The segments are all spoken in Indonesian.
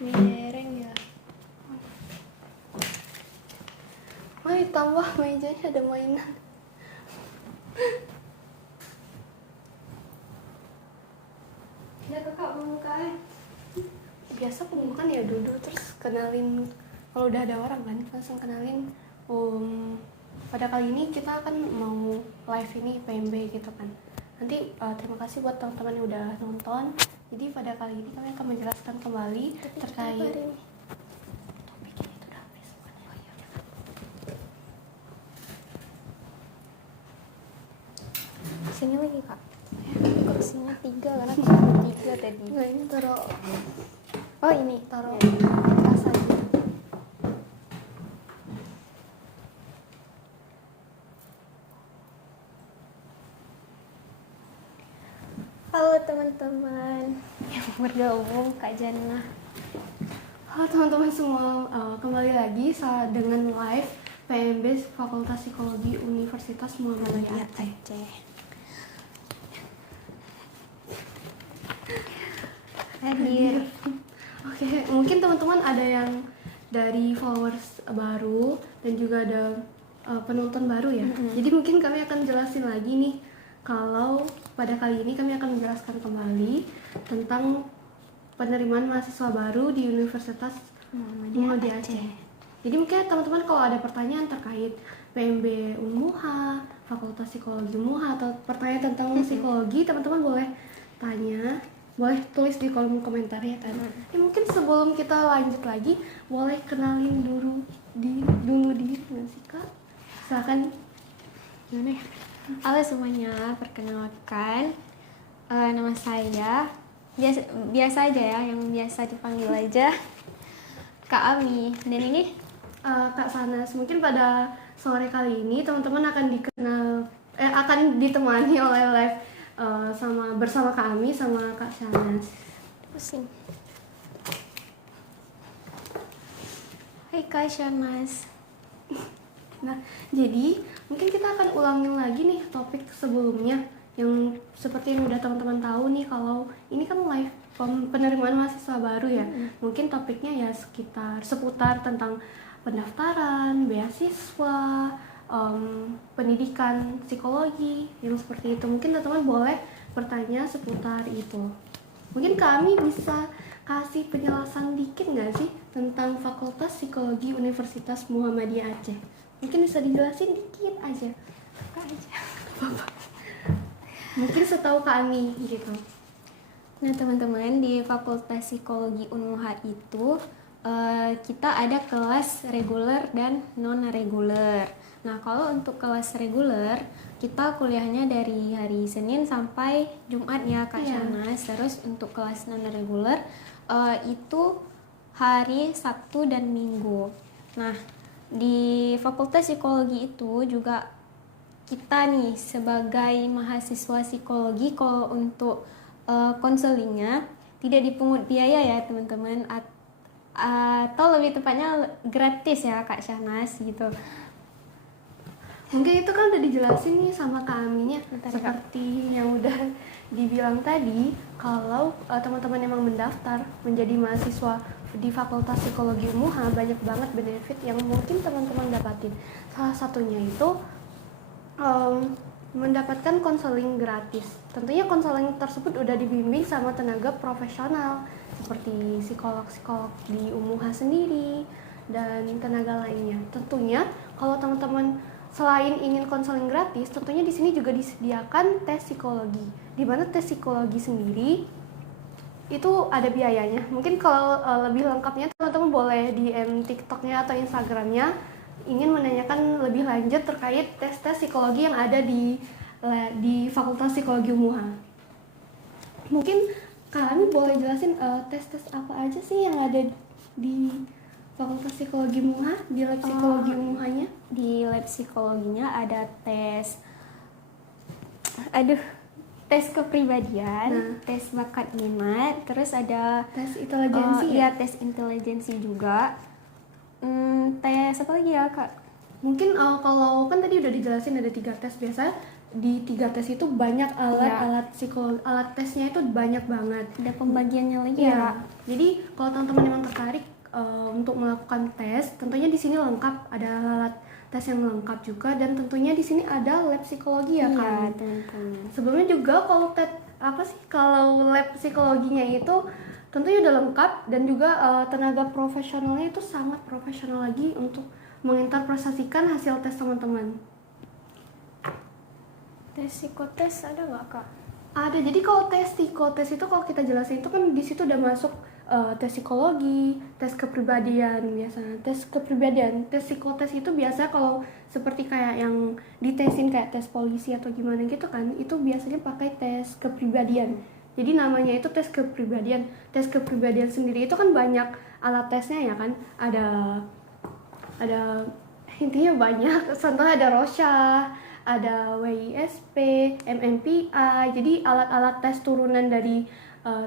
Miring ya. Tambah mejanya ada mainan. Ya kakak pembukaan. Biasa pembukaan ya duduk terus kenalin, kalau udah ada orang kan langsung kenalin. Pada kali ini kita akan mau live ini PMB gitu kan. Nanti terima kasih buat teman-teman yang udah nonton. Jadi pada kali ini kami akan menjelaskan kembali terkait topik ini tuh udah habis. Oh iya. Sini lagi kak. Kursinya 3 karena cuma 3 tadi. Nah, ini taruh. Oh ini Taruh ya. atas aja. Halo teman-teman yang bergabung Kak Jannah. Halo teman-teman semua, kembali lagi dengan live PMB Fakultas Psikologi Universitas Muhammadiyah Aceh. Hadir. Oke, mungkin teman-teman ada yang dari followers baru dan juga ada penonton baru ya. Jadi mungkin kami akan jelasin lagi nih, kalau pada kali ini kami akan menjelaskan kembali tentang penerimaan mahasiswa baru di Universitas Muhammadiyah Aceh. Jadi mungkin teman-teman kalau ada pertanyaan terkait PMB Unmuha, Fakultas Psikologi Unmuha, atau pertanyaan tentang psikologi, teman-teman boleh tanya, boleh tulis di kolom komentar ya kan. Ya mungkin sebelum kita lanjut lagi, boleh kenalin dulu diri nggak sih kak? Silakan. Gimana ya? Halo semuanya, perkenalkan nama saya biasa aja ya, yang biasa dipanggil aja Kak Ami. Dan ini Kak Sanas. Mungkin pada sore kali ini teman-teman akan ditemani oleh live bersama Kak Ami sama Kak Sanas. pusing. Hai Kak Shanas. Nah, jadi mungkin kita akan ulangin lagi nih topik sebelumnya yang seperti yang udah teman-teman tahu nih, kalau ini kan live penerimaan mahasiswa baru ya. Mungkin topiknya ya seputar tentang pendaftaran, beasiswa, pendidikan psikologi yang seperti itu. Mungkin teman-teman boleh bertanya seputar itu. Mungkin kami bisa kasih penjelasan dikit nggak sih tentang Fakultas Psikologi Universitas Muhammadiyah Aceh? Mungkin bisa dijelasin dikit aja. Mungkin setahu kami gitu. Nah teman-teman, di Fakultas Psikologi Unmuha itu kita ada kelas reguler dan non reguler. Nah kalau untuk kelas reguler kita kuliahnya dari hari Senin sampai Jumat ya Kak Shanas. Terus untuk kelas non reguler itu hari Sabtu dan Minggu. Nah di Fakultas Psikologi itu juga kita nih sebagai mahasiswa psikologi, kalau untuk konselingnya tidak dipungut biaya ya teman-teman, atau lebih tepatnya gratis ya Kak Shanas gitu. Mungkin itu kan udah dijelasin nih sama Kak Aminya. Seperti yang udah dibilang tadi, kalau teman-teman emang mendaftar menjadi mahasiswa di Fakultas Psikologi Unmuha, banyak banget benefit yang mungkin teman-teman dapatin. Salah satunya itu mendapatkan konseling gratis. Tentunya konseling tersebut udah dibimbing sama tenaga profesional seperti psikolog-psikolog di Unmuha sendiri dan tenaga lainnya. Tentunya kalau teman-teman selain ingin konseling gratis, tentunya di sini juga disediakan tes psikologi. Di mana tes psikologi sendiri itu ada biayanya. Mungkin kalau lebih lengkapnya teman-teman boleh DM TikToknya atau Instagramnya, ingin menanyakan lebih lanjut terkait tes-tes psikologi yang ada di Fakultas Psikologi Unmuha. Mungkin kami boleh jelasin tes-tes apa aja sih yang ada di Fakultas Psikologi Unmuha, di lab psikologi Unmuhanya? Di lab psikologinya ada tes kepribadian, tes bakat minat, terus ada tes intelijensi tes intelijensi juga. Tes apa lagi ya Kak? Mungkin kalau kan tadi udah dijelasin ada 3 tes biasa. di 3 tes itu banyak alat tesnya itu banyak banget. Ada pembagiannya lagi ya. Iya. Jadi kalau teman-teman memang tertarik untuk melakukan tes, tentunya di sini lengkap, ada alat tes yang lengkap juga, dan tentunya di sini ada lab psikologi ya kan. Teman-teman. Sebelumnya juga kalau lab psikologinya itu tentunya udah lengkap, dan juga tenaga profesionalnya itu sangat profesional lagi untuk menginterpretasikan hasil tes teman-teman. Tes psikotes ada nggak kak? Ada. Jadi kalau tes psikotes itu kalau kita jelasin itu kan di situ udah masuk tes psikologi, tes kepribadian biasanya. Tes kepribadian, tes psikotes itu biasa kalau seperti kayak yang ditesin kayak tes polisi atau gimana gitu kan, itu biasanya pakai tes kepribadian. Jadi namanya itu tes kepribadian. Tes kepribadian sendiri itu kan banyak alat tesnya ya kan. Ada intinya banyak. Contohnya ada Rorschach, ada WISP, MMPI. Jadi alat-alat tes turunan dari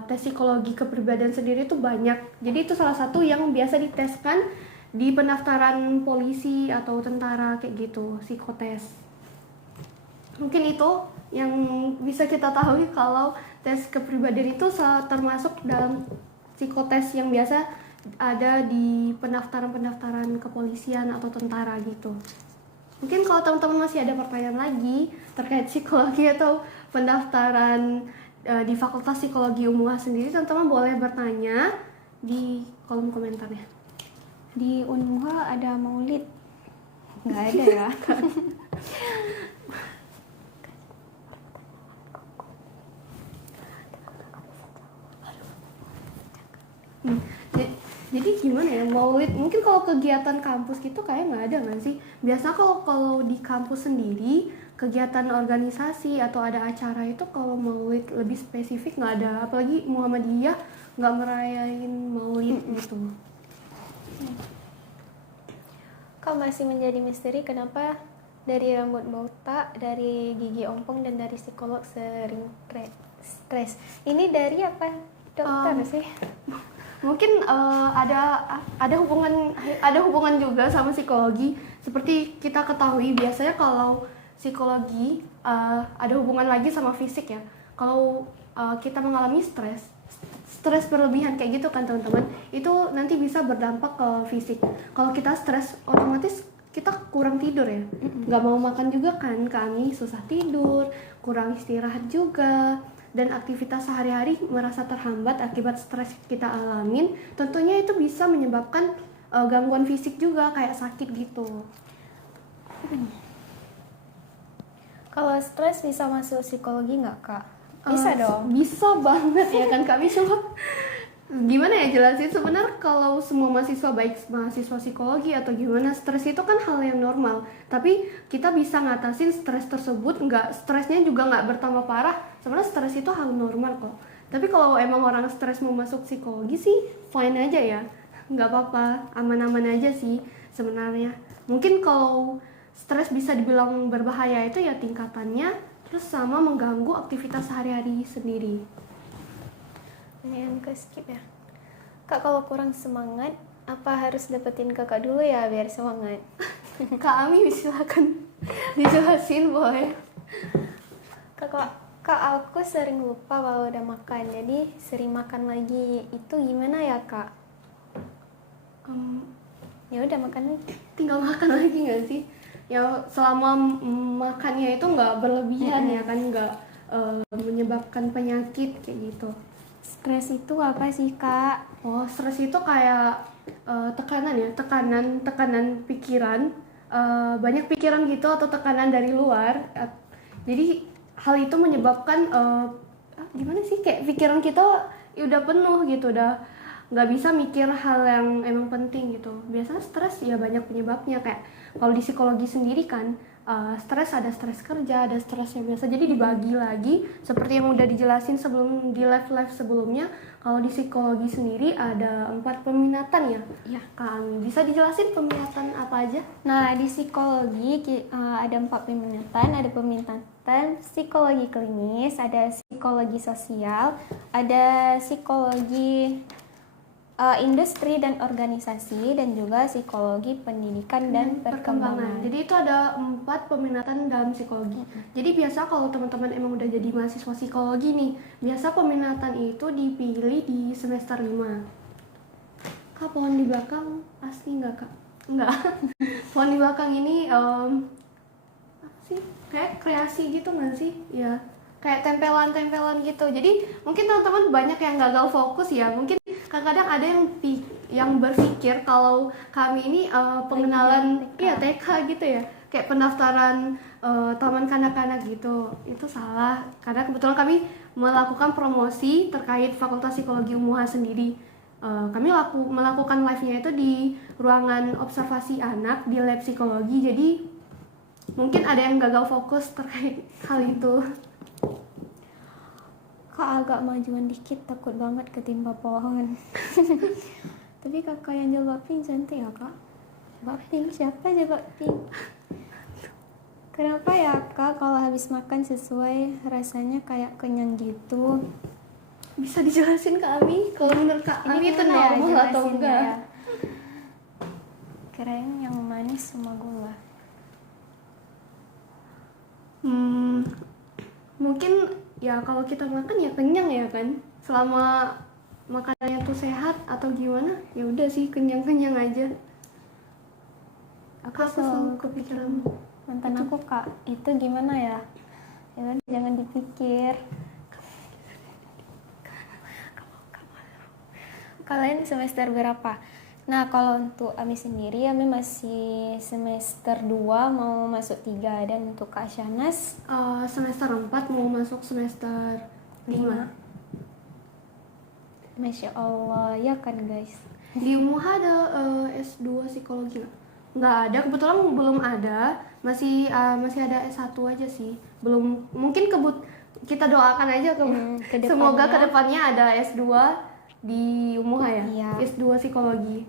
tes psikologi kepribadian sendiri itu banyak. Jadi itu salah satu yang biasa diteskan di pendaftaran polisi atau tentara kayak gitu, psikotes. Mungkin itu yang bisa kita tahu kalau tes kepribadian itu termasuk dalam psikotes yang biasa ada di pendaftaran kepolisian atau tentara gitu. Mungkin kalau teman-teman masih ada pertanyaan lagi terkait psikologi atau pendaftaran di Fakultas Psikologi UMUHA sendiri, teman-teman boleh bertanya di kolom komentarnya. Di UNMUHA ada maulid? Nggak ada ya? Jadi gimana ya, maulid mungkin kalau kegiatan kampus gitu kayak nggak ada nggak sih? Biasa kalau di kampus sendiri kegiatan organisasi atau ada acara itu kalau maulid lebih spesifik nggak ada, apalagi Muhammadiyah nggak merayain maulid gitu. Kok masih menjadi misteri kenapa dari rambut botak, dari gigi ompong, dan dari psikolog sering stres? Ini dari apa dokter sih? Mungkin ada hubungan juga sama psikologi. Seperti kita ketahui biasanya kalau psikologi ada hubungan lagi sama fisik ya. Kalau kita mengalami stres berlebihan kayak gitu kan teman-teman, itu nanti bisa berdampak ke fisik. Kalau kita stres otomatis kita kurang tidur ya, nggak mau makan juga kan, kami susah tidur, kurang istirahat juga, dan aktivitas sehari-hari merasa terhambat akibat stres kita alamin. Tentunya itu bisa menyebabkan gangguan fisik juga kayak sakit gitu. Kalau stres bisa masuk psikologi nggak kak? Bisa dong. Bisa banget ya kan kami coba. Gimana ya jelasin, sebenarnya kalau semua mahasiswa, baik mahasiswa psikologi atau gimana, stres itu kan hal yang normal, tapi kita bisa ngatasin stres tersebut, stresnya juga nggak bertambah parah. Sebenarnya stres itu hal normal kok. Tapi kalau emang orang stres mau masuk psikologi sih fine aja ya, nggak apa-apa, aman-aman aja sih sebenarnya. Mungkin kalau stres bisa dibilang berbahaya itu ya tingkatannya, terus sama mengganggu aktivitas sehari-hari sendiri. Yang ke skip ya. Kak, kalau kurang semangat, apa harus dapetin kakak dulu ya biar semangat? Kak Ami silakan dijelasin boleh. Kak, aku sering lupa kalau udah makan, jadi sering makan lagi. Itu gimana ya kak? Ya udah makan lagi. Tinggal makan lagi nggak sih? Ya selama makannya itu nggak berlebihan ya kan, nggak menyebabkan penyakit kayak gitu. Stres itu apa sih kak? Oh, stres itu kayak tekanan ya, tekanan pikiran, banyak pikiran gitu atau tekanan dari luar. Jadi hal itu menyebabkan gimana sih, kayak pikiran kita udah penuh gitu, udah nggak bisa mikir hal yang emang penting gitu. Biasanya stres ya banyak penyebabnya, kayak kalau di psikologi sendiri kan stres ada stres kerja, ada stres yang biasa, jadi dibagi lagi seperti yang udah dijelasin sebelum di live sebelumnya. Kalau di psikologi sendiri ada 4 peminatan ya. Ya. Kan bisa dijelasin peminatan apa aja? Nah, di psikologi ada 4 peminatan. Ada peminatan psikologi klinis, ada psikologi sosial, ada psikologi industri dan organisasi, dan juga psikologi pendidikan dan perkembangan. Jadi itu ada 4 peminatan dalam psikologi. Jadi biasa kalau teman-teman emang udah jadi mahasiswa psikologi nih, biasa peminatan itu dipilih di semester 5. Kak, pohon di belakang asli nggak Kak? Nggak. Pohon di belakang ini apa sih? Kayak kreasi gitu nggak sih? Ya, kayak tempelan-tempelan gitu. Jadi mungkin teman-teman banyak yang gagal fokus ya. Mungkin kadang-kadang ada yang berpikir kalau kami ini pengenalan TK gitu ya, kayak pendaftaran taman kanak-kanak gitu. Itu salah, karena kebetulan kami melakukan promosi terkait Fakultas Psikologi UMUHA sendiri. Kami melakukan live-nya itu di ruangan observasi anak di lab psikologi. Jadi mungkin ada yang gagal fokus terkait hal itu. Kak agak majuan dikit, takut banget ketimpa pohon. Tapi kakak yang jawab pink cantik ya kak? Jawab pink, siapa jawab pink? Kenapa ya kak kalau habis makan sesuai rasanya kayak kenyang gitu? Bisa dijelasin ke Ami? Kalau menurut Kak Ami itu normal atau enggak? Ya? Kirain yang manis sama gula. Mungkin ya kalau kita makan ya kenyang ya kan, selama makanannya tuh sehat atau gimana ya udah sih kenyang aja. Aku selalu kepikiran mantan aku kak, itu gimana ya? Jangan dipikir. Kalian semester berapa? Nah kalau untuk Ami sendiri, Ami masih semester 2 mau masuk 3, dan untuk Kak Syahnas semester 4 mau masuk semester 5. Masya Allah, ya kan guys. Di UMUHA ada S2 psikologi nggak ada, kebetulan belum ada, masih ada S1 aja sih, belum. Mungkin kita doakan aja semoga kedepannya ada S2 di UMUHA ya, iya. S2 psikologi.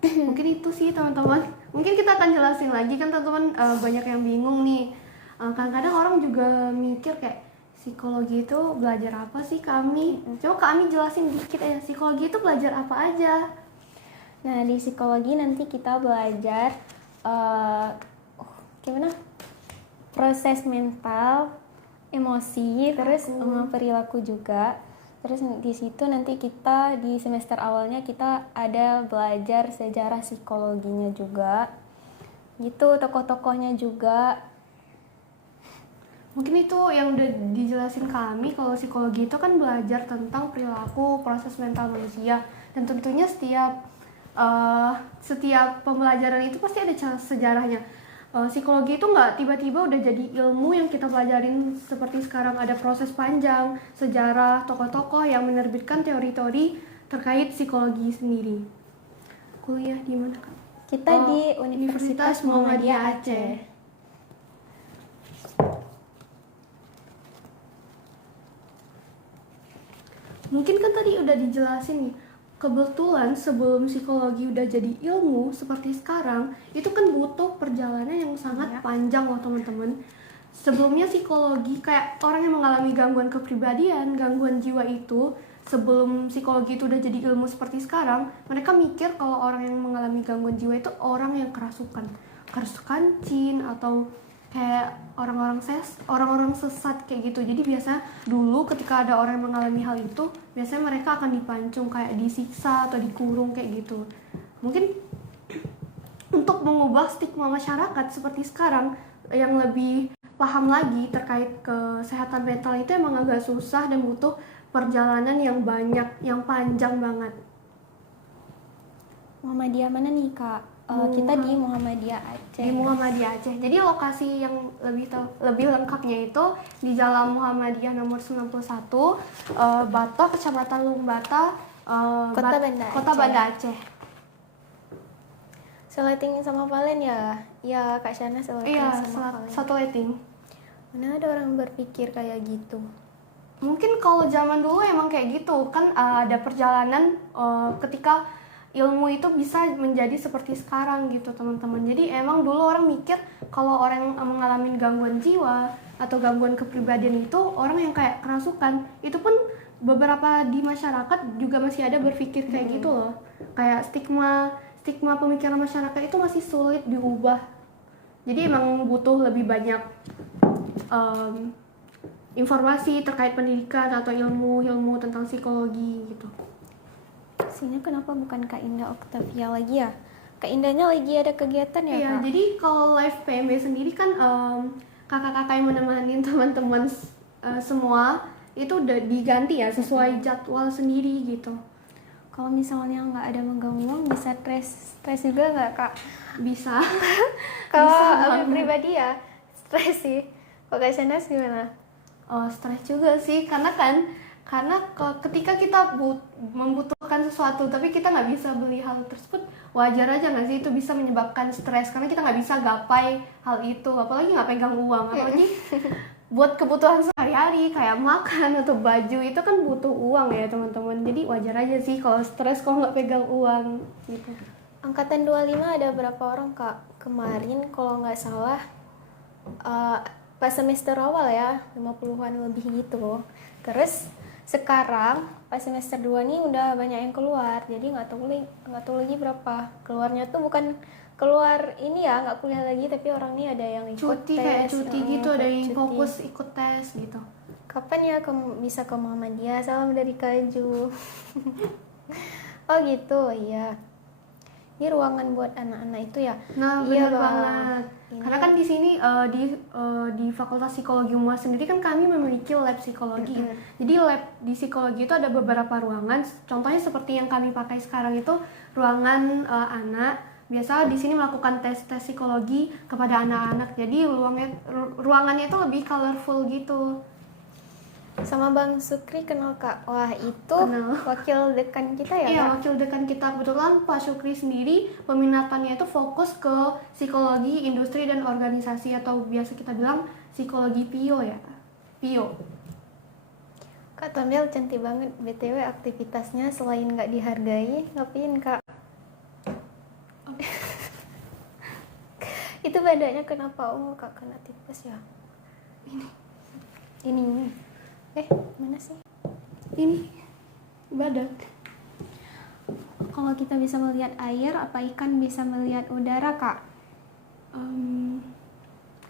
Mungkin itu sih teman-teman, mungkin kita akan jelasin lagi kan teman-teman, banyak yang bingung nih. Kadang-kadang orang juga mikir kayak psikologi itu belajar apa sih kami? Coba kami jelasin dikit aja, psikologi itu belajar apa aja? Nah di psikologi nanti kita belajar gimana? Proses mental, emosi, terus perilaku juga. Terus di situ nanti kita di semester awalnya kita ada belajar sejarah psikologinya juga. Gitu, tokoh-tokohnya juga. Mungkin itu yang udah dijelasin kami, kalau psikologi itu kan belajar tentang perilaku, proses mental manusia, dan tentunya setiap pembelajaran itu pasti ada sejarahnya. Psikologi itu nggak tiba-tiba udah jadi ilmu yang kita pelajarin seperti sekarang. Ada proses panjang, sejarah, tokoh-tokoh yang menerbitkan teori-teori terkait psikologi sendiri. Kuliah di mana Kak? Kita di Universitas Muhammadiyah Aceh. Mungkin kan tadi udah dijelasin nih, kebetulan sebelum psikologi udah jadi ilmu seperti sekarang, itu kan butuh perjalanan yang sangat panjang loh teman-teman. Sebelumnya psikologi, kayak orang yang mengalami gangguan kepribadian, gangguan jiwa itu, sebelum psikologi itu udah jadi ilmu seperti sekarang, mereka mikir kalau orang yang mengalami gangguan jiwa itu orang yang kerasukan jin, atau kayak orang-orang sesat kayak gitu. Jadi biasa dulu ketika ada orang yang mengalami hal itu, biasanya mereka akan dipancung, kayak disiksa atau dikurung kayak gitu. Mungkin untuk mengubah stigma masyarakat seperti sekarang yang lebih paham lagi terkait kesehatan mental itu emang agak susah dan butuh perjalanan yang banyak, yang panjang banget. Muhammadiyah mana nih Kak? Kita di Muhammadiyah Aceh. Di Muhammadiyah Aceh. Jadi lokasi yang lebih lengkapnya itu di Jalan Muhammadiyah nomor 91, Batok, Kecamatan Lumbata, Kota Banda Aceh. Seleting sama Valen ya? Ya Kak Syahna seleting sama Valen. Satu letting. Mana ada orang berpikir kayak gitu? Mungkin kalau zaman dulu emang kayak gitu kan, ada perjalanan ketika ilmu itu bisa menjadi seperti sekarang gitu teman-teman. Jadi emang dulu orang mikir kalau orang mengalami gangguan jiwa atau gangguan kepribadian itu orang yang kayak kerasukan, itu pun beberapa di masyarakat juga masih ada berpikir kayak gitu loh. Kayak stigma pemikiran masyarakat itu masih sulit diubah. Jadi emang butuh lebih banyak informasi terkait pendidikan atau ilmu tentang psikologi gitu. Sini kenapa bukan Kak Indah Octavia lagi ya? Kak Indahnya lagi ada kegiatan ya, Iya, Kak? jadi kalau live PMB sendiri kan kakak-kakak yang menemani teman-teman semua itu udah diganti ya sesuai jadwal sendiri gitu. Kalau misalnya nggak ada megang uang, bisa stres juga nggak, Kak? Bisa. Kalau Bisa Abi banget. pribadi ya, stres sih. Kalau Kak Shanas gimana? Oh, stres juga sih karena ketika kita membutuhkan sesuatu tapi kita nggak bisa beli hal tersebut, wajar aja nggak sih itu bisa menyebabkan stres karena kita nggak bisa gapai hal itu, apalagi nggak pegang uang, apalagi buat kebutuhan sehari-hari kayak makan atau baju itu kan butuh uang ya teman-teman, jadi wajar aja sih kalau stres kalau nggak pegang uang gitu. Angkatan 25 ada berapa orang, Kak? Kemarin kalau nggak salah pas semester awal ya 50-an lebih gitu. Terus sekarang pas semester 2 nih udah banyak yang keluar, jadi nggak tahu lagi berapa keluarnya tuh. Bukan keluar ini ya, nggak kuliah lagi, tapi orang nih ada yang ikut Cuti tes, kayak cuti gitu, ada yang cuti. fokus ikut tes gitu. Kapan ya bisa ke Muhammadiyah? Salam dari Kaju. Oh gitu, iya. Ini ruangan buat anak-anak itu ya? Nah, Iya, benar Bang. banget. Ini- Karena kan di sini di Fakultas Psikologi UMA sendiri kan kami memiliki lab psikologi. Jadi lab di psikologi itu ada beberapa ruangan. Contohnya seperti yang kami pakai sekarang itu ruangan anak. Biasa di sini melakukan tes-tes psikologi kepada anak-anak. Jadi ruangannya itu lebih colorful gitu. Sama Bang Sukri kenal, Kak? Wah, itu Kenal. wakil dekan kita ya, Iya, Kak? wakil dekan kita. Kebetulan Pak Syukri sendiri peminatannya itu fokus ke psikologi, industri, dan organisasi atau biasa kita bilang psikologi PIO ya. PIO. Kak Tomel cantik banget. BTW aktivitasnya selain nggak dihargai, ngapain, Kak? Itu badannya kenapa ungu, Kak? Kena tipes ya? Ini. Mana sih? Ini badak. Kalau kita bisa melihat air, apa ikan bisa melihat udara, Kak?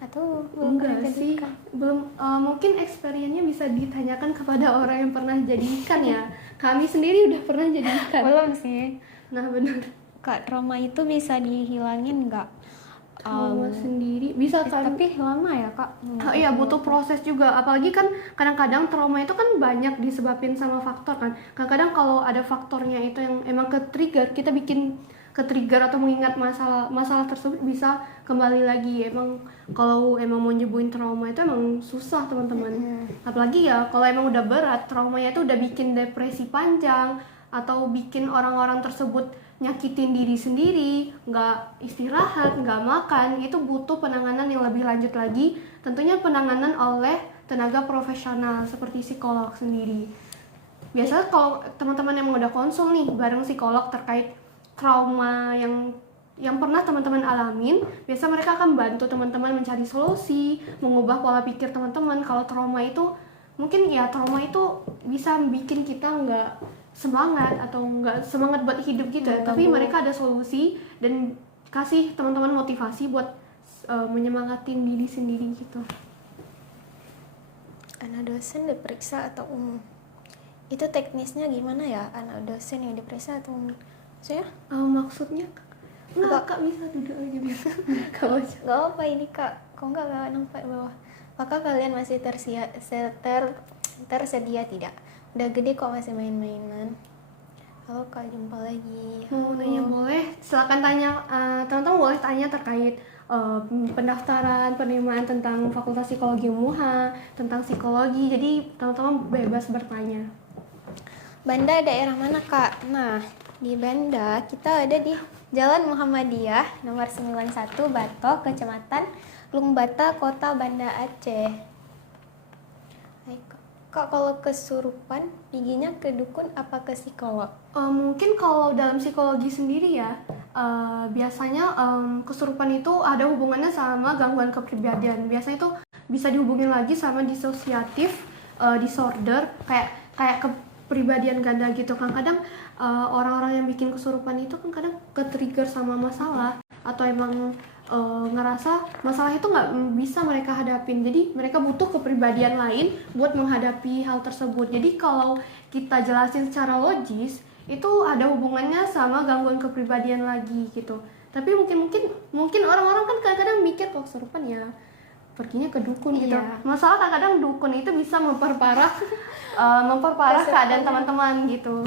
Atau belum pernah Enggak jadi sih, ikan? belum. Mungkin experience-nya bisa ditanyakan kepada orang yang pernah jadi ikan ya. Kami sendiri udah pernah jadi ikan. Belum sih. Nah, benar. Kak, trauma itu bisa dihilangin nggak? Trauma sendiri bisa kan. Tapi lama ya, Kak? Iya, butuh proses juga. Apalagi kan kadang-kadang trauma itu kan banyak disebabin sama faktor kan. Kadang-kadang kalau ada faktornya itu yang emang ke-trigger, kita bikin ke-trigger atau mengingat masalah tersebut bisa kembali lagi. Emang kalau emang mau nyembuhin trauma itu emang susah, teman-teman. Apalagi ya kalau emang udah berat, traumanya itu udah bikin depresi panjang atau bikin orang-orang tersebut nyakitin diri sendiri, nggak istirahat, nggak makan, itu butuh penanganan yang lebih lanjut lagi. Tentunya penanganan oleh tenaga profesional seperti psikolog sendiri. Biasanya kalau teman-teman yang udah konsul nih bareng psikolog terkait trauma yang pernah teman-teman alamin, biasa mereka akan bantu teman-teman mencari solusi, mengubah pola pikir teman-teman. Kalau trauma itu mungkin ya trauma itu bisa bikin kita nggak semangat atau nggak semangat buat hidup gitu ya, tapi mereka ada solusi dan kasih teman-teman motivasi buat menyemangatin diri sendiri gitu. Anak dosen diperiksa atau umum? Itu teknisnya gimana ya? Anak dosen yang diperiksa atau umum? Maksudnya? Maksudnya nggak, Kak, bisa duduk aja biasa. Gak apa ini, Kak. Kok nggak nampak bawah? Apakah kalian masih tersedia tidak? Udah gede kok masih main-mainan. Halo Kak, jumpa lagi. Mau nanya boleh, silakan tanya. Teman-teman boleh tanya terkait pendaftaran, penerimaan tentang Fakultas Psikologi UMUHA, tentang psikologi. Jadi teman-teman bebas bertanya. Banda daerah mana, Kak? Nah, di Banda kita ada di Jalan Muhammadiyah nomor 91 Batok, Kecamatan Lungbata, Kota Banda Aceh. Hai, Kak, kalau kesurupan giginya ke dukun apa ke psikolog? Mungkin kalau dalam psikologi sendiri ya, biasanya kesurupan itu ada hubungannya sama gangguan kepribadian. Biasanya itu bisa dihubungin lagi sama dissociative disorder, kayak kepribadian ganda gitu kan. Kadang orang-orang yang bikin kesurupan itu kan kadang ke-trigger sama masalah, atau emang ngerasa masalah itu nggak bisa mereka hadapin, jadi mereka butuh kepribadian lain buat menghadapi hal tersebut. Jadi kalau kita jelasin secara logis itu ada hubungannya sama gangguan kepribadian lagi gitu. Tapi mungkin orang-orang kan kadang-kadang mikir kalau kesurupan ya perginya ke dukun gitu. Iya. Masalah kadang-kadang dukun itu bisa memperparah keadaan teman-teman gitu.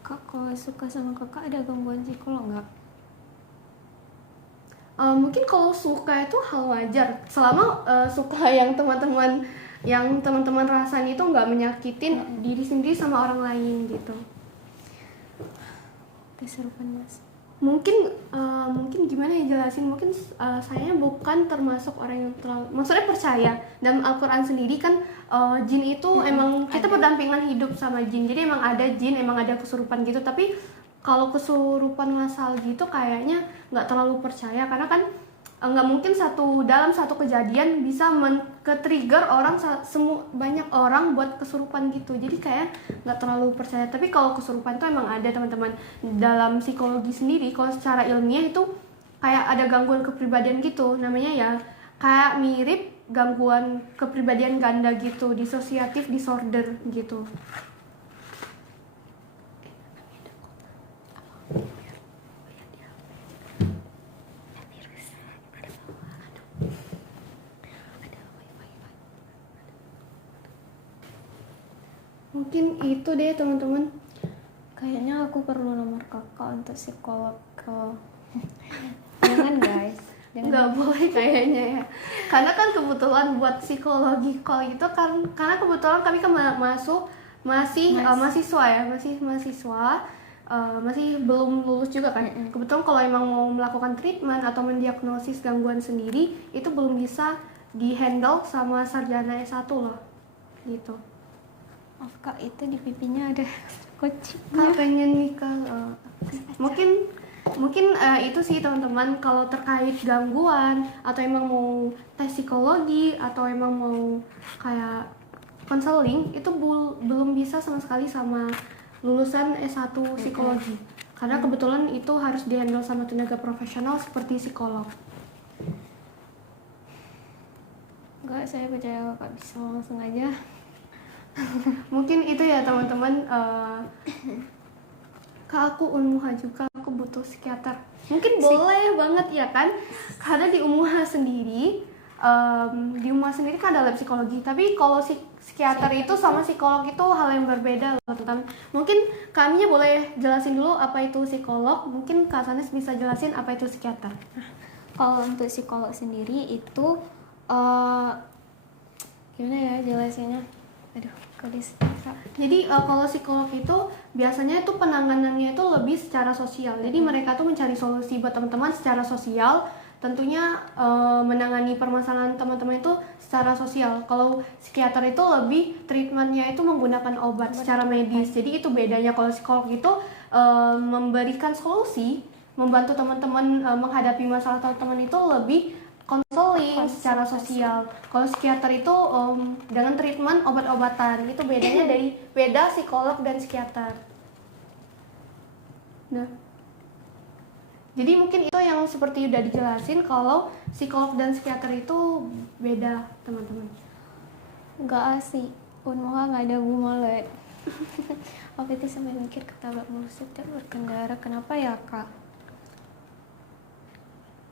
Kak, kalau suka sama kakak ada gangguan psikolog nggak? Mungkin kalau suka itu hal wajar, selama suka yang teman-teman rasain itu nggak menyakitin diri sendiri sama orang lain gitu. Kesurupan mas. Mungkin gimana ya jelasin, mungkin saya bukan termasuk orang yang maksudnya percaya dalam Al-Quran sendiri kan, jin itu emang kita berdampingan hidup sama jin, jadi emang ada jin, emang ada kesurupan gitu. Tapi kalau kesurupan massal gitu kayaknya nggak terlalu percaya, karena kan nggak mungkin dalam satu kejadian bisa ke-trigger banyak orang buat kesurupan gitu. Jadi kayak nggak terlalu percaya. Tapi kalau kesurupan itu emang ada teman-teman. Dalam psikologi sendiri, kalau secara ilmiah itu kayak ada gangguan kepribadian gitu, namanya ya kayak mirip gangguan kepribadian ganda gitu, dissociative disorder gitu. Mungkin itu deh teman-teman. Kayaknya aku perlu nomor kakak untuk psikolog. Jangan guys, Nggak boleh kayaknya ya, karena kan kebetulan buat psikologi call itu kan karena kebetulan kami kan masih mahasiswa ya, masih belum lulus juga kan. Kebetulan kalau emang mau melakukan treatment atau mendiagnosis gangguan sendiri itu belum bisa dihandle sama sarjana S1 loh gitu. Maaf kak, itu di pipinya ada kucing. Kak pengen nikah. Mungkin itu sih teman-teman, kalau terkait gangguan atau emang mau tes psikologi atau emang mau kayak konseling itu belum bisa sama sekali sama lulusan S1 psikologi. Karena kebetulan itu harus dihandle sama tenaga profesional seperti psikolog. Enggak, saya percaya kakak bisa langsung aja. Mungkin itu ya teman-teman. Kak, aku Unmuha juga, aku butuh psikiater. Mungkin boleh banget ya kan, karena di Unmuha sendiri kan ada lab psikologi. Tapi kalau psikiater itu sama psikolog itu hal yang berbeda loh teman-teman. Mungkin kami boleh jelasin dulu apa itu psikolog. Mungkin Kak Sanes bisa jelasin apa itu psikiater. Kalau untuk psikolog sendiri itu gimana ya jelasinnya? Aduh, kodis. Jadi kalau psikolog itu biasanya itu penanganannya itu lebih secara sosial. Jadi mereka tuh mencari solusi buat teman-teman secara sosial. Tentunya menangani permasalahan teman-teman itu secara sosial. Kalau psikiater itu lebih treatmentnya itu menggunakan obat secara medis. Jadi itu bedanya. Kalau psikolog itu memberikan solusi, membantu teman-teman menghadapi masalah teman-teman itu lebih konseling secara sosial. Kalau psikiater itu dengan treatment obat-obatan. Itu bedanya beda psikolog dan psikiater. Nah, jadi mungkin itu yang seperti udah dijelasin, kalau psikolog dan psikiater itu beda teman-teman. Enggak sih, Unmuha nggak ada gumolet. Waktu itu sampai mikir ketabrak mulu setiap berkendara. Kenapa ya kak?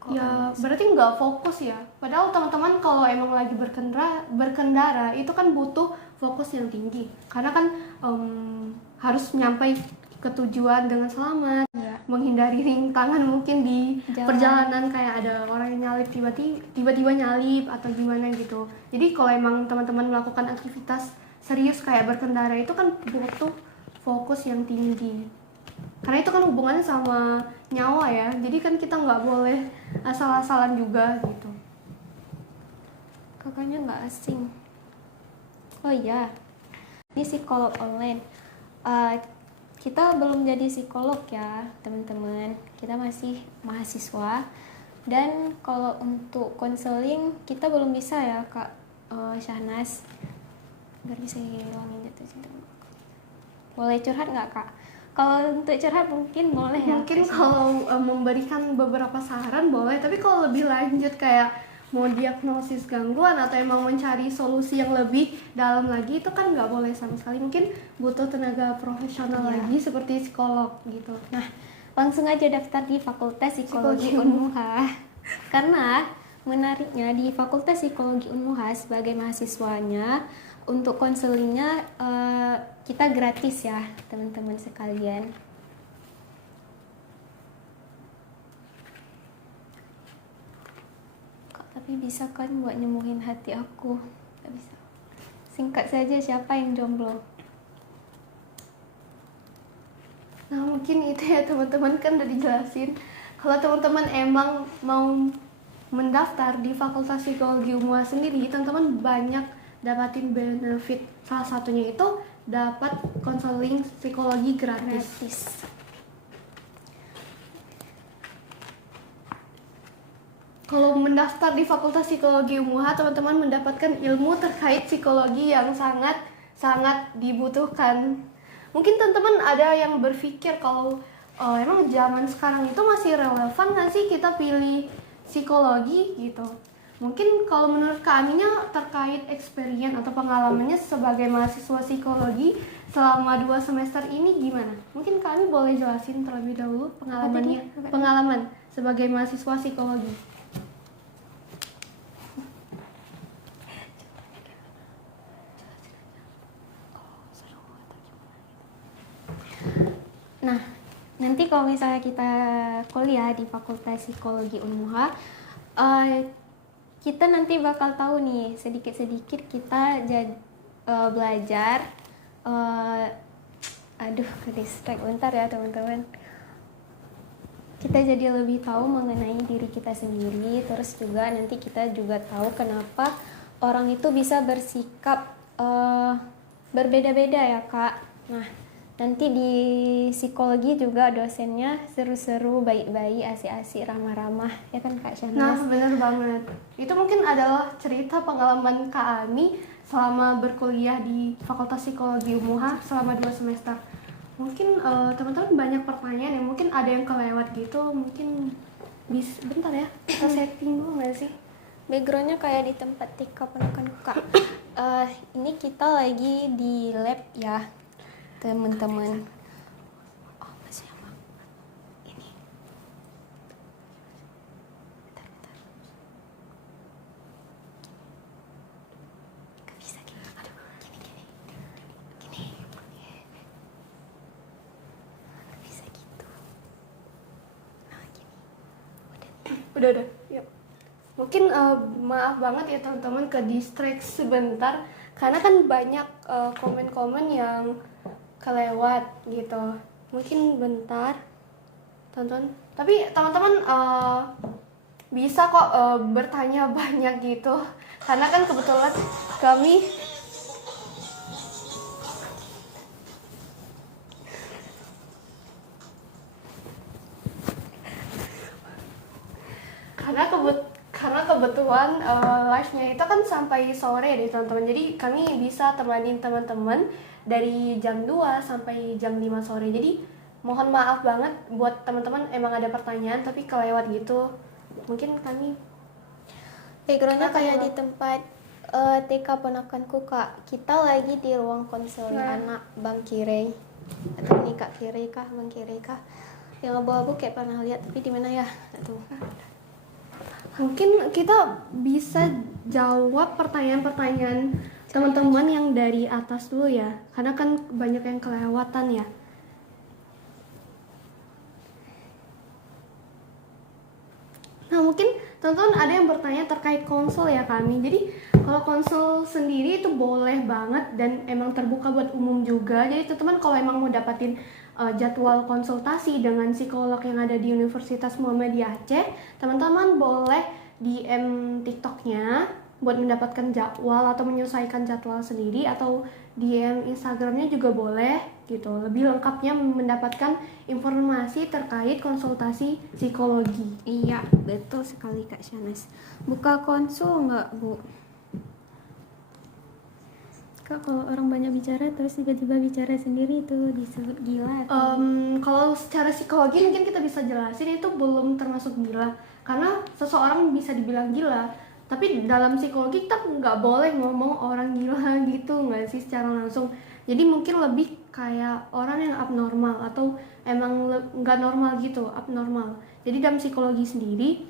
Ya berarti nggak fokus ya. Padahal teman-teman kalau emang lagi berkendara itu kan butuh fokus yang tinggi. Karena kan harus nyampe ke tujuan dengan selamat, menghindari rintangan mungkin di perjalanan, kayak ada orang yang nyalip tiba-tiba nyalip atau gimana gitu. Jadi kalau emang teman-teman melakukan aktivitas serius kayak berkendara itu kan butuh fokus yang tinggi. Karena itu kan hubungannya sama nyawa ya, jadi kan kita nggak boleh asal-asalan juga gitu. Kakaknya nggak asing. Oh iya, ini psikolog online. Kita belum jadi psikolog ya teman-teman, kita masih mahasiswa. Dan kalau untuk konseling kita belum bisa ya Kak Syahnas. Nggak bisa hilangin jatuh cinta. Boleh curhat nggak Kak? Kalau untuk curhat mungkin boleh ya. Mungkin kalau memberikan beberapa saran boleh, tapi kalau lebih lanjut kayak mau diagnosis gangguan atau emang mencari solusi yang lebih dalam lagi itu kan nggak boleh sama sekali. Mungkin butuh tenaga profesional lagi seperti psikolog gitu. Nah, langsung aja daftar di Fakultas Psikologi Unmuha. Karena menariknya di Fakultas Psikologi Unmuha sebagai mahasiswanya untuk konselingnya kita gratis ya teman-teman sekalian. Kak, tapi bisa kan buat nyembuhin hati aku? Gak bisa. Singkat saja, siapa yang jomblo? Nah mungkin itu ya teman-teman, kan udah dijelasin. Kalau teman-teman emang mau mendaftar di Fakultas Psikologi Unmuha sendiri, teman-teman banyak dapatin benefit. Salah satunya itu dapat konseling psikologi gratis. Kalau mendaftar di Fakultas Psikologi Unmuha, teman-teman mendapatkan ilmu terkait psikologi yang sangat dibutuhkan. Mungkin teman-teman ada yang berpikir kalau emang zaman sekarang itu masih relevan nggak sih kita pilih psikologi gitu. Mungkin kalau menurut Kak Aminya terkait experience atau pengalamannya sebagai mahasiswa psikologi selama 2 semester ini gimana? Mungkin Kak Ami boleh jelasin terlebih dahulu pengalaman sebagai mahasiswa psikologi. Nah, nanti kalau misalnya kita kuliah di Fakultas Psikologi Unmuha, kita nanti bakal tahu nih sedikit-sedikit kita belajar. Aduh, ke distract bentar ya teman-teman. Kita jadi lebih tahu mengenai diri kita sendiri, terus juga nanti kita juga tahu kenapa orang itu bisa bersikap berbeda-beda ya Kak. Nah, nanti di psikologi juga dosennya seru-seru, baik-baik, asik-asik, ramah-ramah, ya kan Kak Syahnas? Nah, benar banget. Itu mungkin adalah cerita pengalaman Kak Ami selama berkuliah di Fakultas Psikologi Unmuha selama 2 semester. Mungkin teman-teman banyak pertanyaan yang mungkin ada yang kelewat gitu. Mungkin bentar ya, kita setting dulu nggak sih? Backgroundnya kayak di tempat TK ponakan Kak. Ini kita lagi di lab ya teman-teman. Oh, masih lama. Ini. Bentar. Gak bisa gini. Aduh, gini. Gak bisa gitu. Nah, gini. Udah. Yuk. Mungkin maaf banget ya teman-teman ke distract sebentar karena kan banyak komen-komen yang kelewat gitu. Mungkin bentar teman-teman. Tapi teman-teman bisa kok bertanya banyak gitu. Karena kan kebetulan kami karena kebetulan live-nya itu kan sampai sore deh teman-teman. Jadi kami bisa temanin teman-teman dari jam 2 sampai jam 5 sore. Jadi mohon maaf banget buat teman-teman emang ada pertanyaan tapi kelewat gitu. Mungkin kami backgroundnya kayak di tempat TK ponakanku Kak. Kita lagi di ruang konseling anak Bang Kirei. Atau ini Kak Kirei kah, Bang Kirei kah? Yang abu-abu kayak pernah lihat tapi di mana ya? Tuh. Mungkin kita bisa jawab pertanyaan-pertanyaan teman-teman yang dari atas dulu ya. Karena kan banyak yang kelewatan ya. Nah mungkin teman-teman ada yang bertanya terkait konsol ya kami. Jadi kalau konsol sendiri itu boleh banget dan emang terbuka buat umum juga. Jadi teman-teman kalau emang mau dapatin jadwal konsultasi dengan psikolog yang ada di Universitas Muhammadiyah Aceh, teman-teman boleh DM TikToknya buat mendapatkan jadwal atau menyesuaikan jadwal sendiri, atau DM Instagramnya juga boleh gitu. Lebih lengkapnya mendapatkan informasi terkait konsultasi psikologi. Iya, betul sekali Kak Shanas. Buka konsul nggak, Bu? Kak, kalau orang banyak bicara terus tiba-tiba bicara sendiri itu disebut gila atau? Kalau secara psikologi mungkin kita bisa jelasin itu belum termasuk gila, karena seseorang bisa dibilang gila, tapi dalam psikologi kita nggak boleh ngomong orang gila gitu, nggak sih secara langsung. Jadi mungkin lebih kayak orang yang abnormal atau emang nggak normal gitu, abnormal. Jadi dalam psikologi sendiri,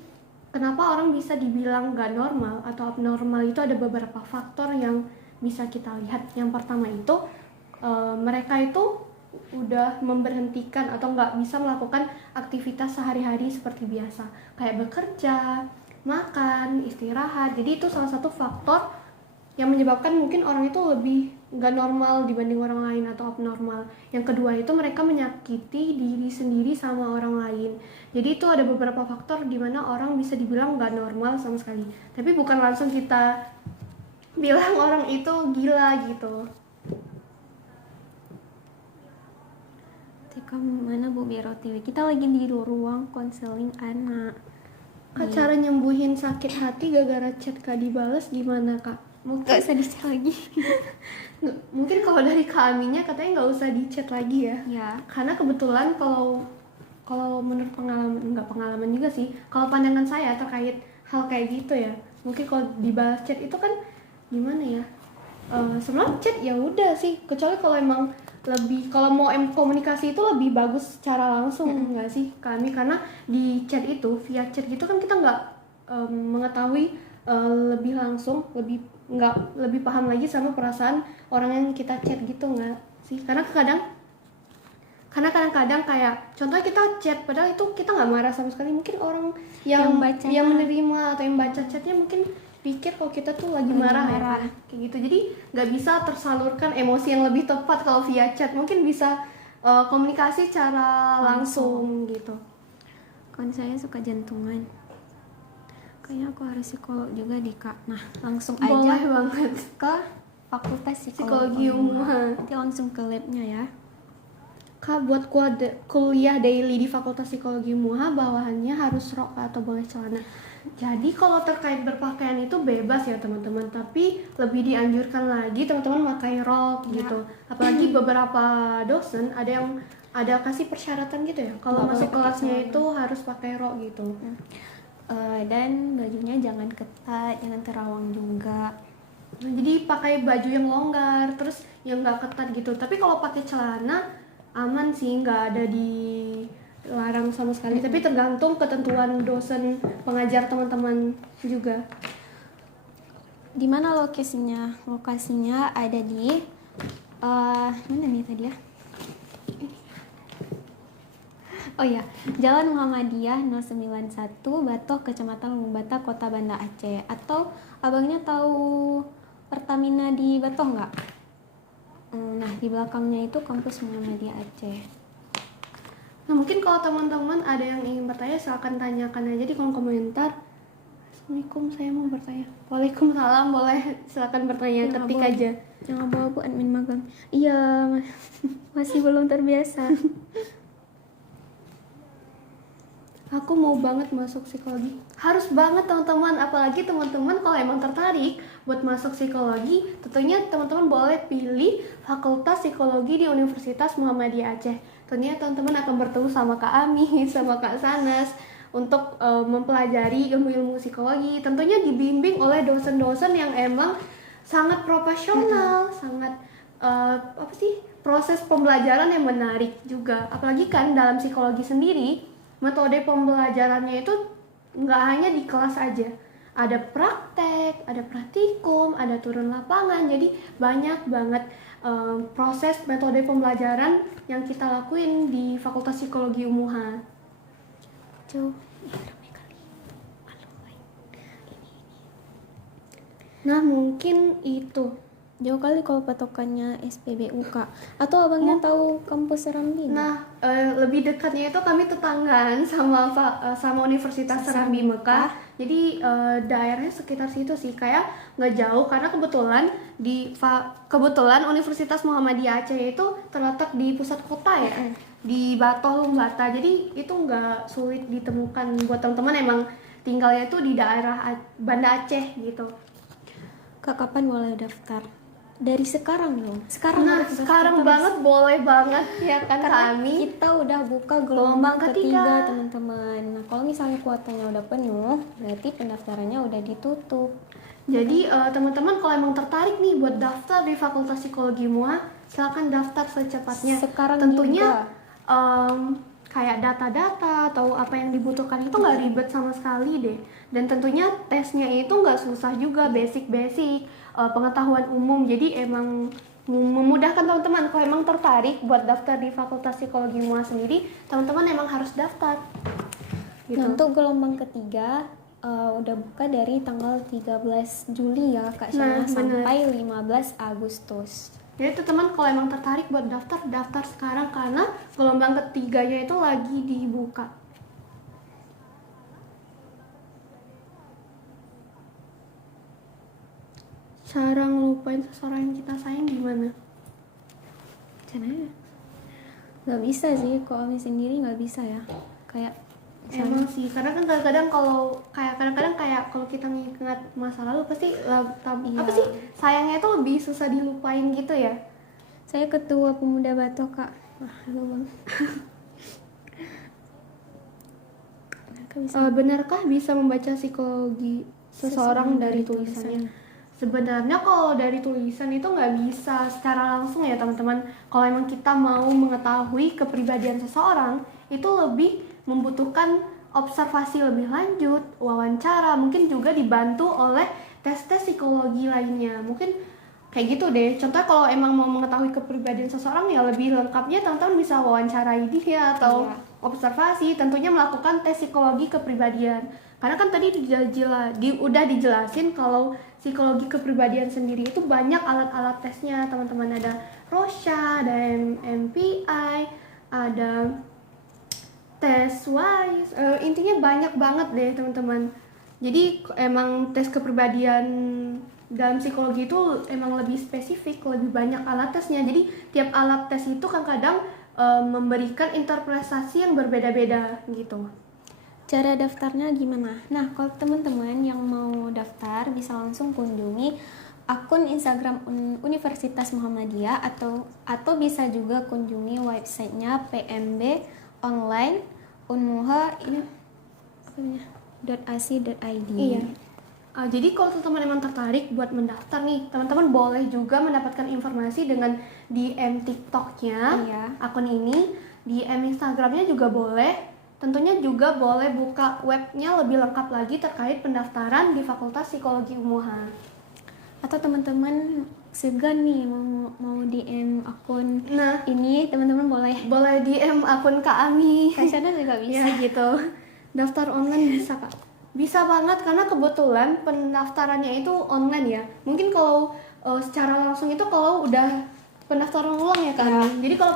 kenapa orang bisa dibilang nggak normal atau abnormal itu ada beberapa faktor yang bisa kita lihat. Yang pertama itu mereka itu udah memberhentikan atau nggak bisa melakukan aktivitas sehari-hari seperti biasa, kayak bekerja, makan, istirahat. Jadi itu salah satu faktor yang menyebabkan mungkin orang itu lebih nggak normal dibanding orang lain atau abnormal. Yang kedua itu mereka menyakiti diri sendiri sama orang lain. Jadi itu ada beberapa faktor di mana orang bisa dibilang nggak normal sama sekali, tapi bukan langsung kita bilang orang itu gila gitu. Kamu mana Bu biar OTW? Kita lagi di ruang konseling anak. Kak, cara nyembuhin sakit hati gara-gara chat Kak dibales gimana Kak? Gak usah di-chat lagi. Mungkin kalau dari Kak Aminya katanya nggak usah di chat lagi ya. Ya. Karena kebetulan kalau menurut pengalaman juga sih, kalau pandangan saya terkait hal kayak gitu ya, mungkin kalau dibalas chat itu kan gimana ya, sebenarnya chat ya udah sih, kecuali kalau emang lebih, kalau mau komunikasi itu lebih bagus secara langsung, enggak sih kami, karena di chat itu via chat gitu kan kita nggak mengetahui lebih langsung, lebih paham lagi sama perasaan orang yang kita chat gitu, nggak sih? Karena kadang-kadang kayak contohnya kita chat padahal itu kita nggak marah sama sekali, mungkin orang yang menerima atau yang baca chatnya mungkin pikir kalau kita tuh lagi marah ya kan? Kayak gitu. Jadi nggak bisa tersalurkan emosi yang lebih tepat kalau via chat. Mungkin bisa komunikasi secara langsung gitu. Kan saya suka jantungan, kayaknya aku harus psikolog juga deh Kak. Nah langsung aja boleh banget ke Fakultas Psikologi Unmuha. Nanti langsung ke labnya ya Kak, buat kuliah daily di Fakultas Psikologi Unmuha bawahannya harus rok atau boleh celana. Jadi kalau terkait berpakaian itu bebas ya teman-teman, tapi lebih dianjurkan lagi teman-teman pakai rok gitu. Apalagi beberapa dosen ada kasih persyaratan gitu ya, kalau masuk kelasnya itu harus pakai rok gitu. Dan bajunya jangan ketat, jangan terawang juga. Nah, jadi pakai baju yang longgar, terus yang nggak ketat gitu. Tapi kalau pakai celana aman sih, nggak ada dilarang sama sekali. Tapi tergantung ketentuan dosen pengajar teman-teman juga. Di mana lokasinya? Lokasinya ada di mana nih tadi ya? Oh ya, Jalan Muhammadiyah 091 Batoh, Kecamatan Lumbung Bata, Kota Banda Aceh. Atau abangnya tahu Pertamina di Batoh nggak? Nah, di belakangnya itu kampus Muhammadiyah Aceh. Nah, mungkin kalau teman-teman ada yang ingin bertanya, silakan tanyakan aja di kolom komentar. Assalamualaikum, saya mau bertanya. Waalaikumsalam, boleh silakan bertanya, ketik aja. Jangan bawa Bu admin magang. Iya, masih belum terbiasa. Aku mau banget masuk psikologi. Harus banget teman-teman, apalagi teman-teman kalau emang tertarik buat masuk psikologi, tentunya teman-teman boleh pilih Fakultas Psikologi di Universitas Muhammadiyah Aceh. Tentunya teman-teman akan bertemu sama Kak Ami, sama Kak Sanas untuk mempelajari ilmu-ilmu psikologi. Tentunya dibimbing oleh dosen-dosen yang emang sangat profesional, sangat proses pembelajaran yang menarik juga. Apalagi kan dalam psikologi sendiri, metode pembelajarannya itu nggak hanya di kelas aja, ada praktek, ada praktikum, ada turun lapangan. Jadi banyak banget proses metode pembelajaran yang kita lakuin di Fakultas Psikologi Unmuha. Nah, mungkin itu Jauh kali kalau patokannya SPBU Kak. Atau abangnya tahu kampus Serambi? Nah, lebih dekatnya itu kami tetanggaan sama Universitas Serambi Mekah. Jadi daerahnya sekitar situ sih, kayak nggak jauh karena kebetulan Universitas Muhammadiyah Aceh itu terletak di pusat kota ya, di Batoh Bata. Jadi itu nggak sulit ditemukan buat teman-teman emang tinggalnya itu di daerah Banda Aceh gitu. Kak, kapan boleh daftar? Dari sekarang dong. Sekarang Nah, harus daftar sekarang terus. banget boleh banget ya kan Karena kami. kita udah buka Gelombang gelombang ketiga. ketiga teman-teman. Nah, kalau misalnya kuotanya udah penuh, berarti pendaftarannya udah ditutup. Jadi teman-teman kalau emang tertarik nih buat daftar di Fakultas Psikologi MUA, silakan daftar secepatnya. Sekarang Tentunya juga. kayak data-data atau apa yang dibutuhkan itu nggak ribet sama sekali deh. Dan tentunya tesnya itu nggak susah juga, basic-basic pengetahuan umum. Jadi emang memudahkan teman-teman. Kalau emang tertarik buat daftar di Fakultas Psikologi MUA sendiri, teman-teman emang harus daftar. Gitu. Nah, untuk gelombang ketiga udah buka dari tanggal 13 Juli ya Kak Syana, sampai 15 Agustus. Jadi teman-teman kalau emang tertarik buat daftar sekarang karena gelombang ketiganya itu lagi dibuka. Cara ngelupain seseorang yang kita sayang gimana? Caranya nggak bisa sih, kalau Ami sendiri nggak bisa ya. Kayak Emang sih, karena kan kadang-kadang kayak kalau kita mengingat masa lalu pasti apa sih sayangnya itu lebih susah dilupain gitu ya. saya ketua pemuda Batok Kak. Halo Bang. Benarkah bisa membaca psikologi seseorang dari tulisannya? Sebenarnya kalau dari tulisan itu nggak bisa secara langsung ya teman-teman. Kalau emang kita mau mengetahui kepribadian seseorang, itu lebih membutuhkan observasi lebih lanjut, wawancara, mungkin juga dibantu oleh tes-tes psikologi lainnya. Mungkin kayak gitu deh. Contohnya kalau emang mau mengetahui kepribadian seseorang ya lebih lengkapnya teman-teman bisa wawancarai dia atau observasi, tentunya melakukan tes psikologi kepribadian. Karena kan tadi udah dijelasin kalau psikologi kepribadian sendiri itu banyak alat-alat tesnya teman-teman. Ada Rorschach, ada MMPI, ada tes WISE, intinya banyak banget deh teman-teman. Jadi emang tes kepribadian dalam psikologi itu emang lebih spesifik, lebih banyak alat tesnya. Jadi tiap alat tes itu kan kadang memberikan interpretasi yang berbeda-beda gitu. Cara daftarnya gimana? Nah, kalau teman-teman yang mau daftar bisa langsung kunjungi akun Instagram Universitas Muhammadiyah atau bisa juga kunjungi websitenya pmb.online.unmuha.ac.id. Iya. Jadi kalau teman-teman emang tertarik buat mendaftar nih, teman-teman boleh juga mendapatkan informasi dengan DM TikToknya, akun ini, DM Instagramnya juga boleh. Tentunya juga boleh buka webnya lebih lengkap lagi terkait pendaftaran di Fakultas Psikologi UMUHA. Atau teman-teman segan nih mau DM akun ini, teman-teman boleh DM akun Kak Ami. Kak Syana juga bisa ya, gitu. Daftar online bisa Kak. Bisa banget karena kebetulan pendaftarannya itu online ya. Mungkin kalau secara langsung itu kalau udah pendaftaran ulang ya kan. Jadi kalau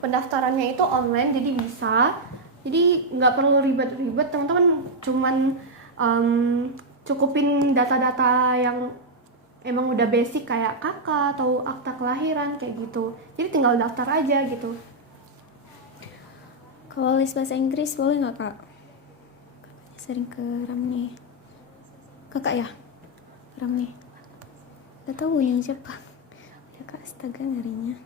pendaftarannya itu online jadi bisa. Jadi nggak perlu ribet-ribet, teman-teman cuman cukupin data-data yang emang udah basic kayak kakak atau akta kelahiran kayak gitu. Jadi tinggal daftar aja gitu. Kalau les bahasa Inggris boleh nggak Kak? Kakaknya sering ke Ramni. Kakak ya? Ramni. Gak tahu yang siapa. Ya Kak, astaga ngarinya.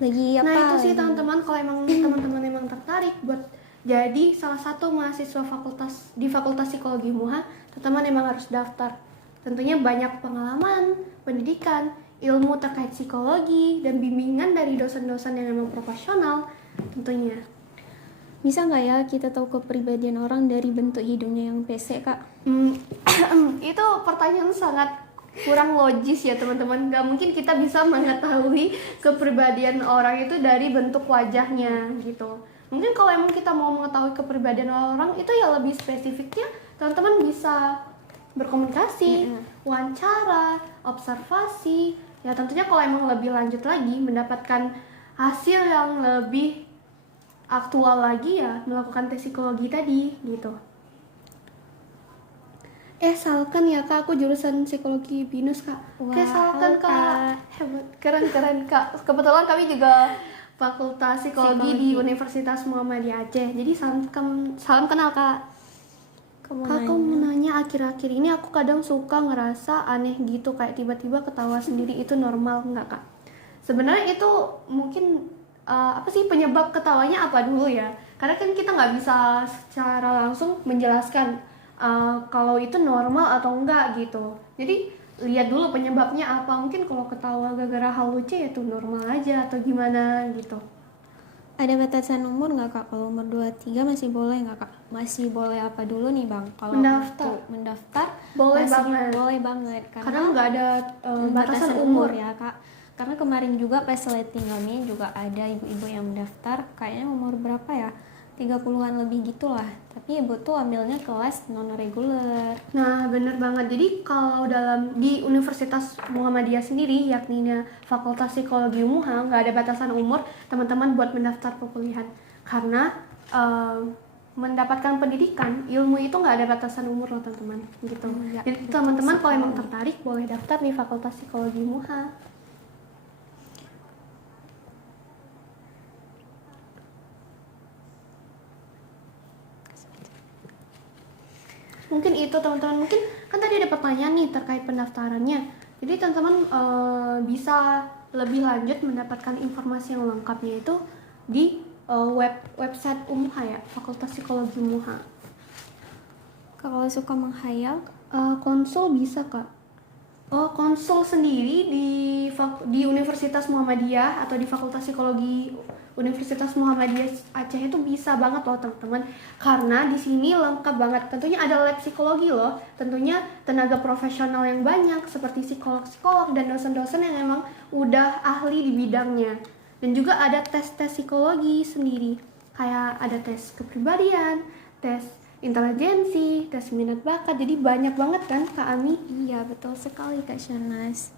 Lagi apa? Nah itu sih teman-teman, kalau emang teman-teman emang tertarik buat jadi salah satu mahasiswa di Fakultas Psikologi MUHA, teman-teman emang harus daftar. Tentunya banyak pengalaman, pendidikan, ilmu terkait psikologi, dan bimbingan dari dosen-dosen yang memang profesional tentunya. Bisa nggak ya kita tahu kepribadian orang dari bentuk hidungnya yang pesek Kak? Itu pertanyaan sangat kurang logis ya teman-teman. Gak mungkin kita bisa mengetahui kepribadian orang itu dari bentuk wajahnya gitu. Mungkin kalau emang kita mau mengetahui kepribadian orang itu ya lebih spesifiknya teman-teman bisa berkomunikasi, wawancara, observasi. Ya tentunya kalau emang lebih lanjut lagi mendapatkan hasil yang lebih aktual lagi ya melakukan tes psikologi tadi gitu. Salkan ya kak, aku jurusan psikologi BINUS kak. Wah, Salkan halo, kak, hebat, keren kak. Kebetulan kami juga fakultas psikologi di Universitas Muhammadiyah Aceh. Jadi salam kenal kak. Kak, aku mau nanya, akhir-akhir ini aku kadang suka ngerasa aneh gitu, kayak tiba-tiba ketawa sendiri, itu normal nggak kak? Sebenarnya itu mungkin apa sih penyebab ketawanya apa dulu ya? Karena kan kita nggak bisa secara langsung menjelaskan kalau itu normal atau enggak gitu. Jadi lihat dulu penyebabnya apa. Mungkin kalau ketawa gara-gara hal lucu ya itu normal aja atau gimana gitu. Ada batasan umur nggak kak? Kalau umur 23 masih boleh nggak kak? Masih boleh apa dulu nih bang? Kalau mendaftar boleh masih banget. Boleh banget karena nggak ada batasan umur ya kak. Karena kemarin juga pas lighting kami juga ada ibu-ibu yang mendaftar, kayaknya umur berapa ya? 30-an lebih gitulah. Tapi ibu tuh ambilnya kelas non reguler. Nah, bener banget. Jadi kalau di Universitas Muhammadiyah sendiri, yakni Fakultas Psikologi UMUHA, nggak ada batasan umur teman-teman buat mendaftar perkuliahan. Karena mendapatkan pendidikan, ilmu itu nggak ada batasan umur loh teman-teman. Gitu. Jadi teman-teman kalau emang tertarik boleh daftar di Fakultas Psikologi UMUHA. Mungkin itu teman-teman, mungkin kan tadi ada pertanyaan nih terkait pendaftarannya. Jadi teman-teman bisa lebih lanjut mendapatkan informasi yang lengkapnya itu di website UMUHA ya, Fakultas Psikologi UMUHA. Kalau suka menghayal, konsul bisa kak. Konsul sendiri di Universitas Muhammadiyah atau di Fakultas Psikologi Universitas Muhammadiyah Aceh itu bisa banget loh teman-teman, karena di sini lengkap banget. Tentunya ada lab psikologi loh, tentunya tenaga profesional yang banyak seperti psikolog-psikolog dan dosen-dosen yang emang udah ahli di bidangnya. Dan juga ada tes-tes psikologi sendiri, kayak ada tes kepribadian, tes intelijensi, tes minat bakat. Jadi banyak banget kan Kak Ami? Iya betul sekali Kak Syarnas.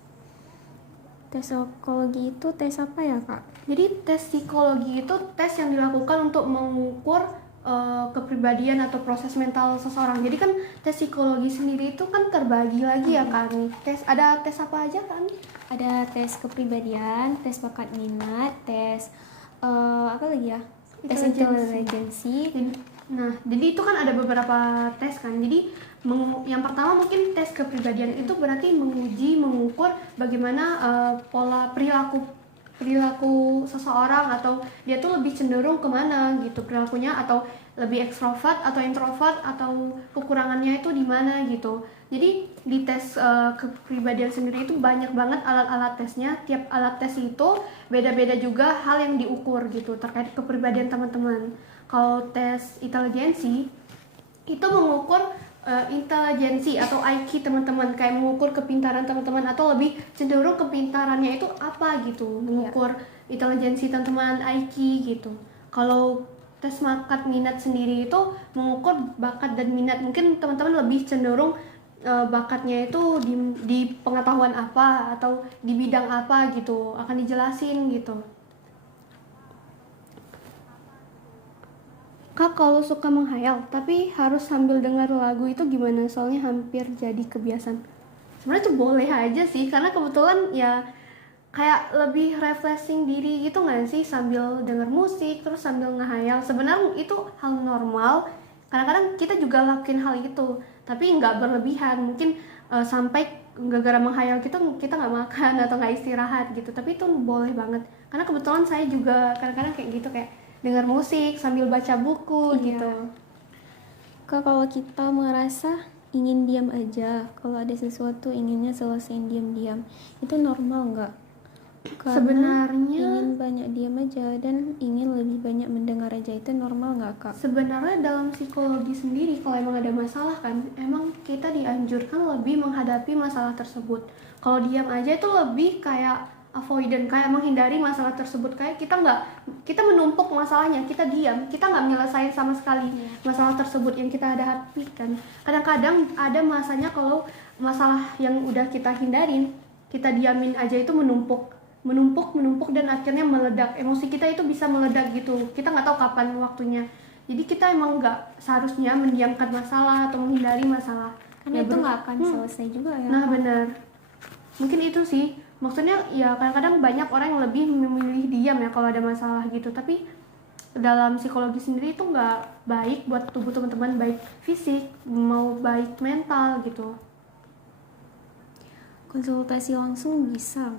Tes psikologi itu tes apa ya Kak? Jadi tes psikologi itu tes yang dilakukan untuk mengukur kepribadian atau proses mental seseorang. Jadi kan tes psikologi sendiri itu kan terbagi lagi ya Kak Ami. Ada tes apa aja Kak Ami? Ada tes kepribadian, tes bakat minat, tes apa lagi ya? Tes intelijensi. Nah, jadi itu kan ada beberapa tes kan. Jadi yang pertama mungkin tes kepribadian itu berarti mengukur bagaimana pola perilaku seseorang, atau dia tuh lebih cenderung kemana gitu perilakunya, atau lebih ekstrovert atau introvert, atau kekurangannya itu di mana gitu. Jadi di tes kepribadian sendiri itu banyak banget alat-alat tesnya. Tiap alat tes itu beda-beda juga hal yang diukur gitu terkait kepribadian teman-teman. Kalau tes intelijensi itu mengukur intelijensi atau IQ teman-teman, kayak mengukur kepintaran teman-teman, atau lebih cenderung kepintarannya itu apa gitu, mengukur intelijensi teman-teman, IQ gitu. Kalau tes bakat minat sendiri itu mengukur bakat dan minat. Mungkin teman-teman lebih cenderung bakatnya itu di pengetahuan apa atau di bidang apa gitu, akan dijelasin gitu. Kak, kalau suka menghayal tapi harus sambil dengar lagu itu gimana? Soalnya hampir jadi kebiasaan. Sebenarnya itu boleh aja sih, karena kebetulan ya kayak lebih refreshing diri gitu nggak sih, sambil dengar musik terus sambil ngehayal. Sebenarnya itu hal normal. Kadang-kadang kita juga lakuin hal itu, tapi nggak berlebihan. Mungkin sampai gara-gara menghayal kita nggak makan atau nggak istirahat gitu. Tapi itu boleh banget. Karena kebetulan saya juga kadang-kadang kayak gitu, kayak dengar musik sambil baca buku gitu. Kak, kalau kita merasa ingin diam aja, kalau ada sesuatu inginnya selesaiin diam-diam, itu normal nggak? Karena sebenarnya ingin banyak diam aja dan ingin lebih banyak mendengar aja, itu normal nggak Kak? Sebenarnya dalam psikologi sendiri kalau emang ada masalah kan, emang kita dianjurkan lebih menghadapi masalah tersebut, Kalau diam aja itu lebih kayak avoidant, kayak menghindari masalah tersebut. Kayak kita menumpuk masalahnya, kita diam, kita nggak menyelesaikan sama sekali masalah tersebut yang kita hadapi kan. Kadang-kadang ada masanya kalau masalah yang udah kita hindarin, kita diamin aja itu menumpuk dan akhirnya meledak. Emosi kita itu bisa meledak gitu, kita nggak tahu kapan waktunya. Jadi kita emang nggak seharusnya mendiamkan masalah atau menghindari masalah. Karena itu nggak akan selesai juga ya. Nah benar, mungkin itu sih maksudnya. Ya kadang-kadang banyak orang yang lebih memilih diam ya kalau ada masalah gitu, tapi dalam psikologi sendiri itu nggak baik buat tubuh teman-teman, baik fisik mau baik mental gitu. Konsultasi langsung bisa.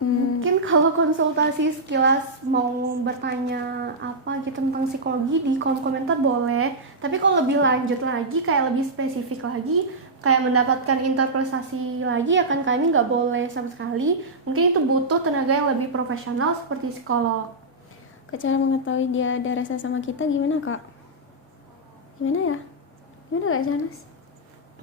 Mungkin kalau konsultasi sekilas mau bertanya apa gitu tentang psikologi di kolom komentar boleh, tapi kalau lebih lanjut lagi kayak lebih spesifik lagi kayak mendapatkan interpretasi lagi ya kan, kami nggak boleh sama sekali. Mungkin itu butuh tenaga yang lebih profesional seperti psikolog. Cara mengetahui dia ada rasa sama kita gimana kak? Gimana ya? Gimana kak Janas?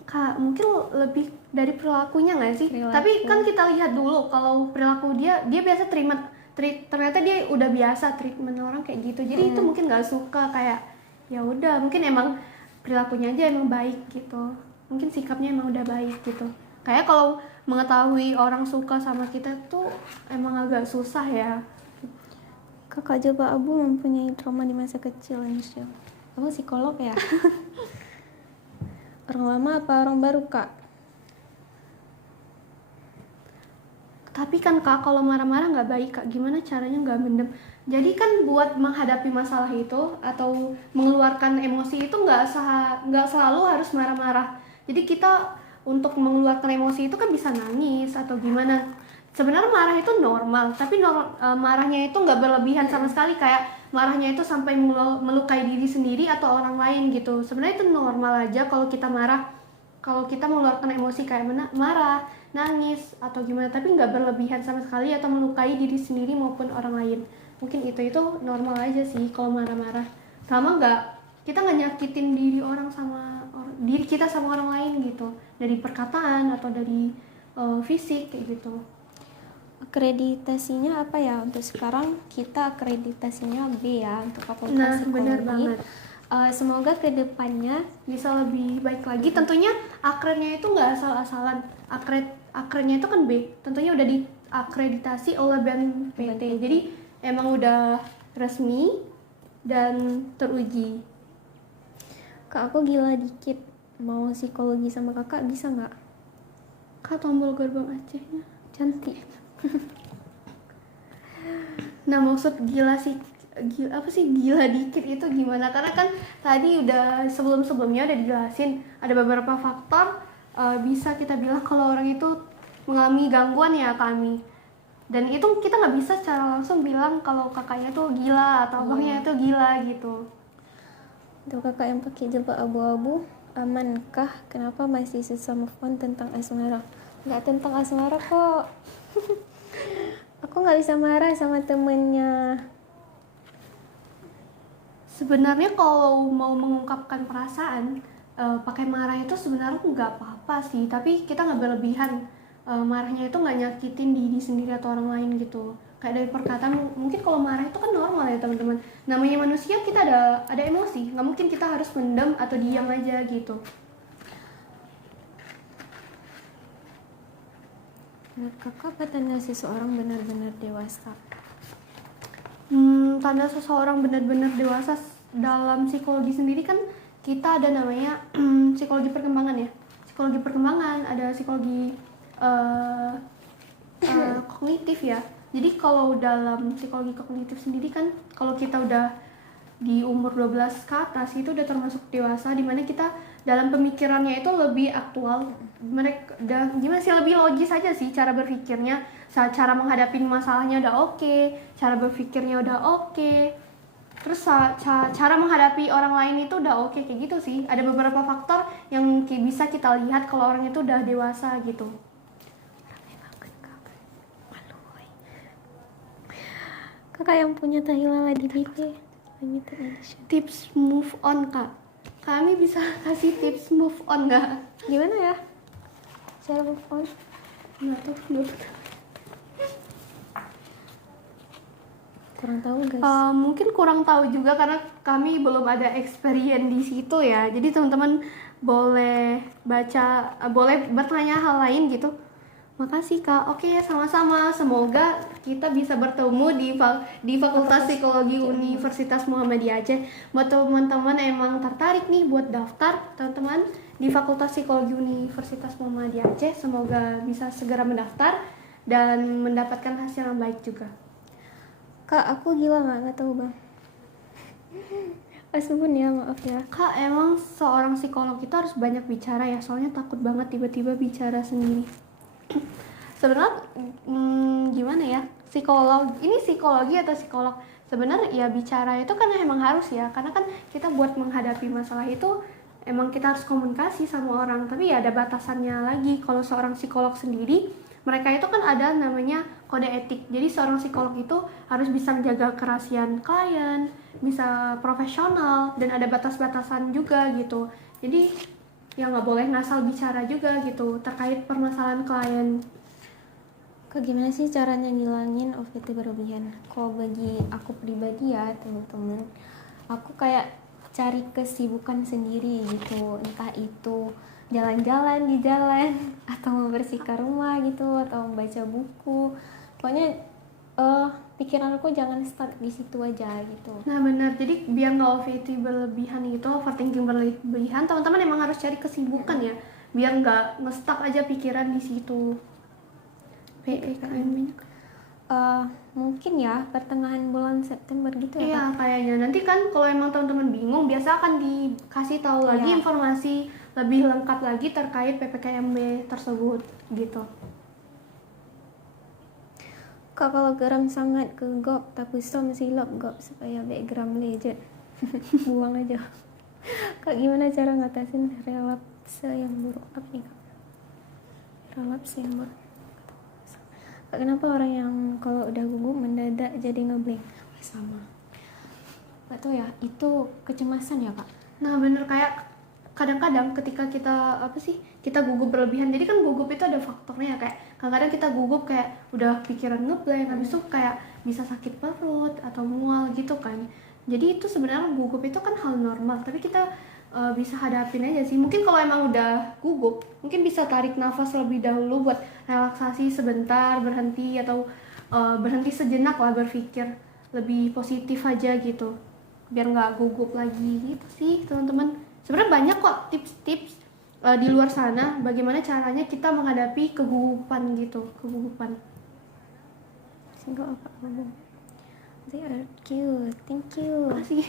Kak, mungkin lebih dari perilakunya nggak sih? Perilaku. Tapi kan kita lihat dulu kalau perilaku dia biasa ternyata dia udah biasa treatment orang kayak gitu. Jadi itu mungkin nggak suka, kayak ya udah mungkin emang perilakunya aja emang baik gitu. Mungkin sikapnya emang udah baik gitu. Kayak kalau mengetahui orang suka sama kita tuh emang agak susah ya. Kakak Jilbab Abu mempunyai trauma di masa kecil, Insya. Kamu psikolog ya? Orang lama apa orang baru kak? Tapi kan kak kalau marah-marah nggak baik kak, gimana caranya nggak mendem? Jadi kan buat menghadapi masalah itu atau mengeluarkan emosi itu nggak selalu harus marah-marah. Jadi kita untuk mengeluarkan emosi itu kan bisa nangis atau gimana. Sebenarnya marah itu normal, tapi marahnya itu nggak berlebihan sama sekali, kayak marahnya itu sampai melukai diri sendiri atau orang lain gitu. Sebenarnya itu normal aja kalau kita marah, kalau kita mengeluarkan emosi kayak marah, nangis atau gimana, tapi nggak berlebihan sama sekali atau melukai diri sendiri maupun orang lain. Mungkin itu normal aja sih kalau marah-marah. Sama kita nggak nyakitin diri diri kita sama orang lain gitu, dari perkataan atau dari fisik kayak gitu. Akreditasinya apa ya? Untuk sekarang kita akreditasinya B ya untuk fakultas Nah, psikologi. benar banget. Semoga kedepannya bisa lebih baik lagi. Tentunya akrednya itu nggak asal-asalan. Akrednya itu kan B. Tentunya udah diakreditasi oleh BNPT. Jadi emang udah resmi dan teruji. Kak, aku gila dikit. Mau psikologi sama kakak bisa nggak? Kak, tombol gerbang Acehnya Cantik. Nah, maksud gila dikit itu gimana? Karena kan tadi udah sebelumnya udah dijelasin ada beberapa faktor bisa kita bilang kalau orang itu mengalami gangguan ya kami. Dan itu kita nggak bisa secara langsung bilang kalau kakaknya tuh gila atau abangnya itu gila gitu. Untuk kakak yang pakai jilbab abu-abu, amankah? Kenapa masih susah move on tentang asmara? Nggak tentang asmara kok. Aku nggak bisa marah sama temennya. Sebenarnya kalau mau mengungkapkan perasaan pakai marah itu sebenarnya nggak apa-apa sih, tapi kita nggak berlebihan. Marahnya itu nggak nyakitin diri sendiri atau orang lain gitu. Kayak dari perkataan, mungkin kalau marah itu kan normal ya teman-teman. Namanya manusia, kita ada emosi, nggak mungkin kita harus mendem atau diam aja gitu. Menurut kakak apa tanda seseorang benar-benar dewasa? Tanda seseorang benar-benar dewasa dalam psikologi sendiri kan kita ada namanya psikologi perkembangan ya. Psikologi perkembangan, ada psikologi kognitif ya. Jadi kalau dalam psikologi kognitif sendiri kan kalau kita udah di umur 12 ke atas itu udah termasuk dewasa, dimana kita dalam pemikirannya itu lebih aktual, mereka gimana sih, lebih logis aja sih cara berpikirnya, cara menghadapi masalahnya udah oke, cara berpikirnya udah oke, terus cara menghadapi orang lain itu udah oke kayak gitu sih. Ada beberapa faktor yang bisa kita lihat kalau orang itu udah dewasa gitu. Kakak yang punya tahi lala di pipi, limited edition. Tips move on kak, kami bisa kasih tips move on nggak? Gimana ya cara move on? Nah tuh, dua. Kurang tahu guys. Mungkin kurang tahu juga karena kami belum ada experience di situ ya. Jadi teman-teman boleh baca, boleh bertanya hal lain gitu. Makasih Kak. Oke, sama-sama. Semoga kita bisa bertemu di Fakultas Psikologi Universitas Muhammadiyah Aceh. Buat teman-teman emang tertarik nih buat daftar, teman-teman di Fakultas Psikologi Universitas Muhammadiyah Aceh, semoga bisa segera mendaftar dan mendapatkan hasil yang baik juga. Kak, aku gila nggak tahu bang. Asbun ya, maaf ya. Kak, emang seorang psikolog itu harus banyak bicara ya, soalnya takut banget tiba-tiba bicara sendiri. Sebenarnya gimana ya, psikologi atau psikolog sebenarnya ya bicara itu kan emang harus ya, karena kan kita buat menghadapi masalah itu emang kita harus komunikasi sama orang, tapi ya ada batasannya lagi. Kalau seorang psikolog sendiri, mereka itu kan ada namanya kode etik. Jadi seorang psikolog itu harus bisa menjaga kerahasiaan klien, bisa profesional, dan ada batas-batasan juga gitu. Jadi ya nggak boleh ngasal bicara juga gitu terkait permasalahan klien. Kak, gimana sih caranya ngilangin OVT berlebihan? Kalau bagi aku pribadi ya teman-teman, aku kayak cari kesibukan sendiri gitu, entah itu jalan-jalan di jalan atau membersihkan rumah gitu atau membaca buku. Pokoknya pikiran aku jangan stuck di situ aja gitu. Nah benar, jadi biar nggak OVT berlebihan gitu, overthinking berlebihan, teman-teman emang harus cari kesibukan ya, biar nggak ngestak aja pikiran di situ. PPKM Mungkin ya pertengahan bulan September gitu ya. iya Kak? kayaknya. Nanti kan kalau emang teman-teman bingung, biasa akan dikasih tahu lagi Iya. informasi lebih lengkap lagi terkait PPKMB tersebut gitu. Kak, kalau geram sangat ke gop tapi som silap gop supaya background legend. Buang aja. Kak, gimana cara ngatasin relapse yang buruk? Apa nih Kak? Relapse yang buruk. Kak, kenapa orang yang kalau udah gugup mendadak jadi ngeblank? Sama. Gak tau ya, itu kecemasan ya Kak? Nah bener, kayak kadang-kadang ketika kita gugup berlebihan. Jadi kan gugup itu ada faktornya, kayak kadang-kadang kita gugup kayak udah pikiran ngeblank, habis itu kayak bisa sakit perut atau mual gitu kan. Jadi itu sebenarnya gugup itu kan hal normal, tapi kita bisa hadapin aja sih. Mungkin kalau emang udah gugup, mungkin bisa tarik nafas lebih dahulu buat relaksasi sebentar, berhenti atau berhenti sejenak lah, berpikir lebih positif aja gitu, biar nggak gugup lagi gitu sih teman-teman. Sebenarnya banyak kok tips-tips di luar sana bagaimana caranya kita menghadapi kegugupan gitu, kegugupan. Single apa ngomong? They are cute, thank you. Makasih.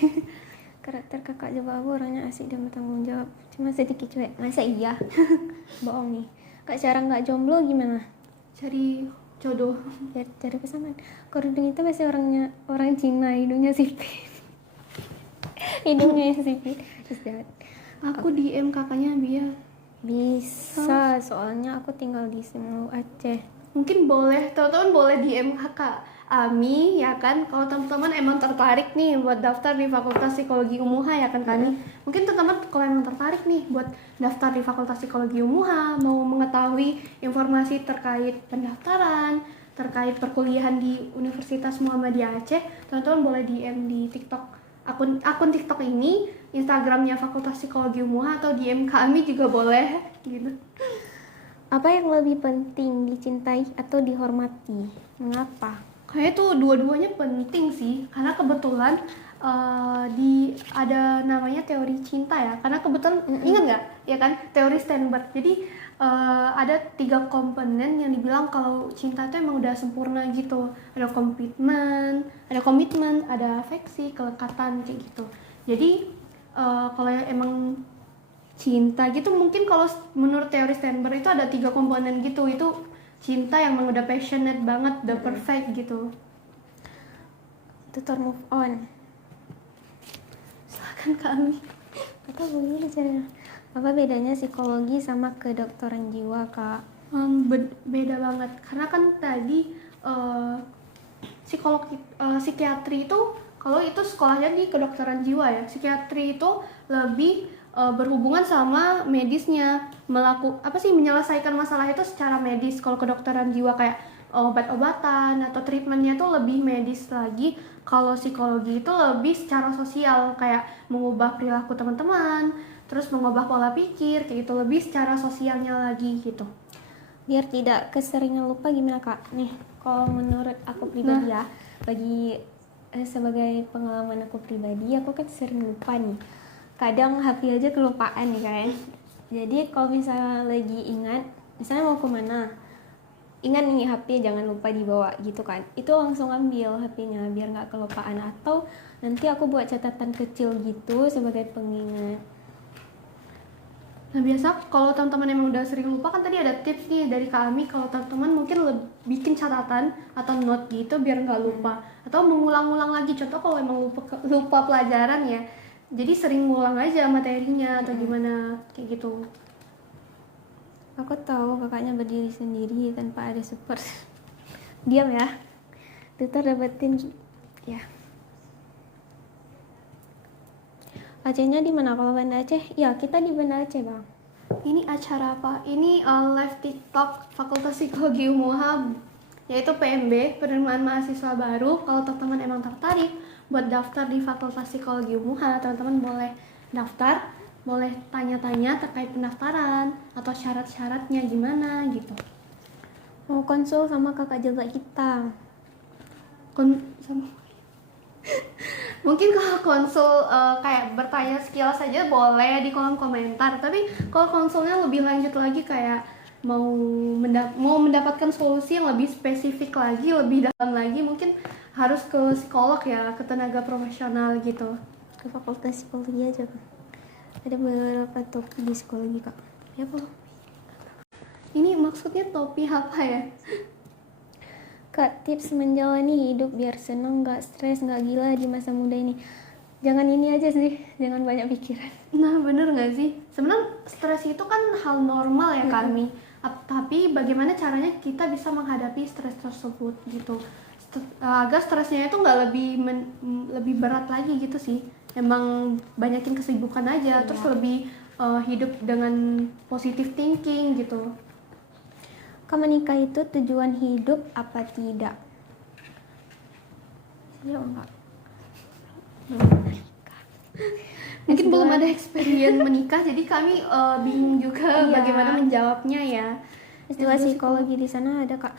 Karakter kakak jawab aku orangnya asik dan bertanggung jawab, cuma sedikit cuek. Masa iya? Bohong nih. Kak, cara nggak jomblo gimana? Cari jodoh. Cari pasangan. Kerudung itu pasti orang Cina, hidungnya sipit. Hidungnya yang sipit. Terus jahat. Aku DM kakaknya biar Bisa, soalnya aku tinggal di Semu Aceh. mungkin boleh, teman-teman boleh DM kakak Ami ya kan, kalau teman-teman emang tertarik nih buat daftar di Fakultas Psikologi UMUHA ya kan Kani. Mungkin teman-teman kalau emang tertarik nih buat daftar di Fakultas Psikologi UMUHA, mau mengetahui informasi terkait pendaftaran, terkait perkuliahan di Universitas Muhammadiyah Aceh, teman-teman boleh DM di TikTok, akun TikTok ini, Instagramnya Fakultas Psikologi UMUHA, atau DM kami juga boleh gitu. Apa yang lebih penting, dicintai atau dihormati? Mengapa? Kayaknya tuh dua-duanya penting sih, karena kebetulan ada namanya teori cinta ya, karena kebetulan ingat nggak ya kan, teori Sternberg. Jadi ada 3 komponen yang dibilang kalau cinta itu emang udah sempurna gitu. Ada komitmen, ada afeksi, kelekatan kayak gitu. Jadi kalau emang cinta gitu, mungkin kalau menurut teori Sternberg itu ada 3 komponen gitu. Itu cinta yang emang udah passionate banget, udah perfect gitu. Itu turn move on. Silakan kami. Atau begini caranya. Apa bedanya psikologi sama kedokteran jiwa, Kak? Beda banget, karena kan tadi psikiatri itu, kalau itu sekolahnya di kedokteran jiwa ya, psikiatri itu lebih berhubungan sama medisnya, menyelesaikan masalah itu secara medis. Kalau kedokteran jiwa kayak obat-obatan atau treatmentnya tuh lebih medis lagi. Kalau psikologi itu lebih secara sosial, kayak mengubah perilaku teman-teman, terus mengubah pola pikir, kayak gitu, lebih secara sosialnya lagi gitu. Biar tidak keseringan lupa gimana Kak? Nih, kalau menurut aku pribadi ya, sebagai pengalaman aku pribadi, aku kan sering lupa nih. Kadang HP aja kelupaan nih kan. Jadi kalau misalnya lagi ingat, misalnya mau kemana, ingat nih HP jangan lupa dibawa gitu kan. Itu langsung ambil HP-nya biar nggak kelupaan. Atau nanti aku buat catatan kecil gitu sebagai pengingat. Nah biasa kalau teman-teman emang udah sering lupa, kan tadi ada tips nih dari Kak Ami, kalau teman-teman mungkin bikin catatan atau note gitu biar nggak lupa, atau mengulang-ulang lagi. Contoh kalau emang lupa pelajaran ya, jadi sering ngulang aja materinya atau gimana kayak gitu. Aku tahu kakaknya berdiri sendiri tanpa ada support. Diam ya. Tutor dapetin ya. Acehnya di mana kalau Banda Aceh? Ya, kita di Banda Aceh, Bang. Ini acara apa? Ini live TikTok Fakultas Psikologi UMUHA, yaitu PMB, penerimaan mahasiswa baru. Kalau teman-teman emang tertarik buat daftar di Fakultas Psikologi UMUHA, teman-teman boleh daftar, boleh tanya-tanya terkait pendaftaran atau syarat-syaratnya gimana gitu. Mau konsul sama kakak jaga kita. Mungkin kalau konsul kayak bertanya sekilas saja boleh di kolom komentar, tapi kalau konsulnya lebih lanjut lagi kayak mau mendapatkan solusi yang lebih spesifik lagi, lebih dalam lagi, mungkin harus ke psikolog ya, ke tenaga profesional gitu. Ke Fakultas Psikologi aja, Kak. Ada beberapa topi di psikologi, Kak. Ya, Bu. Ini maksudnya topi apa ya? Kak, tips menjalani hidup biar seneng, gak stres, gak gila di masa muda ini. Jangan ini aja sih, jangan banyak pikiran. Nah bener gak sih? Sebenarnya stres itu kan hal normal ya kami. Tapi bagaimana caranya kita bisa menghadapi stres tersebut gitu. Agar stresnya itu nggak lebih berat lagi gitu sih. Emang banyakin kesibukan aja, terus lebih hidup dengan positive thinking gitu. Kak, menikah itu tujuan hidup apa tidak? Ya enggak. Mungkin belum ada experience menikah, jadi kami bingung juga bagaimana menjawabnya ya. S2 psikologi di sana ada Kak.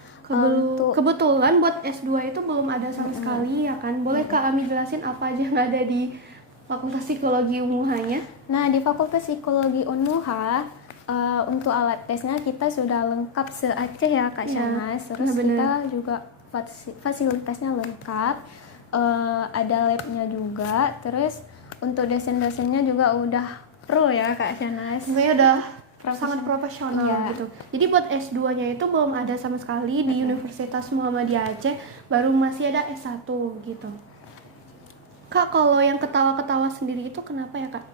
Kebetulan buat S2 itu belum ada sama sekali ya kan. Boleh Kak Ami jelasin apa aja yang ada di Fakultas Psikologi UMUHA-nya? Nah, di Fakultas Psikologi UNMUHA untuk alat tesnya kita sudah lengkap se-Aceh ya Kak Shanas. Terus kita juga fasilitasnya lengkap. Ada labnya juga. Terus untuk dosen-dosennya juga udah pro ya Kak Shanas. Sebenarnya udah sangat profesional gitu. Jadi buat S2-nya itu belum ada sama sekali di Universitas Muhammadiyah Aceh, baru masih ada S1 gitu. Kak, kalau yang ketawa-ketawa sendiri itu kenapa ya Kak?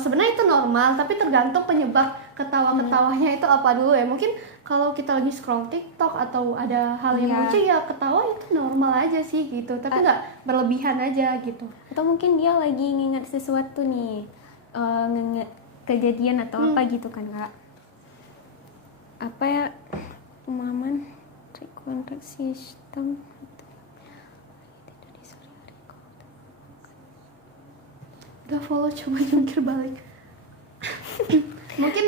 Sebenarnya itu normal, tapi tergantung penyebab ketawa-ketawanya itu apa dulu ya. Mungkin kalau kita lagi scroll TikTok atau ada hal yang lucu ya ketawa itu normal aja sih gitu, tapi nggak berlebihan aja gitu. Atau mungkin dia lagi nginget sesuatu nih, nginget kejadian atau apa gitu kan Kak. Apa ya, pemahaman kontrak sistem. Udah follow, coba jungkir balik. Mungkin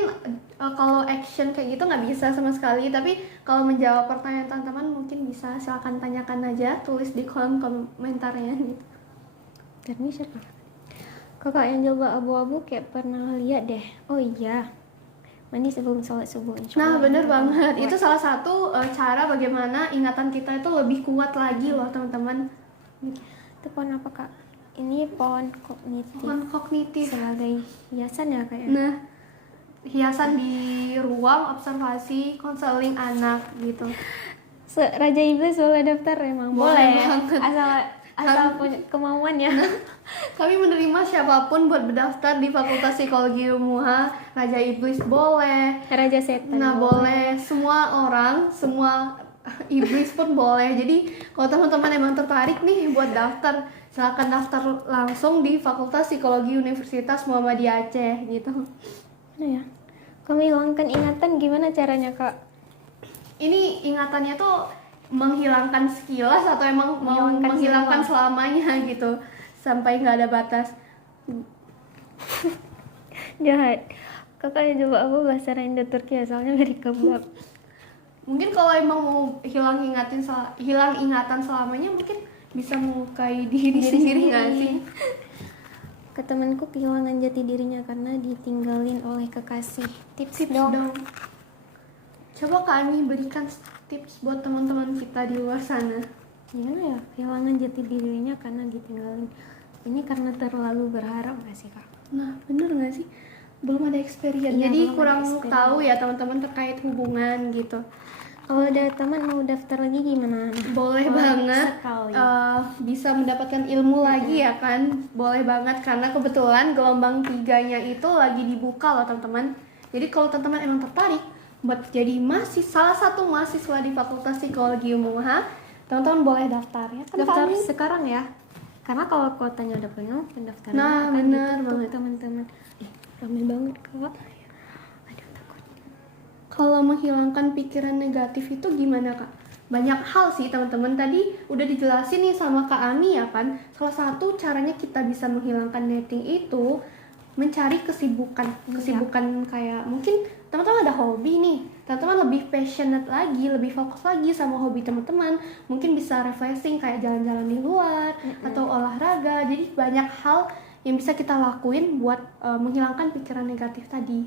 kalau action kayak gitu nggak bisa sama sekali, tapi kalau menjawab pertanyaan teman-teman mungkin bisa. Silakan tanyakan aja, tulis di kolom komentarnya gitu. Dan ini siapa? Kakak yang jilbab abu-abu kayak pernah lihat deh. Oh iya, mandi sebelum sholat subuh. Nah bener banget, itu salah satu cara bagaimana ingatan kita itu lebih kuat lagi loh teman-teman. Itu pohon apa Kak? Ini pohon kognitif. Pohon kognitif sebagai hiasan ya Kak ya? Nah, hiasan di ruang observasi konseling anak gitu. Raja Iblis boleh daftar emang? Boleh asal punya kemauan ya. Kami menerima siapapun buat berdaftar di Fakultas Psikologi UMUHA. Raja Iblis boleh, Raja Setan nah boleh. Semua orang, semua iblis pun boleh. Jadi kalau teman-teman emang tertarik nih buat daftar, silakan daftar langsung di Fakultas Psikologi Universitas Muhammadiyah Aceh gitu. Mana ya? Kalau menghilangkan ingatan gimana caranya, Kak? Ini ingatannya tuh menghilangkan sekilas atau emang mau Menghilangkan menghilangkan selamanya gitu sampai nggak ada batas. Jahat. Kakak coba aku bahasa Indo Turki ya, soalnya dari kebab. Mungkin kalau emang mau hilang ingatan selamanya, mungkin bisa melukai diri sendiri nggak sih? Ke temanku kehilangan jati dirinya karena ditinggalin oleh kekasih. Tips dong. Coba kami berikan tips buat teman-teman kita di luar sana. Gimana ya? Kehilangan jati dirinya karena ditinggalin. Ini karena terlalu berharap gak sih, Kak? Nah, bener nggak sih? Belum ada experience, Iya, jadi belum ada kurang experience. tahu ya teman-teman terkait hubungan gitu. Kalau ada teman mau daftar lagi gimana? Boleh banget sekali. bisa mendapatkan ilmu lagi ya kan, boleh banget karena kebetulan gelombang 3-nya itu lagi dibuka loh teman-teman. Jadi kalau teman-teman emang tertarik buat jadi salah satu mahasiswa di Fakultas Psikologi UMUHA, teman-teman boleh daftar ya kan. Daftar Kami? sekarang ya. Karena kalau kuotanya udah penuh, pendaftaran Nah, akan benar ditutup, banget. teman-teman. Ramai banget, Kak. Aduh, takut. Kalau menghilangkan pikiran negatif itu gimana Kak? Banyak hal sih teman-teman, tadi udah dijelasin nih sama Kak Ami ya kan. Salah satu caranya kita bisa menghilangkan netting itu mencari kesibukan kayak mungkin teman-teman ada hobi nih, teman-teman lebih passionate lagi, lebih fokus lagi sama hobi teman-teman, mungkin bisa refreshing kayak jalan-jalan di luar atau olahraga. Jadi banyak hal yang bisa kita lakuin buat menghilangkan pikiran negatif tadi.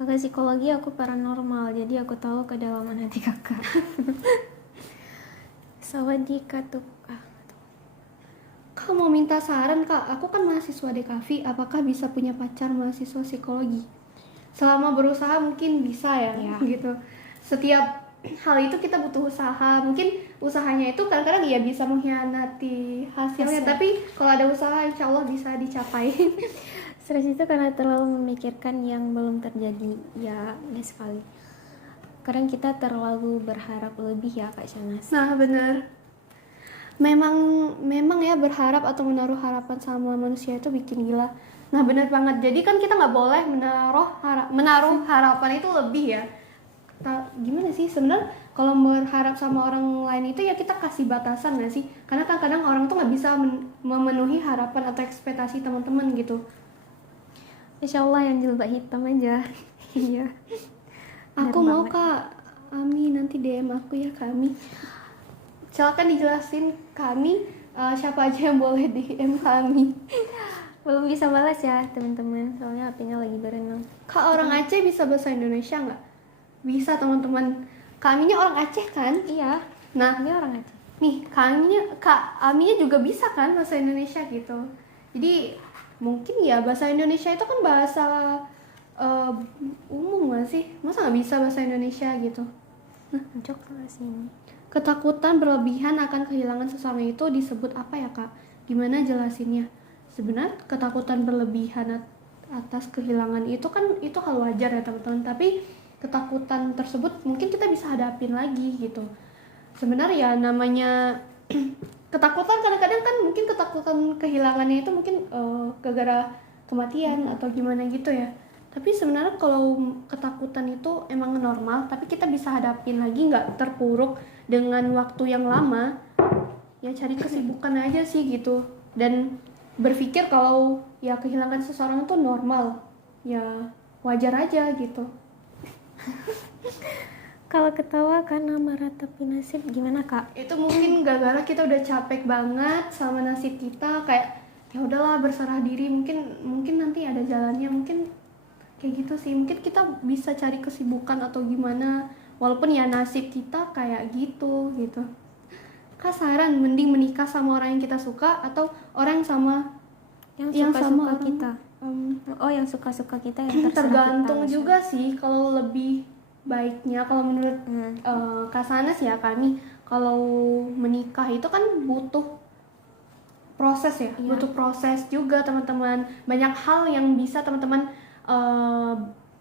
Kakak psikologi, aku paranormal, jadi aku tahu kedalaman hati kakak. Sawadika tuh. Kak mau minta saran Kak, aku kan mahasiswa DKV, apakah bisa punya pacar mahasiswa psikologi? Selama berusaha mungkin bisa ya, gitu. Setiap hal itu kita butuh usaha, mungkin usahanya itu kadang-kadang ya bisa mengkhianati hasilnya, tapi kalau ada usaha insya Allah bisa dicapai. Stres itu karena terlalu memikirkan yang belum terjadi, ya benar sekali. Kadang kita terlalu berharap lebih ya Kak Shanas. Nah bener, memang ya berharap atau menaruh harapan sama manusia itu bikin gila. Nah bener banget, jadi kan kita nggak boleh menaruh harapan itu lebih ya. Gimana sih sebenarnya kalau berharap sama orang lain itu ya kita kasih batasan nggak sih? Karena kan kadang orang tuh nggak bisa memenuhi harapan atau ekspektasi teman-teman gitu. Insya Allah yang jilbab hitam aja. Iya. Aku mau Kak Ami, nanti DM aku ya Kami. Silakan dijelasin Kami siapa aja yang boleh DM Kami. Belum bisa balas ya teman-teman, soalnya HP-nya lagi berenang. Kak orang Aceh bisa bahasa Indonesia nggak? Bisa teman-teman. Kaminya orang Aceh kan? Iya. Nah, Ini orang Aceh. nih Kak Aminya juga bisa kan bahasa Indonesia gitu. Jadi mungkin ya bahasa Indonesia itu kan bahasa umum gak sih? Masa nggak bisa bahasa Indonesia gitu? Cocok ke sini. Ketakutan berlebihan akan kehilangan seseorang itu disebut apa ya Kak? Gimana jelasinnya? Sebenarnya ketakutan berlebihan atas kehilangan itu kan itu hal wajar ya teman-teman. Tapi ketakutan tersebut mungkin kita bisa hadapin lagi gitu. Sebenarnya namanya ketakutan kadang-kadang kan mungkin ketakutan kehilangannya itu mungkin gara-gara kematian atau gimana gitu ya. Tapi sebenarnya kalau ketakutan itu emang normal, tapi kita bisa hadapin lagi, nggak terpuruk dengan waktu yang lama. Ya cari kesibukan aja sih gitu, dan berpikir kalau ya kehilangan seseorang itu normal, ya wajar aja gitu. Kalau ketawa karena meratapi nasib gimana Kak? Itu mungkin gara-gara kita udah capek banget sama nasib kita, kayak ya udahlah berserah diri, mungkin nanti ada jalannya, mungkin kayak gitu sih. Mungkin kita bisa cari kesibukan atau gimana, walaupun ya nasib kita kayak gitu. Kak saran mending menikah sama orang yang kita suka atau orang yang suka orang- kita. Yang suka kita yang terserah tergantung kita, juga sih. Kalau lebih baiknya kalau menurut Kak Sanas ya, kami kalau menikah itu kan butuh proses ya, butuh proses juga teman-teman. Banyak hal yang bisa teman-teman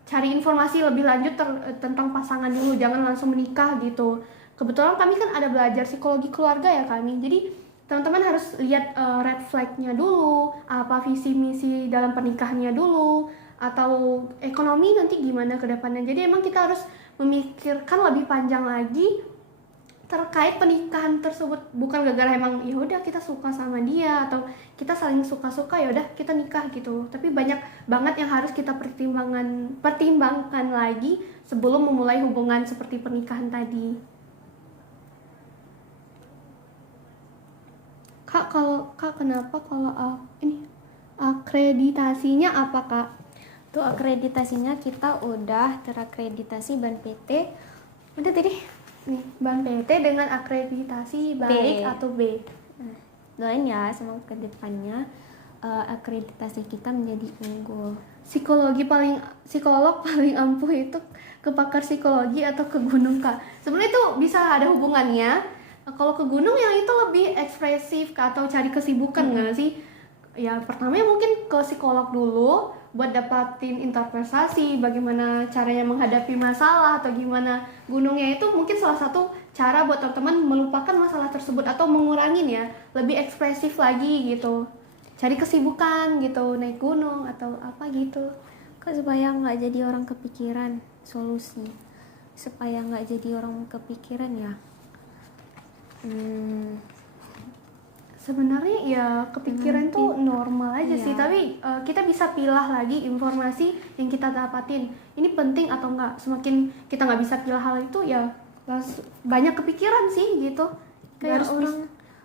cari informasi lebih lanjut tentang pasangan dulu, jangan langsung menikah gitu. kebetulan kami kan ada belajar psikologi keluarga ya kami. Jadi teman-teman harus lihat red flag-nya dulu, apa visi misi dalam pernikahannya dulu, atau ekonomi nanti gimana ke depannya. Jadi emang kita harus memikirkan lebih panjang lagi terkait pernikahan tersebut, bukan gara-gara emang ya udah kita suka sama dia atau kita saling suka-suka ya udah kita nikah gitu. Tapi banyak banget yang harus kita pertimbangkan lagi sebelum memulai hubungan seperti pernikahan tadi. Kak kenapa kalau ini akreditasinya apa Kak? Tuh akreditasinya kita udah terakreditasi Ban PT. Udah tadi. Nih, Ban PT dengan akreditasi baik atau B. Doain ya semoga kedepannya akreditasi kita menjadi unggul. Psikolog paling ampuh itu ke pakar psikologi atau ke gunung Kak? Sebenarnya itu bisa ada hubungannya. Kalau ke gunung yang itu lebih ekspresif Kak, atau cari kesibukan nggak sih? Ya pertamanya mungkin ke psikolog dulu buat dapatin interpretasi bagaimana caranya menghadapi masalah atau gimana. Gunungnya itu mungkin salah satu cara buat teman-teman melupakan masalah tersebut atau mengurangin ya, lebih ekspresif lagi gitu. Cari kesibukan gitu, naik gunung atau apa gitu. Kok supaya nggak jadi orang kepikiran solusi, supaya nggak jadi orang kepikiran ya. Sebenarnya ya kepikiran tuh normal aja sih, tapi kita bisa pilah lagi informasi yang kita dapatin. Ini penting atau enggak. Semakin kita nggak bisa pilah hal itu ya banyak kepikiran sih gitu. Kayak harus orang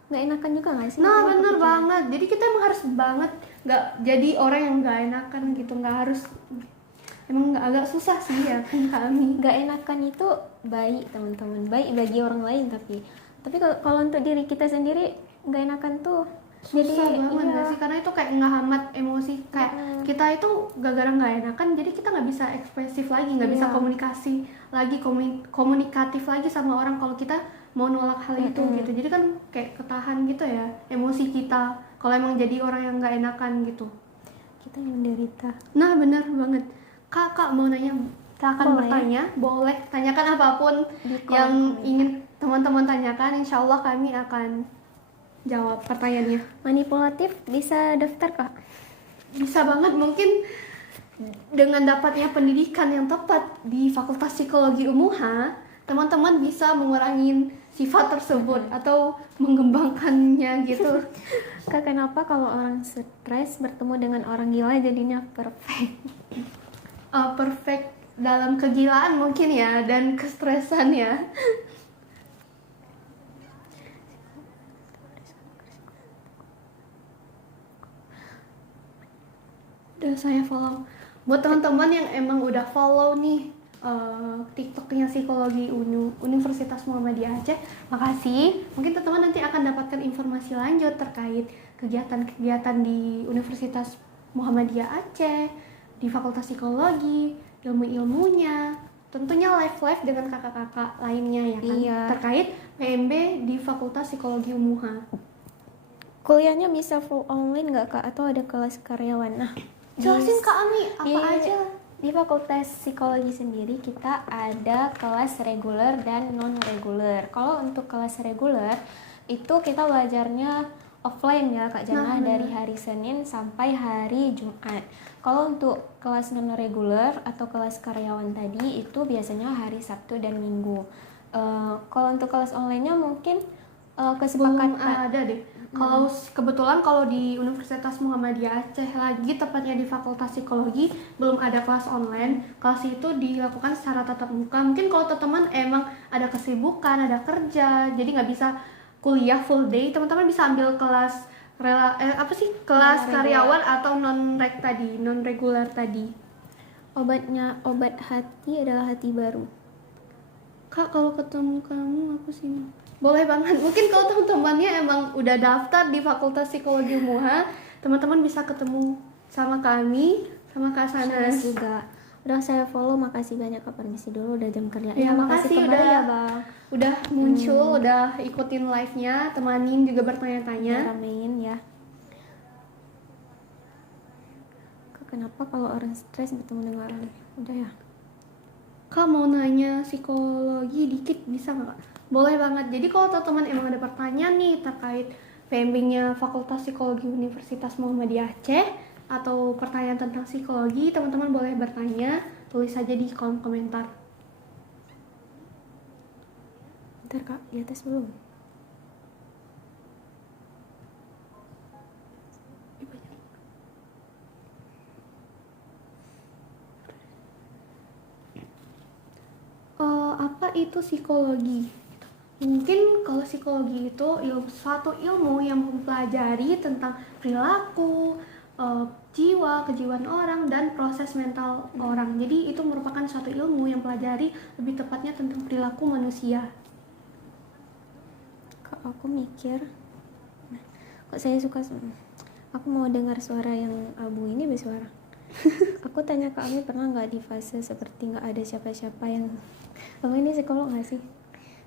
nggak enakan juga nggak sih? Nah bener banget. Jadi kita emang harus banget nggak jadi orang yang nggak enakan gitu. Nggak harus, emang nggak, agak susah sih ya kan kami. Nggak enakan itu baik teman-teman, baik bagi orang lain tapi kalau untuk diri kita sendiri nggak enakan tuh susah banget gak sih, karena itu kayak ngehambat emosi kayak kita itu gara-gara nggak enakan jadi kita nggak bisa ekspresif lagi, nggak bisa komunikasi lagi, komunikatif lagi sama orang kalau kita mau nolak hal itu gitu. Jadi kan kayak ketahan gitu ya emosi kita kalau emang jadi orang yang nggak enakan gitu, kita yang menderita. Nah bener banget. Kak mau nanya, silakan bertanya, boleh tanyakan apapun yang ingin teman-teman tanyakan, insya Allah kami akan jawab pertanyaannya. Manipulatif bisa daftar Kak? Bisa banget, mungkin dengan dapatnya pendidikan yang tepat di Fakultas Psikologi UMUHA, teman-teman bisa mengurangi sifat tersebut atau mengembangkannya gitu. Kak, kenapa kalau orang stres bertemu dengan orang gila jadinya perfect? Perfect dalam kegilaan mungkin ya, dan kestresan ya. Udah saya follow. Buat teman-teman yang emang udah follow nih TikToknya Psikologi Universitas Muhammadiyah Aceh, makasih. Mungkin teman-teman nanti akan dapatkan informasi lanjut terkait kegiatan-kegiatan di Universitas Muhammadiyah Aceh, di Fakultas Psikologi, ilmu-ilmunya, tentunya live dengan kakak-kakak lainnya ya kan, terkait PMB di Fakultas Psikologi UMUHA. Kuliahnya bisa full online nggak Kak? Atau ada kelas karyawan? Nah, jelasin Kak Ami, apa aja? Di Fakultas Psikologi sendiri kita ada kelas reguler dan non-reguler. Kalau untuk kelas reguler itu kita belajarnya offline ya Kak Jana, dari hari Senin sampai hari Jumat. Kalau untuk kelas non-reguler atau kelas karyawan tadi itu biasanya hari Sabtu dan Minggu. Kalau untuk kelas online-nya mungkin kesepakatan belum ada deh. Kalau kebetulan kalau di Universitas Muhammadiyah Aceh lagi tepatnya di Fakultas Psikologi belum ada kelas online. Kelas itu dilakukan secara tatap muka. Mungkin kalau teman-teman emang ada kesibukan, ada kerja, jadi nggak bisa kuliah full day, teman-teman bisa ambil kelas kelas karyawan atau non reguler tadi. Obat hati adalah hati baru. Kak, kalau ketemu kamu apa sih? Boleh banget. Mungkin kalau teman-temannya emang udah daftar di Fakultas Psikologi UMUHA, teman-teman bisa ketemu sama kami, sama Kak Sanas juga. Udah saya follow, makasih banyak Kak, permisi dulu, udah jam kerja. Ya, makasih udah ya Bang. Udah muncul, udah ikutin live-nya, temanin juga bertanya-tanya. Ramein ya. Kak, kenapa kalau orang stres bertemu dengan orang? Udah ya. Kak mau nanya psikologi dikit bisa nggak Kak? Boleh banget. Jadi kalau teman-teman emang ada pertanyaan nih terkait PMB-nya Fakultas Psikologi Universitas Muhammadiyah Aceh atau pertanyaan tentang psikologi, teman-teman boleh bertanya, tulis saja di kolom komentar. Bentar Kak, di atas belum? Apa itu psikologi? Mungkin kalau psikologi itu suatu ilmu yang mempelajari tentang perilaku, jiwa, kejiwaan orang, dan proses mental orang. Jadi itu merupakan suatu ilmu yang pelajari lebih tepatnya tentang perilaku manusia. Kak, aku mikir, kok saya suka, aku mau dengar suara yang abu ini bersuara. Aku tanya Kak Ami, pernah nggak di fase seperti nggak ada siapa-siapa yang, kamu ini psikolog nggak sih?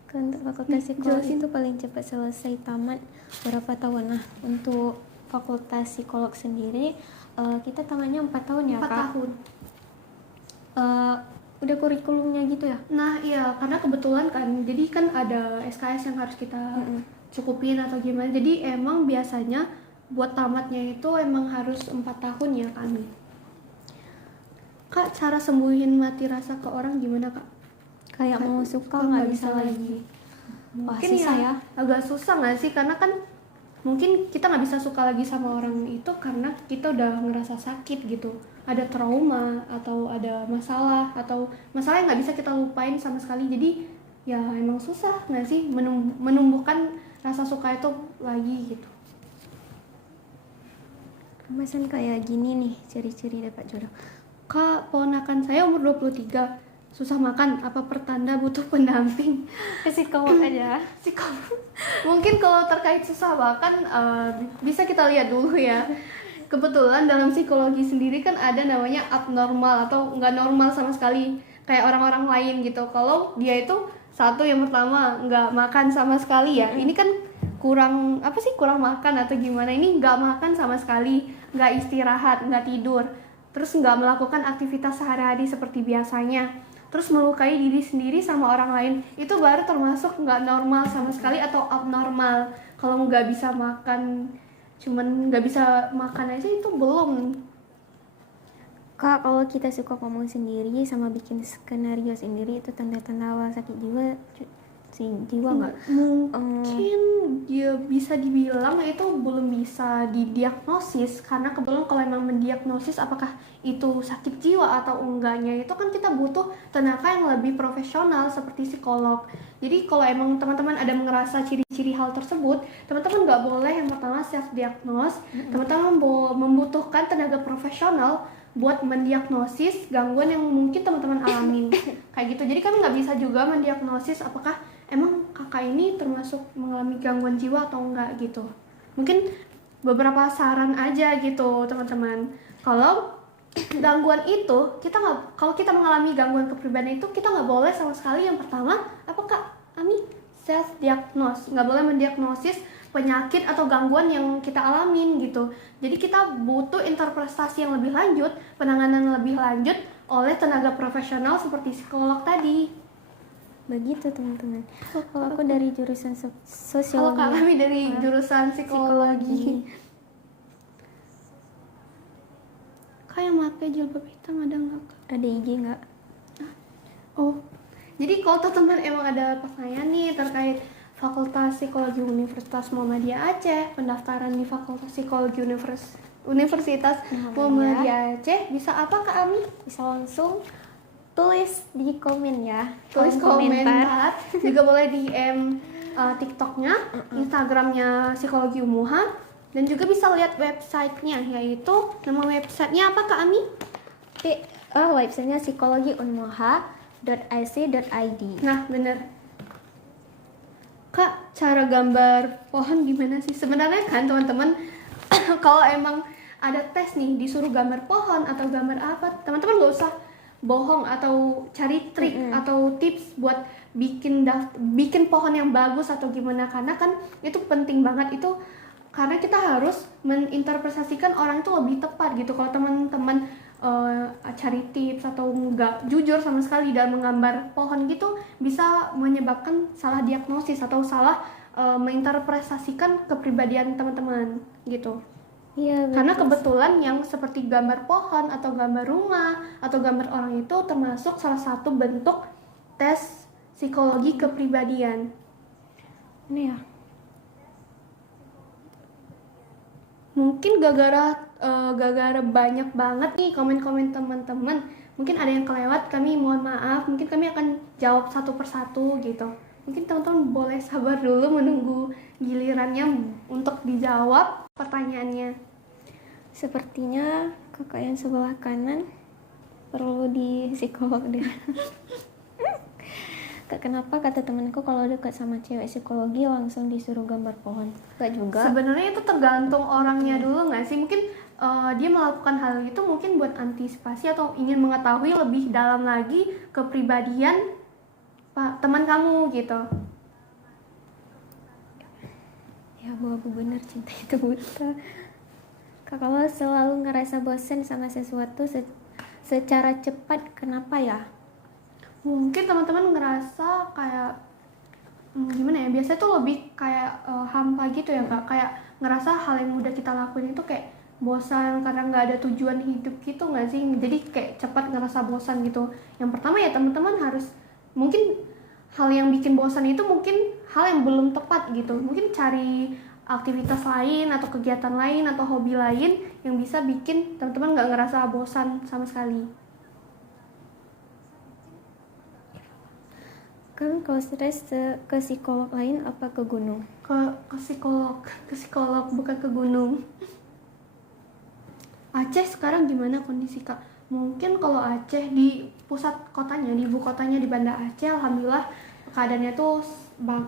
Kan untuk fakultas psikologi itu paling cepat selesai tamat berapa tahun? Nah, untuk fakultas psikolog sendiri kita tamatnya 4 tahun ya 4 Kak? tahun. Udah kurikulumnya gitu ya? Nah iya, karena kebetulan kan, jadi kan ada SKS yang harus kita cukupin atau gimana. Jadi emang biasanya buat tamatnya itu emang harus 4 tahun ya kami. Kak, cara sembuhin mati rasa ke orang gimana Kak? Kayak mau suka nggak bisa lagi. Wah, Mungkin susah ya. agak susah nggak sih, karena kan mungkin kita nggak bisa suka lagi sama orang itu karena kita udah ngerasa sakit gitu, ada trauma atau ada masalah yang nggak bisa kita lupain sama sekali. Jadi ya emang susah nggak sih menumbuhkan rasa suka itu lagi gitu. Kemasan kayak gini nih ciri-ciri dapat jodoh. Kak, ponakan saya umur 23, susah makan, apa pertanda butuh pendamping? Psikolog aja. Psikolog. Mungkin kalau terkait susah makan bisa kita lihat dulu ya. Kebetulan dalam psikologi sendiri kan ada namanya abnormal atau nggak normal sama sekali, kayak orang-orang lain gitu. Kalau dia itu satu, yang pertama nggak makan sama sekali ya. Ini kan kurang makan atau gimana? Ini nggak makan sama sekali, nggak istirahat, nggak tidur, terus nggak melakukan aktivitas sehari-hari seperti biasanya, terus melukai diri sendiri sama orang lain. Itu baru termasuk nggak normal sama sekali atau abnormal. Kalau nggak bisa makan, cuman nggak bisa makan aja, itu belum. Kak, kalau kita suka ngomong sendiri sama bikin skenario sendiri, itu tanda-tanda awal sakit jiwa nggak? Mungkin dia bisa dibilang itu belum bisa didiagnosis, karena kebetulan kalau emang mendiagnosis apakah itu sakit jiwa atau enggaknya, itu kan kita butuh tenaga yang lebih profesional seperti psikolog. Jadi kalau emang teman-teman ada ngerasa ciri-ciri hal tersebut, teman-teman nggak boleh yang pertama self diagnose. Teman-teman membutuhkan tenaga profesional buat mendiagnosis gangguan yang mungkin teman-teman alamin kayak gitu. Jadi kan nggak bisa juga mendiagnosis apakah emang kakak ini termasuk mengalami gangguan jiwa atau enggak gitu. Mungkin beberapa saran aja gitu teman-teman. Kalau gangguan itu kalau kita mengalami gangguan kepribadian itu, kita nggak boleh sama sekali yang pertama apakah Ami self diagnose, nggak boleh mendiagnosis penyakit atau gangguan yang kita alamin gitu. Jadi kita butuh interpretasi yang lebih lanjut, penanganan lebih lanjut oleh tenaga profesional seperti psikolog tadi. Begitu teman-teman. Kalau aku dari jurusan sosiologi. Kalau kami dari jurusan psikologi. Kak, yang pakai jilbab hitam ada nggak Kak? Ada IG nggak? Oh, jadi kalau teman-teman emang ada pertanyaan nih terkait Fakultas Psikologi Universitas Muhammadiyah Aceh, pendaftaran di Fakultas Psikologi Universitas Muhammadiyah Aceh, bisa apa Kak Ami? Bisa langsung tulis di komen ya. Tulis komentar. Juga boleh DM TikToknya, Instagramnya Psikologi Umuha, dan juga bisa lihat websitenya, yaitu nama websitenya apa Kak Ami? Websitenya psikologiunmuha.ac.id. Nah bener. Kak, cara gambar pohon gimana sih? Sebenarnya kan teman-teman kalau emang ada tes nih disuruh gambar pohon atau gambar apa, teman-teman gak usah bohong atau cari trik atau tips buat bikin pohon yang bagus atau gimana, karena kan itu penting banget itu, karena kita harus menginterpretasikan orang itu lebih tepat gitu. Kalau teman-teman cari tips atau nggak jujur sama sekali dalam menggambar pohon gitu, bisa menyebabkan salah diagnosis atau salah menginterpretasikan kepribadian teman-teman gitu. Iya, Karena betul. kebetulan yang seperti gambar pohon atau gambar rumah atau gambar orang itu termasuk salah satu bentuk tes psikologi kepribadian. Ini ya. Mungkin gara-gara banyak banget nih komen-komen teman-teman, mungkin ada yang kelewat, kami mohon maaf, mungkin kami akan jawab satu persatu gitu. Mungkin teman-teman boleh sabar dulu menunggu gilirannya untuk dijawab pertanyaannya. Sepertinya kakak yang sebelah kanan perlu di psikolog deh. Kak, kenapa kata temanku kalau dekat sama cewek psikologi langsung disuruh gambar pohon? Gak juga. Sebenarnya itu tergantung orangnya dulu nggak sih? Mungkin dia melakukan hal itu mungkin buat antisipasi atau ingin mengetahui lebih dalam lagi kepribadian teman kamu gitu. Ya, Bu bener, cinta itu buta. Kak, kalau selalu ngerasa bosan sama sesuatu secara cepat, kenapa ya? Mungkin teman-teman ngerasa kayak gimana ya? Biasanya tuh lebih kayak hampa gitu ya Kak. Kayak ngerasa hal yang udah kita lakuin itu kayak bosan karena nggak ada tujuan hidup gitu nggak sih? Jadi kayak cepat ngerasa bosan gitu. Yang pertama ya teman-teman harus mungkin hal yang bikin bosan itu mungkin hal yang belum tepat gitu. Mungkin cari aktivitas lain atau kegiatan lain atau hobi lain yang bisa bikin teman-teman nggak ngerasa bosan sama sekali. Kan kalau stres ke psikolog lain apa ke gunung? Ke psikolog bukan ke gunung. Aceh sekarang gimana kondisi Kak? Mungkin kalau Aceh di pusat kotanya, di ibu kotanya di Banda Aceh, alhamdulillah keadaannya tuh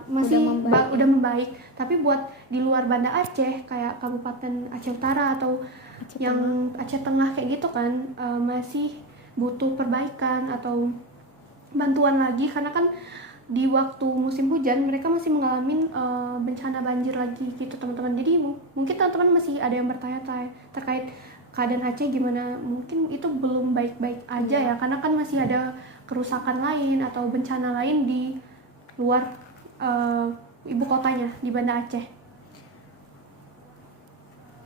masih udah membaik. Tapi buat di luar Banda Aceh kayak Kabupaten Aceh Utara atau yang Aceh Tengah kayak gitu kan, masih butuh perbaikan atau bantuan lagi, karena kan di waktu musim hujan mereka masih mengalami bencana banjir lagi gitu teman-teman. Jadi mungkin teman-teman masih ada yang bertanya-tanya terkait keadaan Aceh gimana, mungkin itu belum baik-baik aja ya, karena kan masih ada kerusakan lain atau bencana lain di luar ibu kotanya di Banda Aceh.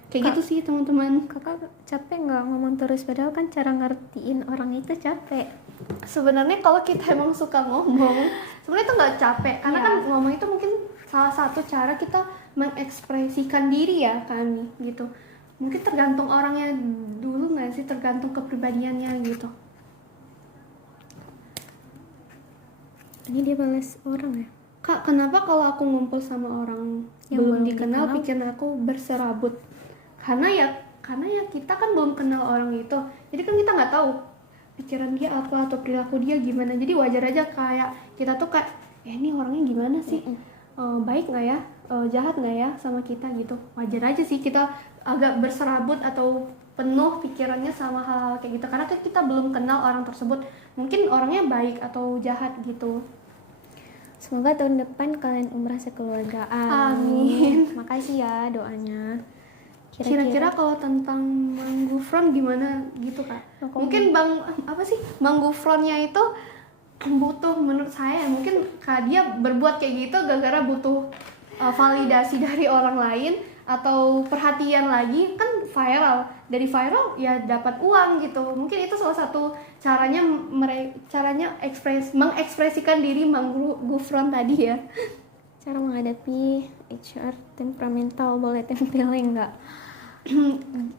Kayak gitu sih teman-teman. Kakak capek nggak ngomong terus, padahal kan cara ngertiin orang itu capek. Sebenarnya kalau kita emang suka ngomong, sebenarnya itu nggak capek, karena kan ngomong itu mungkin salah satu cara kita mengekspresikan diri ya kami gitu. Mungkin tergantung orangnya dulu nggak sih, tergantung kepribadiannya gitu. Ini dia balas orang ya? Kak, kenapa kalau aku ngumpul sama orang yang belum dikenal pikiran aku berserabut? Karena ya kita kan belum kenal orang itu, jadi kan kita nggak tahu pikiran dia apa atau perilaku dia gimana. Jadi wajar aja kayak kita tuh kayak ini orangnya gimana sih, baik nggak ya, jahat nggak ya sama kita gitu. Wajar aja sih kita agak berserabut atau penuh pikirannya sama hal-hal kayak gitu, karena kita belum kenal orang tersebut, mungkin orangnya baik atau jahat gitu. Semoga tahun depan kalian umrah sekeluarga. Amin. Makasih ya doanya. Kira-kira kalau tentang Bang Gufron gimana gitu Kak? Mungkin Bang Gufronnya itu butuh, menurut saya mungkin Kak dia berbuat kayak gitu gara-gara butuh validasi dari orang lain atau perhatian lagi, kan viral, dari viral ya dapat uang gitu. Mungkin itu salah satu caranya mengekspresikan diri Bang Gufron tadi ya. Cara menghadapi HR temperamental, boleh tempelin nggak?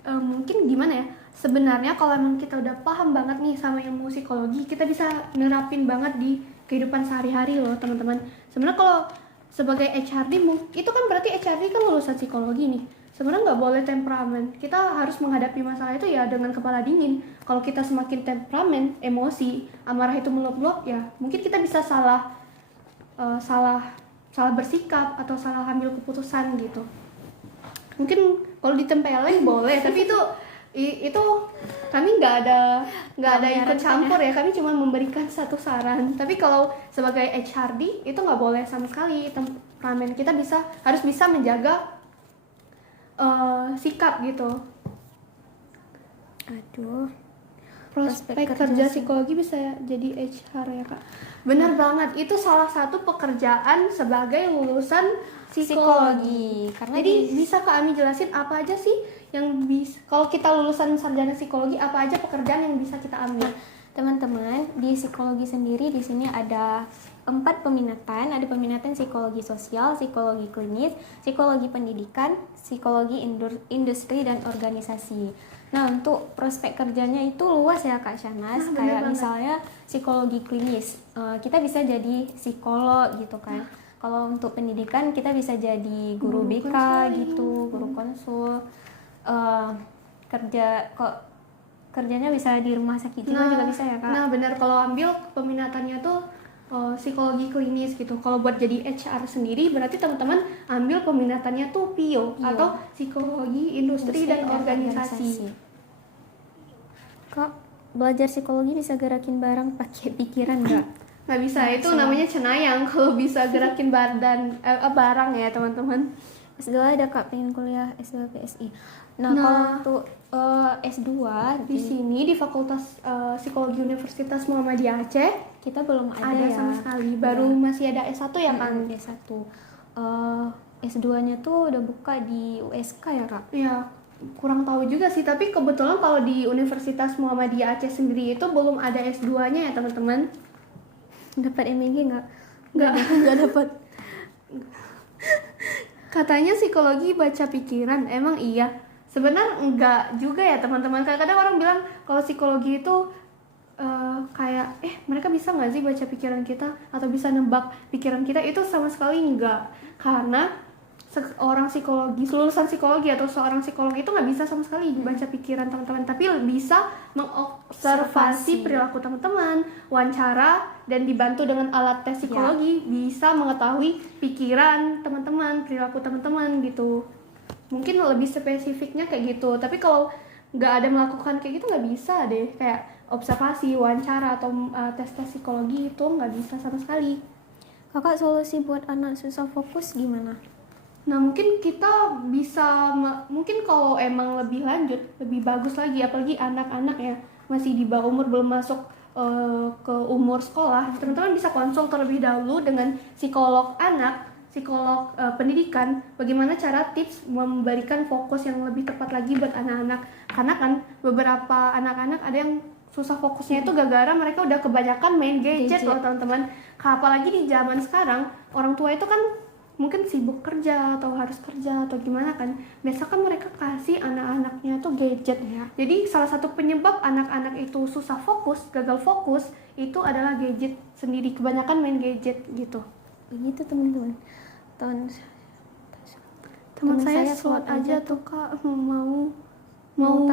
Mungkin gimana ya, sebenarnya kalau emang kita udah paham banget nih sama ilmu psikologi, kita bisa nerapin banget di kehidupan sehari-hari loh teman-teman. Sebenarnya kalau sebagai HRD, itu kan berarti HRD kan lulusan psikologi nih. Sebenarnya nggak boleh temperamen, kita harus menghadapi masalah itu ya dengan kepala dingin. Kalau kita semakin temperamen, emosi, amarah itu meluap-luap, ya mungkin kita bisa salah bersikap atau salah ambil keputusan gitu. Mungkin kalau ditempelin boleh, tapi itu kami nggak ada ikut campur ya, kami cuma memberikan satu saran. Tapi kalau sebagai HRD itu nggak boleh sama sekali temperamen. Kita harus bisa menjaga sikap gitu. Aduh, prospek kerja psikologi bisa jadi HR ya kak. Benar banget, itu salah satu pekerjaan sebagai lulusan psikologi. Karena Jadi bisa Kak Ami jelasin apa aja sih yang bisa, kalau kita lulusan sarjana psikologi apa aja pekerjaan yang bisa kita ambil? teman-teman, di psikologi sendiri di sini ada 4 peminatan. Ada peminatan psikologi sosial, psikologi klinis, psikologi pendidikan, psikologi industri dan organisasi. Nah, untuk prospek kerjanya itu luas ya Kak Shanas. Nah, kayak banget. misalnya psikologi klinis, kita bisa jadi psikolog gitu kan. Kalau untuk pendidikan kita bisa jadi guru BK konseling. gitu, guru konsul. Kerjanya bisa di rumah sakit juga bisa ya Kak. Nah benar, kalau ambil peminatannya tuh psikologi klinis gitu. Kalau buat jadi HR sendiri berarti teman-teman ambil peminatannya tuh PIO atau psikologi industri dan organisasi. Kak, belajar psikologi bisa gerakin barang pakai pikiran nggak? Nggak bisa, itu namanya cenayang kalau bisa gerakin barang ya teman-teman. S2 ada Kak, pengen kuliah S2 PSI. Nah, kalau untuk S2 Di sini di Fakultas Psikologi Universitas Muhammadiyah Aceh kita belum ada ya. sama sekali, baru masih ada S1 ya kan? S1. S2-nya tuh udah buka di USK ya Kak? Ya, kurang tahu juga sih, tapi kebetulan kalau di Universitas Muhammadiyah Aceh sendiri itu belum ada S2-nya ya teman-teman. Dapat MEG nggak? Nggak dapat. Katanya psikologi baca pikiran, emang iya? Sebenarnya enggak juga ya teman-teman. Kadang-kadang orang bilang kalau psikologi itu kayak mereka bisa nggak sih baca pikiran kita atau bisa nebak pikiran kita? Itu sama sekali enggak, karena seorang psikologi, lulusan psikologi atau seorang psikolog itu nggak bisa sama sekali baca pikiran teman-teman, tapi bisa mengobservasi perilaku teman-teman, wawancara, dan dibantu dengan alat tes psikologi bisa mengetahui pikiran teman-teman, perilaku teman-teman gitu. Mungkin lebih spesifiknya kayak gitu, tapi kalau nggak ada melakukan kayak gitu nggak bisa deh, kayak observasi, wawancara atau tes-tes psikologi itu nggak bisa sama sekali. Kakak, solusi buat anak susah fokus gimana? Nah mungkin kita bisa, mungkin kalau emang lebih lanjut, lebih bagus lagi, apalagi anak-anak ya, masih di bawah umur, belum masuk ke umur sekolah, teman-teman bisa konsul terlebih dahulu dengan psikolog anak, psikolog pendidikan, bagaimana cara tips memberikan fokus yang lebih tepat lagi buat anak-anak. Karena kan beberapa anak-anak ada yang susah fokusnya itu gara-gara mereka udah kebanyakan main gadget loh teman-teman. Apalagi di zaman sekarang, orang tua itu kan mungkin sibuk kerja atau harus kerja atau gimana kan, biasa kan mereka kasih anak-anaknya tuh gadget ya. Jadi salah satu penyebab anak-anak itu susah fokus, gagal fokus, itu adalah gadget sendiri, kebanyakan main gadget gitu. Begitu teman-teman. Teman saya slot aja tuh Kak, mau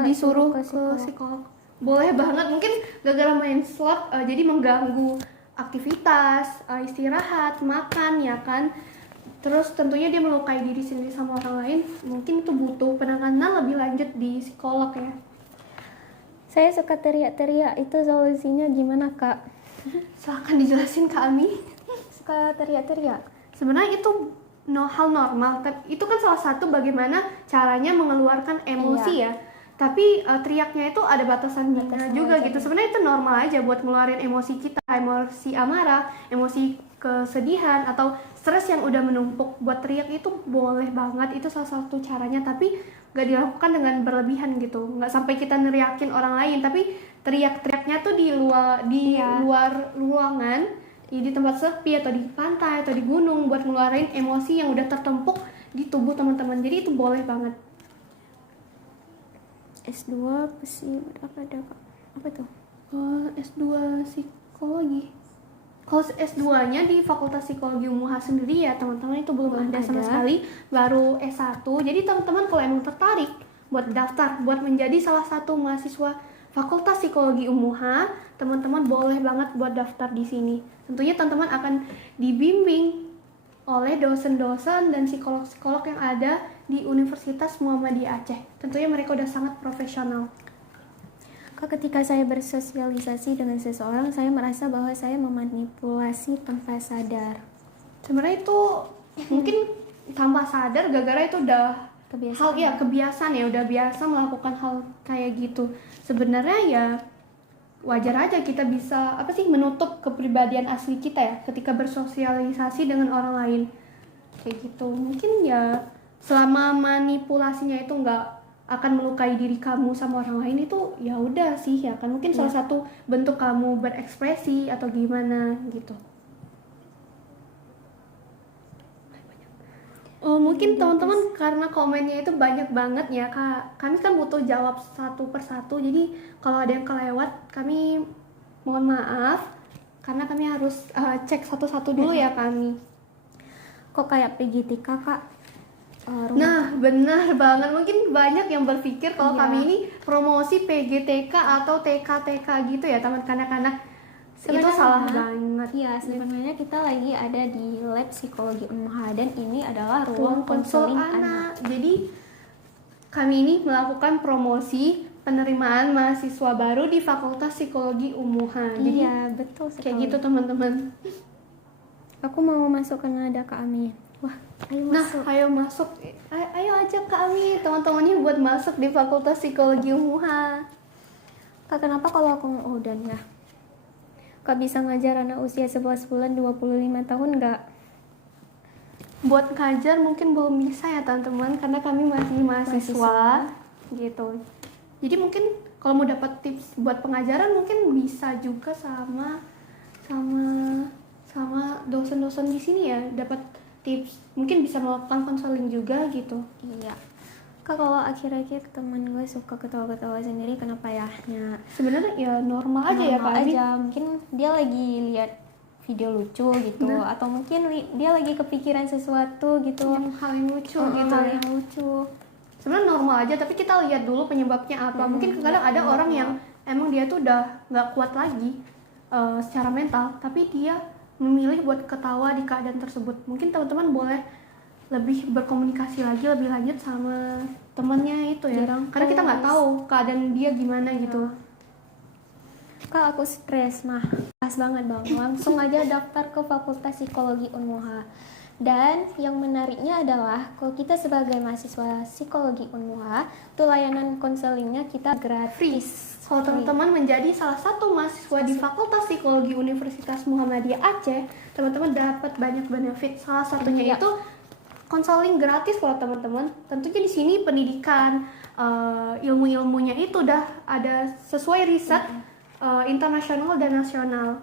disuruh ke psikolog. Boleh banget, mungkin gara-gara main slot jadi mengganggu aktivitas, istirahat, makan ya kan. Terus tentunya dia melukai diri sendiri sama orang lain, mungkin itu butuh penanganan lebih lanjut di psikolog ya. Saya suka teriak-teriak, itu solusinya gimana Kak? Silahkan dijelasin Kak Ami. Suka teriak-teriak? Sebenarnya itu hal normal, tapi itu kan salah satu bagaimana caranya mengeluarkan emosi ya. Tapi teriaknya itu ada batasannya juga gitu. Sebenarnya itu normal aja buat ngeluarin emosi kita, emosi amarah, emosi kesedihan atau stres yang udah menumpuk. Buat teriak itu boleh banget, itu salah satu caranya, tapi gak dilakukan dengan berlebihan gitu. Nggak sampai kita neriakin orang lain, tapi teriak-teriaknya tuh di luar ruangan, di tempat sepi atau di pantai atau di gunung, buat ngeluarin emosi yang udah tertumpuk di tubuh teman-teman. Jadi itu boleh banget. S2 pasti apa ada Kak? Apa tuh? S2 psikologi. Kalau S2-nya di Fakultas Psikologi UMUHA sendiri ya teman-teman, itu belum ada sama sekali, baru S1. Jadi teman-teman kalau emang tertarik buat daftar, buat menjadi salah satu mahasiswa Fakultas Psikologi UMUHA, teman-teman boleh banget buat daftar di sini. Tentunya teman-teman akan dibimbing oleh dosen-dosen dan psikolog-psikolog yang ada di Universitas Muhammadiyah Aceh. Tentunya mereka udah sangat profesional. Kak, ketika saya bersosialisasi dengan seseorang, saya merasa bahwa saya memanipulasi tanpa sadar. Sebenarnya itu mungkin tanpa sadar, gara-gara itu udah kebiasaan ya, udah biasa melakukan hal kayak gitu. Sebenarnya ya wajar aja kita bisa menutup kepribadian asli kita ya ketika bersosialisasi dengan orang lain kayak gitu. Mungkin ya selama manipulasinya itu nggak akan melukai diri kamu sama orang lain, itu ya udah sih ya kan, mungkin salah satu bentuk kamu berekspresi atau gimana gitu. Oh, mungkin teman-teman karena komennya itu banyak banget ya Kak. Kami kan butuh jawab satu persatu. Jadi kalau ada yang kelewat kami mohon maaf karena kami harus cek satu-satu dulu ya kami. Kok kayak PGTK Kak? Nah, benar banget. Mungkin banyak yang berpikir kalau kami ini promosi PGTK atau TK-TK gitu ya, teman kanak-kanak. Itu salah banget. Iya, sebenarnya kita lagi ada di lab psikologi Unmuha dan ini adalah ruang konseling anak. Jadi kami ini melakukan promosi penerimaan mahasiswa baru di Fakultas Psikologi Unmuha. Jadi Iya, betul sekali. kayak gitu teman-teman. Aku mau masuk ke nada Kak Ami. Wah, ayo masuk. Ayo masuk. Ayo ajak kami teman-temannya buat masuk di Fakultas Psikologi Unmuha. Kak, kenapa kalau aku udah ya? Kak bisa ngajar anak usia 11 bulan 25 tahun nggak? Buat ngajar mungkin belum bisa ya teman-teman karena kami masih mahasiswa gitu. Jadi mungkin kalau mau dapat tips buat pengajaran mungkin bisa juga sama dosen-dosen di sini ya, dapat tips. Mungkin bisa melakukan konseling juga gitu. Iya. Kak, kalau akhir-akhir teman gue suka ketawa-ketawa sendiri, kenapa ya? Sebenarnya ya normal aja ya Kak. Aja. Mungkin dia lagi lihat video lucu gitu, atau mungkin dia lagi kepikiran sesuatu gitu. Hal yang lucu gitu. Hal yang lucu. Sebenarnya normal aja, tapi kita lihat dulu penyebabnya apa. Mungkin kadang ada orang yang emang dia tuh udah nggak kuat lagi secara mental, tapi dia memilih buat ketawa di keadaan tersebut. Mungkin teman-teman boleh lebih berkomunikasi lagi lebih lanjut sama temannya itu ya. Karena kita nggak tahu keadaan dia gimana gitu. Kak, aku stres mah. Pas banget bang. Langsung aja daftar ke Fakultas Psikologi Unmuha. Dan yang menariknya adalah kalau kita sebagai mahasiswa psikologi Unmuha, itu layanan konselingnya kita gratis. Kalau teman-teman menjadi salah satu mahasiswa di Fakultas Psikologi Universitas Muhammadiyah Aceh, teman-teman dapat banyak benefit. Salah satunya itu konseling gratis kalau teman-teman. Tentunya di sini pendidikan, ilmu-ilmunya itu udah ada sesuai riset internasional dan nasional.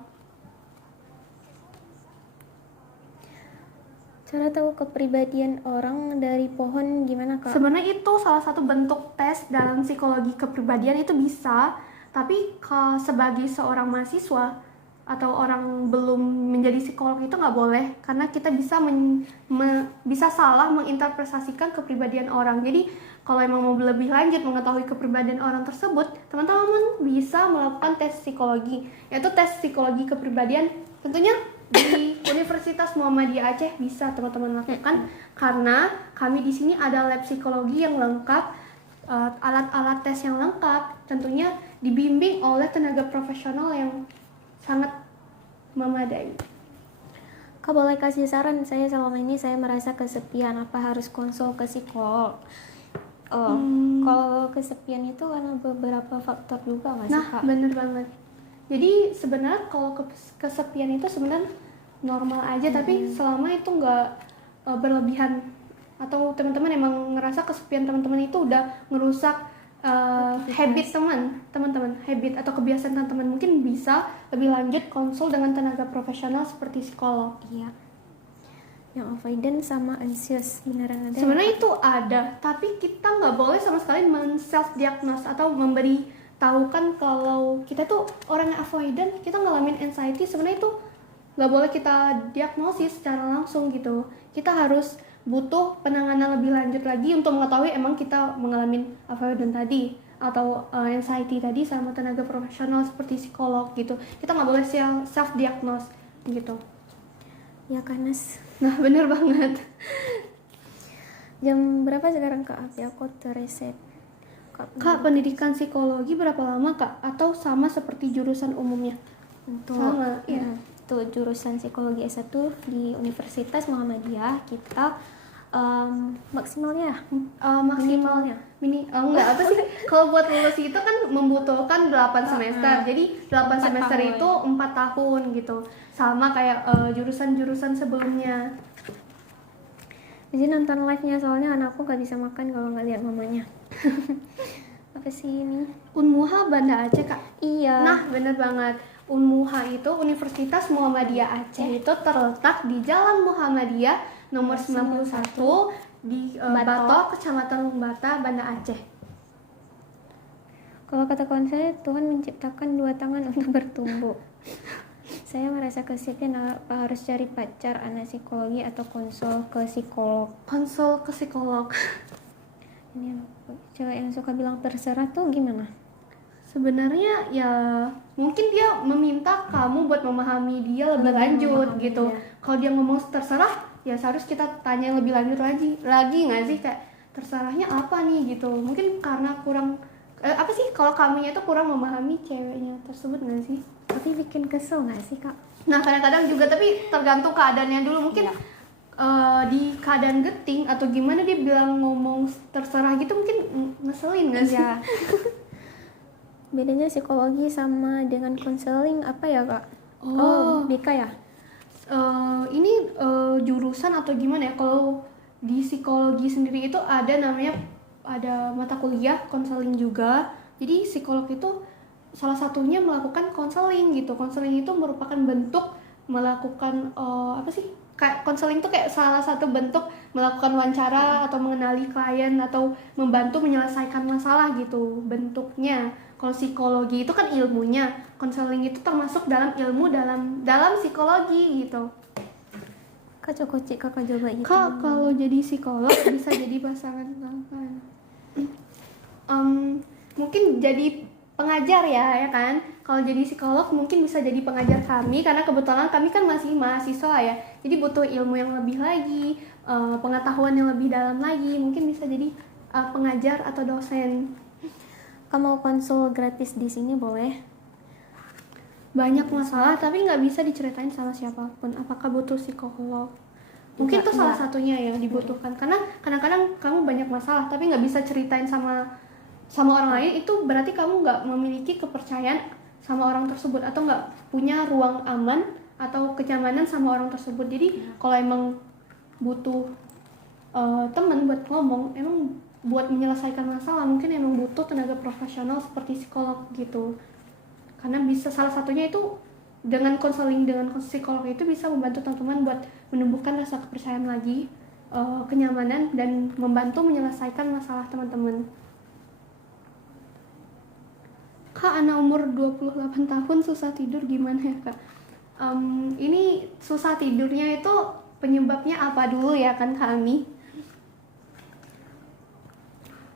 Cara tahu kepribadian orang dari pohon gimana Kak? Sebenarnya itu salah satu bentuk tes dalam psikologi kepribadian, itu bisa. Tapi sebagai seorang mahasiswa atau orang belum menjadi psikolog itu nggak boleh, karena kita bisa bisa salah menginterpretasikan kepribadian orang. Jadi kalau emang mau lebih lanjut mengetahui kepribadian orang tersebut, teman-teman bisa melakukan tes psikologi, yaitu tes psikologi kepribadian. Tentunya di Universitas Muhammadiyah Aceh bisa teman-teman lakukan, karena kami di sini ada lab psikologi yang lengkap, alat-alat tes yang lengkap, tentunya dibimbing oleh tenaga profesional yang sangat memadai. Kak, boleh kasih saran? Saya selama ini saya merasa kesepian, apa harus konsul ke psikolog? Kalau kesepian itu karena beberapa faktor juga nggak sih Kak? Nah, bener banget. Jadi sebenarnya kalau kesepian itu sebenarnya normal aja, tapi selama itu nggak berlebihan, atau teman-teman emang ngerasa kesepian teman-teman itu udah ngerusak habit teman-teman, habit atau kebiasaan teman-teman, mungkin bisa lebih lanjut konsul dengan tenaga profesional seperti psikolog. Iya. Yang avoidant sama anxious beneran ada? Sebenarnya itu ada, tapi kita nggak boleh sama sekali men-self diagnose atau memberi tahu kan kalau kita tuh orang yang avoidant, kita ngalamin anxiety. Sebenarnya itu nggak boleh kita diagnosis secara langsung gitu. Kita harus butuh penanganan lebih lanjut lagi untuk mengetahui emang kita mengalami avoidant tadi atau anxiety tadi sama tenaga profesional seperti psikolog gitu. Kita nggak boleh self diagnose gitu. Ya Kanas. Nah, bener banget. Jam berapa sekarang Kak? Aku terreset. Kak, pendidikan psikologi berapa lama Kak? Atau sama seperti jurusan umumnya? Sama, ya. Tuh jurusan psikologi S1 di Universitas Muhammadiyah kita Maksimalnya Maksimal enggak apa sih, kalau buat lulus itu kan membutuhkan 8 semester. Jadi 8 4 semester tahun. itu 4 tahun gitu. Sama kayak jurusan-jurusan sebelumnya. Jadi nonton live-nya, soalnya anakku gak bisa makan kalau nggak lihat mamanya. Apa sih ini? Unmuha Banda Aceh, Kak. Iya. Nah, bener banget. Unmuha itu Universitas Muhammadiyah Aceh, itu terletak di Jalan Muhammadiyah nomor 91 di Batok, Kecamatan Lumbata, Banda Aceh. Kalau kata kawan saya, Tuhan menciptakan 2 tangan untuk bertumbuh. Saya merasa kesepian, harus cari pacar anak psikologi atau konsul ke psikolog. Konsul ke psikolog. Ini yang cewek yang suka bilang terserah tuh gimana? Sebenarnya ya mungkin dia meminta kamu buat memahami dia lebih lanjut gitu. Kalau dia ngomong terserah, ya seharus kita tanya yang lebih lanjut lagi nggak sih, kayak terserahnya apa nih gitu. Mungkin karena kurang apa sih, kalau kamunya itu kurang memahami ceweknya tersebut nggak sih? Tapi bikin kesel nggak sih, Kak? Nah, kadang-kadang juga, tapi tergantung keadaannya dulu. Mungkin di keadaan genting atau gimana dia bilang ngomong terserah gitu, mungkin ngeselin nggak sih? Iya. Bedanya psikologi sama dengan konseling apa ya, Kak? BK ya? Ini jurusan atau gimana ya? Kalau di psikologi sendiri itu ada mata kuliah konseling juga. Jadi psikolog itu salah satunya melakukan konseling gitu. Konseling itu merupakan bentuk melakukan apa sih? Kayak konseling itu kayak salah satu bentuk melakukan wawancara atau mengenali klien atau membantu menyelesaikan masalah gitu bentuknya. Kalau psikologi itu kan ilmunya, konseling itu termasuk dalam ilmu dalam psikologi gitu. Kak Cokocik, Kakak coba itu. Kak, kalau jadi psikolog bisa jadi pasangan apa? Mungkin jadi pengajar ya kan. Kalau jadi psikolog mungkin bisa jadi pengajar kami, karena kebetulan kami kan masih mahasiswa ya. Jadi butuh ilmu yang lebih lagi, pengetahuan yang lebih dalam lagi. Mungkin bisa jadi pengajar atau dosen. Kamu konsul gratis di sini boleh? Banyak masalah tapi nggak bisa diceritain sama siapapun. Apakah butuh psikolog? Mungkin itu salah satunya yang dibutuhkan, karena kadang-kadang kamu banyak masalah tapi nggak bisa ceritain sama orang lain. Itu berarti kamu nggak memiliki kepercayaan sama orang tersebut, atau nggak punya ruang aman atau kenyamanan sama orang tersebut. Jadi kalau emang butuh teman buat ngomong, emang buat menyelesaikan masalah, mungkin emang butuh tenaga profesional seperti psikolog gitu. Karena bisa salah satunya itu dengan konseling dengan psikolog itu bisa membantu teman-teman buat menumbuhkan rasa kepercayaan lagi, kenyamanan, dan membantu menyelesaikan masalah teman-teman. Kak, anak umur 28 tahun susah tidur gimana ya, Kak? Ini susah tidurnya itu penyebabnya apa dulu ya kan kami?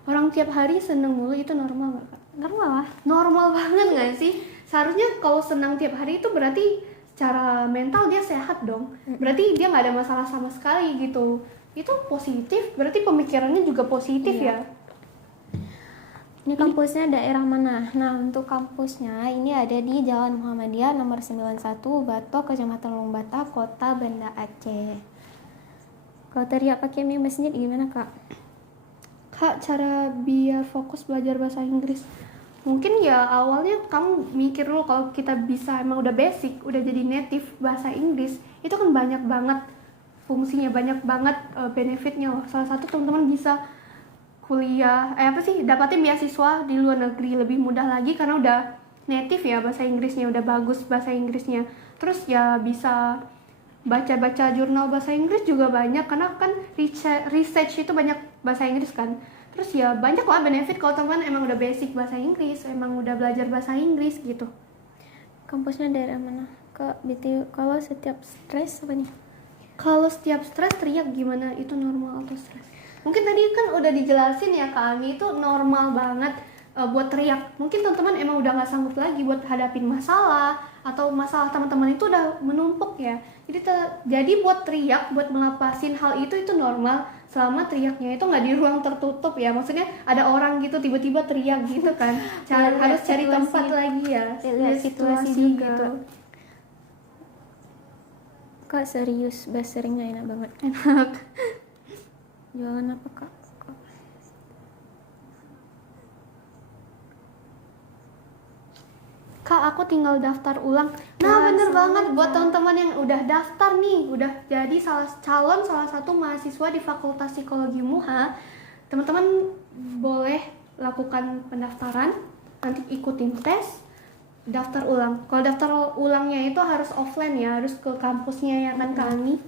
Orang tiap hari seneng mulu itu normal nggak, Kak? Normal lah. Normal banget nggak sih? Seharusnya kalau senang tiap hari itu berarti secara mental dia sehat dong. Berarti dia nggak ada masalah sama sekali gitu. Itu positif, berarti pemikirannya juga positif ya. Ini kampusnya daerah mana? Nah, untuk kampusnya ini ada di Jalan Muhammadiyah nomor 91 Batok, Kecamatan Lumbata, Kota Banda Aceh. Kalau teriak pakai mie masjid gimana, Kak? Kak, cara biar fokus belajar bahasa Inggris, mungkin ya awalnya kamu mikir dulu, kalau kita bisa emang udah basic, udah jadi native bahasa Inggris, itu kan banyak banget fungsinya, banyak banget benefitnya loh. Salah satu teman-teman bisa kuliah, dapatin beasiswa di luar negeri lebih mudah lagi karena udah native ya bahasa Inggrisnya, udah bagus bahasa Inggrisnya. Terus ya bisa baca-baca jurnal bahasa Inggris juga banyak, karena kan research itu banyak bahasa Inggris kan. Terus ya banyak lah benefit kalau teman emang udah basic bahasa Inggris, emang udah belajar bahasa Inggris gitu. Kampusnya daerah mana? Kak, kalau setiap stres apa nih? Kalau setiap stres teriak gimana, itu normal atau stres? Mungkin tadi kan udah dijelasin ya kami, itu normal banget buat teriak. Mungkin teman-teman emang udah nggak sanggup lagi buat hadapin masalah, atau masalah teman-teman itu udah menumpuk ya. Jadi buat teriak, buat melepasin hal itu normal, selama teriaknya itu nggak di ruang tertutup ya. Maksudnya ada orang gitu tiba-tiba teriak gitu kan. Harus cari tempat lagi ya. Lihat situasi juga. Gitu. Kak serius, bahasa seringnya enak banget. Enak. Jualan apa Kak? Kak, aku tinggal daftar ulang. Nah, Wah, bener seru. banget buat teman-teman yang udah daftar nih, udah jadi salah satu mahasiswa di Fakultas Psikologi UMUHA. Teman-teman boleh lakukan pendaftaran, nanti ikutin tes, daftar ulang. Kalau daftar ulangnya itu harus offline ya, harus ke kampusnya ya kan kami.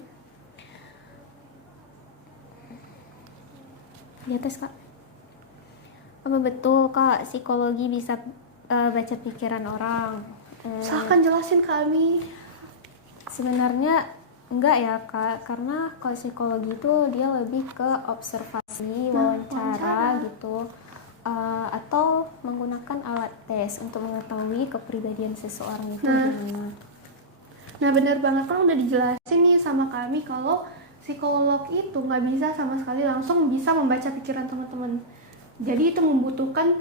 Di atas Kak. Apa betul Kak psikologi bisa baca pikiran orang? Silahkan jelasin kami. Sebenarnya enggak ya Kak, karena kalau psikologi itu dia lebih ke observasi, wawancara gitu, atau menggunakan alat tes untuk mengetahui kepribadian seseorang itu gimana. Nah, bener banget kan udah dijelasin nih sama kami kalau psikolog itu nggak bisa sama sekali langsung bisa membaca pikiran teman-teman. Jadi itu membutuhkan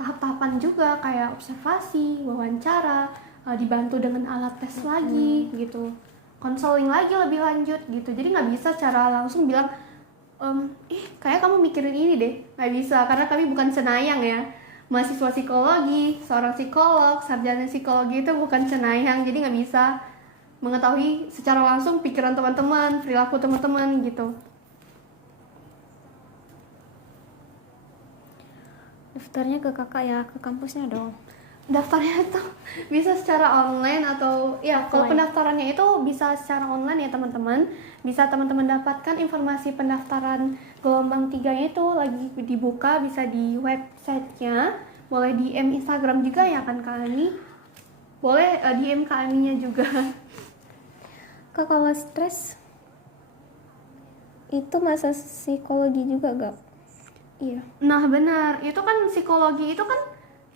tahap-tahapan juga kayak observasi, wawancara, dibantu dengan alat tes lagi gitu, konseling lagi lebih lanjut gitu. Jadi nggak bisa secara langsung bilang, kayak kamu mikirin ini deh, nggak bisa karena kami bukan cenayang ya. Mahasiswa psikologi, seorang psikolog, sarjana psikologi itu bukan cenayang, jadi nggak bisa mengetahui secara langsung pikiran teman-teman, perilaku teman-teman gitu. Daftarnya ke kakak ya, ke kampusnya dong. Daftarnya itu bisa secara online atau ya kalau Offline. pendaftarannya itu bisa secara online ya teman-teman. Bisa teman-teman dapatkan informasi pendaftaran gelombang 3-nya itu lagi dibuka, bisa di websitenya, boleh DM Instagram juga ya kan kami. Boleh DM kami-nya juga. Kak kalau stres itu masa psikologi juga gak? Iya. Nah benar, itu kan psikologi itu kan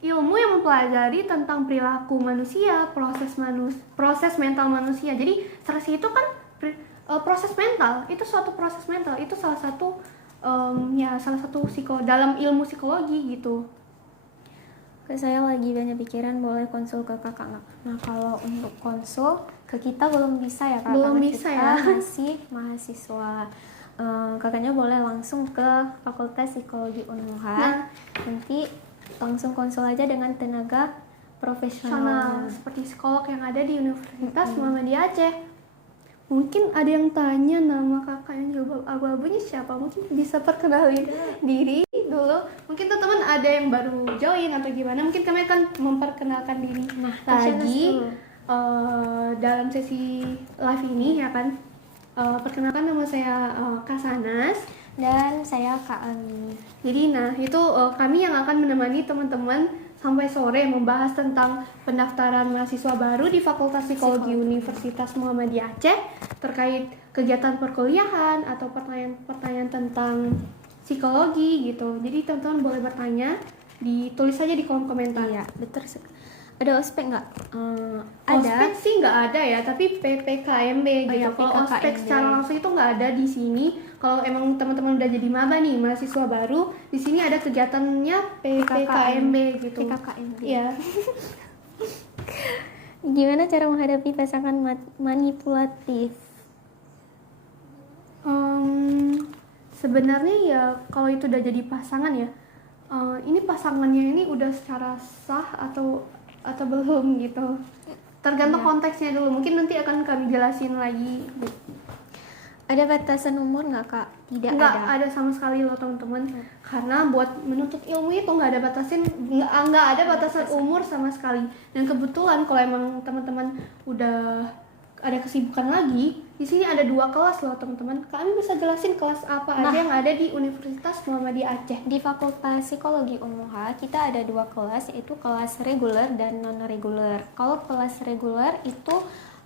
ilmu yang mempelajari tentang perilaku manusia, proses mental manusia. Jadi stres itu kan proses mental, itu suatu proses mental, itu salah satu dalam ilmu psikologi gitu. Saya lagi banyak pikiran, boleh konsul ke kakak nggak? Nah kalau untuk konsul ke kita belum bisa ya kak, Belum karena bisa kita ya. masih mahasiswa. Kakaknya boleh langsung ke Fakultas Psikologi UNMUHA. Nah. Nanti langsung konsul aja dengan tenaga profesional. Seperti psikolog yang ada di Universitas Muhammadiyah Aceh. Mungkin ada yang tanya nama kakak yang jawab abu-abunya siapa? Mungkin bisa perkenalin diri dulu. Mungkin teman-teman ada yang baru join atau gimana? Mungkin kami akan memperkenalkan diri lagi dalam sesi live ini ya kan. Perkenalkan nama saya Kak Sanas. Dan saya Kak Ami. Jadi itu kami yang akan menemani teman-teman sampai sore membahas tentang pendaftaran mahasiswa baru di Fakultas Psikologi Universitas Muhammadiyah Aceh terkait kegiatan perkuliahan atau pertanyaan-pertanyaan tentang psikologi gitu. Jadi teman-teman boleh bertanya, ditulis saja di kolom komentar. Iya, betul. Ada ospek nggak? Ospek sih nggak ada ya, tapi PPKMB gitu. Iya, Kalau ospek PKKMB. secara langsung itu nggak ada di sini. Kalau emang teman-teman udah jadi maba nih, mahasiswa baru, di sini ada kegiatannya PPKMB gitu. PKKMB. Iya. Gimana cara menghadapi pasangan manipulatif? Sebenarnya ya kalau itu udah jadi pasangan ya, ini pasangannya ini udah secara sah atau belum gitu. Tergantung konteksnya dulu. Mungkin nanti akan kami jelasin lagi. Ada batasan umur nggak kak? Tidak Nggak ada. ada sama sekali loh teman-teman. Karena buat menuntut ilmu itu nggak ada batasan umur sama sekali. Dan kebetulan kalau emang teman-teman udah ada kesibukan lagi, di sini ada 2 kelas loh teman-teman. Kami bisa jelasin kelas apa aja yang ada di Universitas Muhammadiyah Aceh. Di Fakultas Psikologi UNMUHA kita ada 2 kelas, yaitu kelas reguler dan non reguler. Kalau kelas reguler itu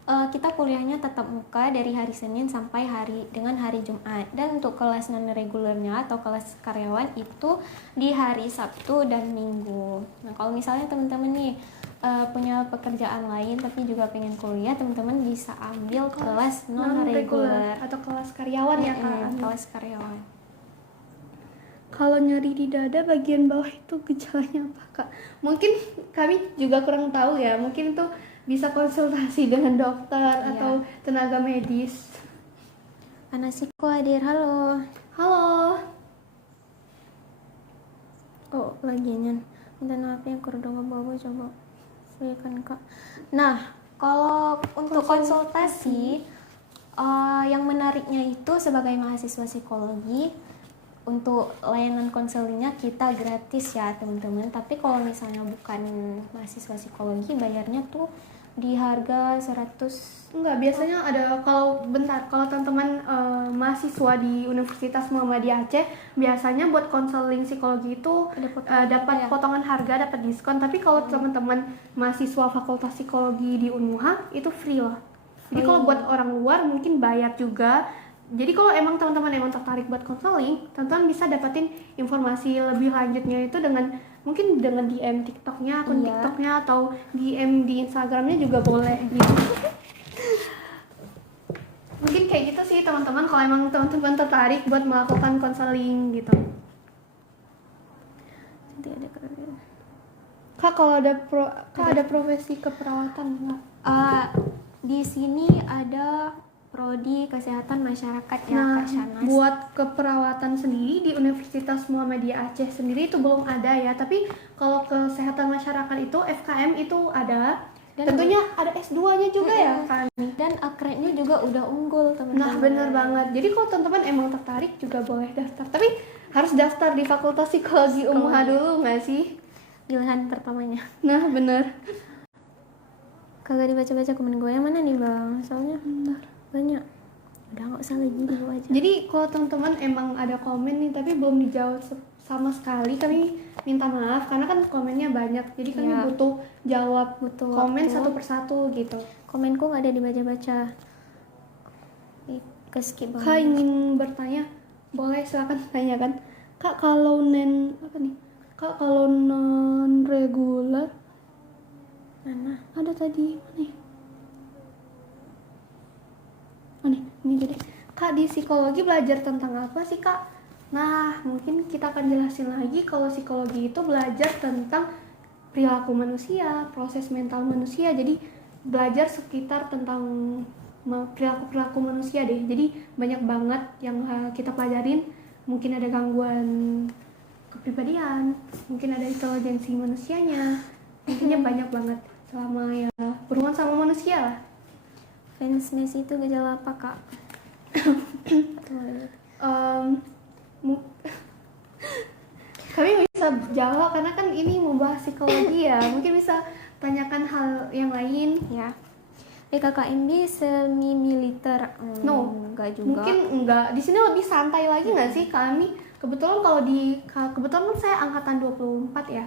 kita kuliahnya tatap muka dari hari Senin sampai hari Jumat. Dan untuk kelas non regulernya atau kelas karyawan itu di hari Sabtu dan Minggu. Nah kalau misalnya teman-teman nih punya pekerjaan lain tapi juga pengen kuliah, teman-teman bisa ambil kelas non reguler atau kelas karyawan ya kak. kelas karyawan. Kalau nyeri di dada bagian bawah itu gejalanya apa kak? Mungkin kami juga kurang tahu ya. Mungkin itu bisa konsultasi dengan dokter atau tenaga medis. Anasiko hadir, halo. Halo. Oh, lagi nyan. Minta maaf ya kalau udah ngebawa coba. Saya kan Kak. Nah, kalau untuk konsultasi yang menariknya itu sebagai mahasiswa psikologi untuk layanan konselingnya kita gratis ya teman-teman. Tapi kalau misalnya bukan mahasiswa psikologi bayarnya tuh di harga 100. Enggak, biasanya ada kalau teman-teman mahasiswa di Universitas Muhammadiyah Aceh biasanya buat konseling psikologi itu dapat potongan harga, dapat diskon. Tapi kalau teman-teman mahasiswa Fakultas Psikologi di Unmuha itu free lah. Jadi kalau buat orang luar mungkin bayar juga. Jadi kalau emang teman-teman emang tertarik buat konseling, teman-teman bisa dapetin informasi lebih lanjutnya itu mungkin dengan DM TikToknya, akun TikToknya atau DM di Instagramnya juga boleh gitu. Mungkin kayak gitu sih teman-teman kalau emang teman-teman tertarik buat melakukan konseling gitu. Nanti ada Kak, kalau ada profesi keperawatan nggak? Di sini ada prodi kesehatan masyarakat ya Nah, Kak Shanas. buat keperawatan sendiri di Universitas Muhammadiyah Aceh sendiri itu belum ada ya. Tapi kalau kesehatan masyarakat itu FKM itu ada. Dan tentunya ada S2-nya juga ya kan. Dan akrednya juga udah unggul teman-teman. Nah, bener banget. Jadi kalau teman-teman emang tertarik juga boleh daftar. Tapi harus daftar di Fakultas Psikologi Unmuha dulu nggak sih? Pilihan pertamanya. Nah, bener. Kagak dibaca-baca komen gue yang mana nih Bang? Soalnya banyak. Udah nggak usah lagi dibawa aja. Jadi kalau teman-teman emang ada komen nih tapi belum dijawab sama sekali, kami minta maaf karena kan komennya banyak. Jadi kami butuh jawab komen waktu. Satu persatu gitu. Komenku nggak ada dibaca-baca. Keskip banget. Kak ingin bertanya, boleh silakan tanyakan. Kak kalau Kak kalau non reguler mana? Ada tadi mana? Ini jadi. Kak di psikologi belajar tentang apa sih Kak? Nah, mungkin kita akan jelasin lagi kalau psikologi itu belajar tentang perilaku manusia, proses mental manusia. Jadi belajar sekitar tentang perilaku manusia deh. Jadi banyak banget yang kita pelajarin. Mungkin ada gangguan kepribadian, mungkin ada intelijensi manusianya. Intinya banyak banget selama ya berhubungan sama manusia lah. Fans Messi itu gejala apa Kak? Kami bisa jawab karena kan ini membahas psikologi ya. Mungkin bisa tanyakan hal yang lain ya. KKMB semi militer? Enggak juga. Mungkin enggak. Di sini lebih santai lagi nggak sih kami? Kebetulan kebetulan kan saya angkatan 24 ya.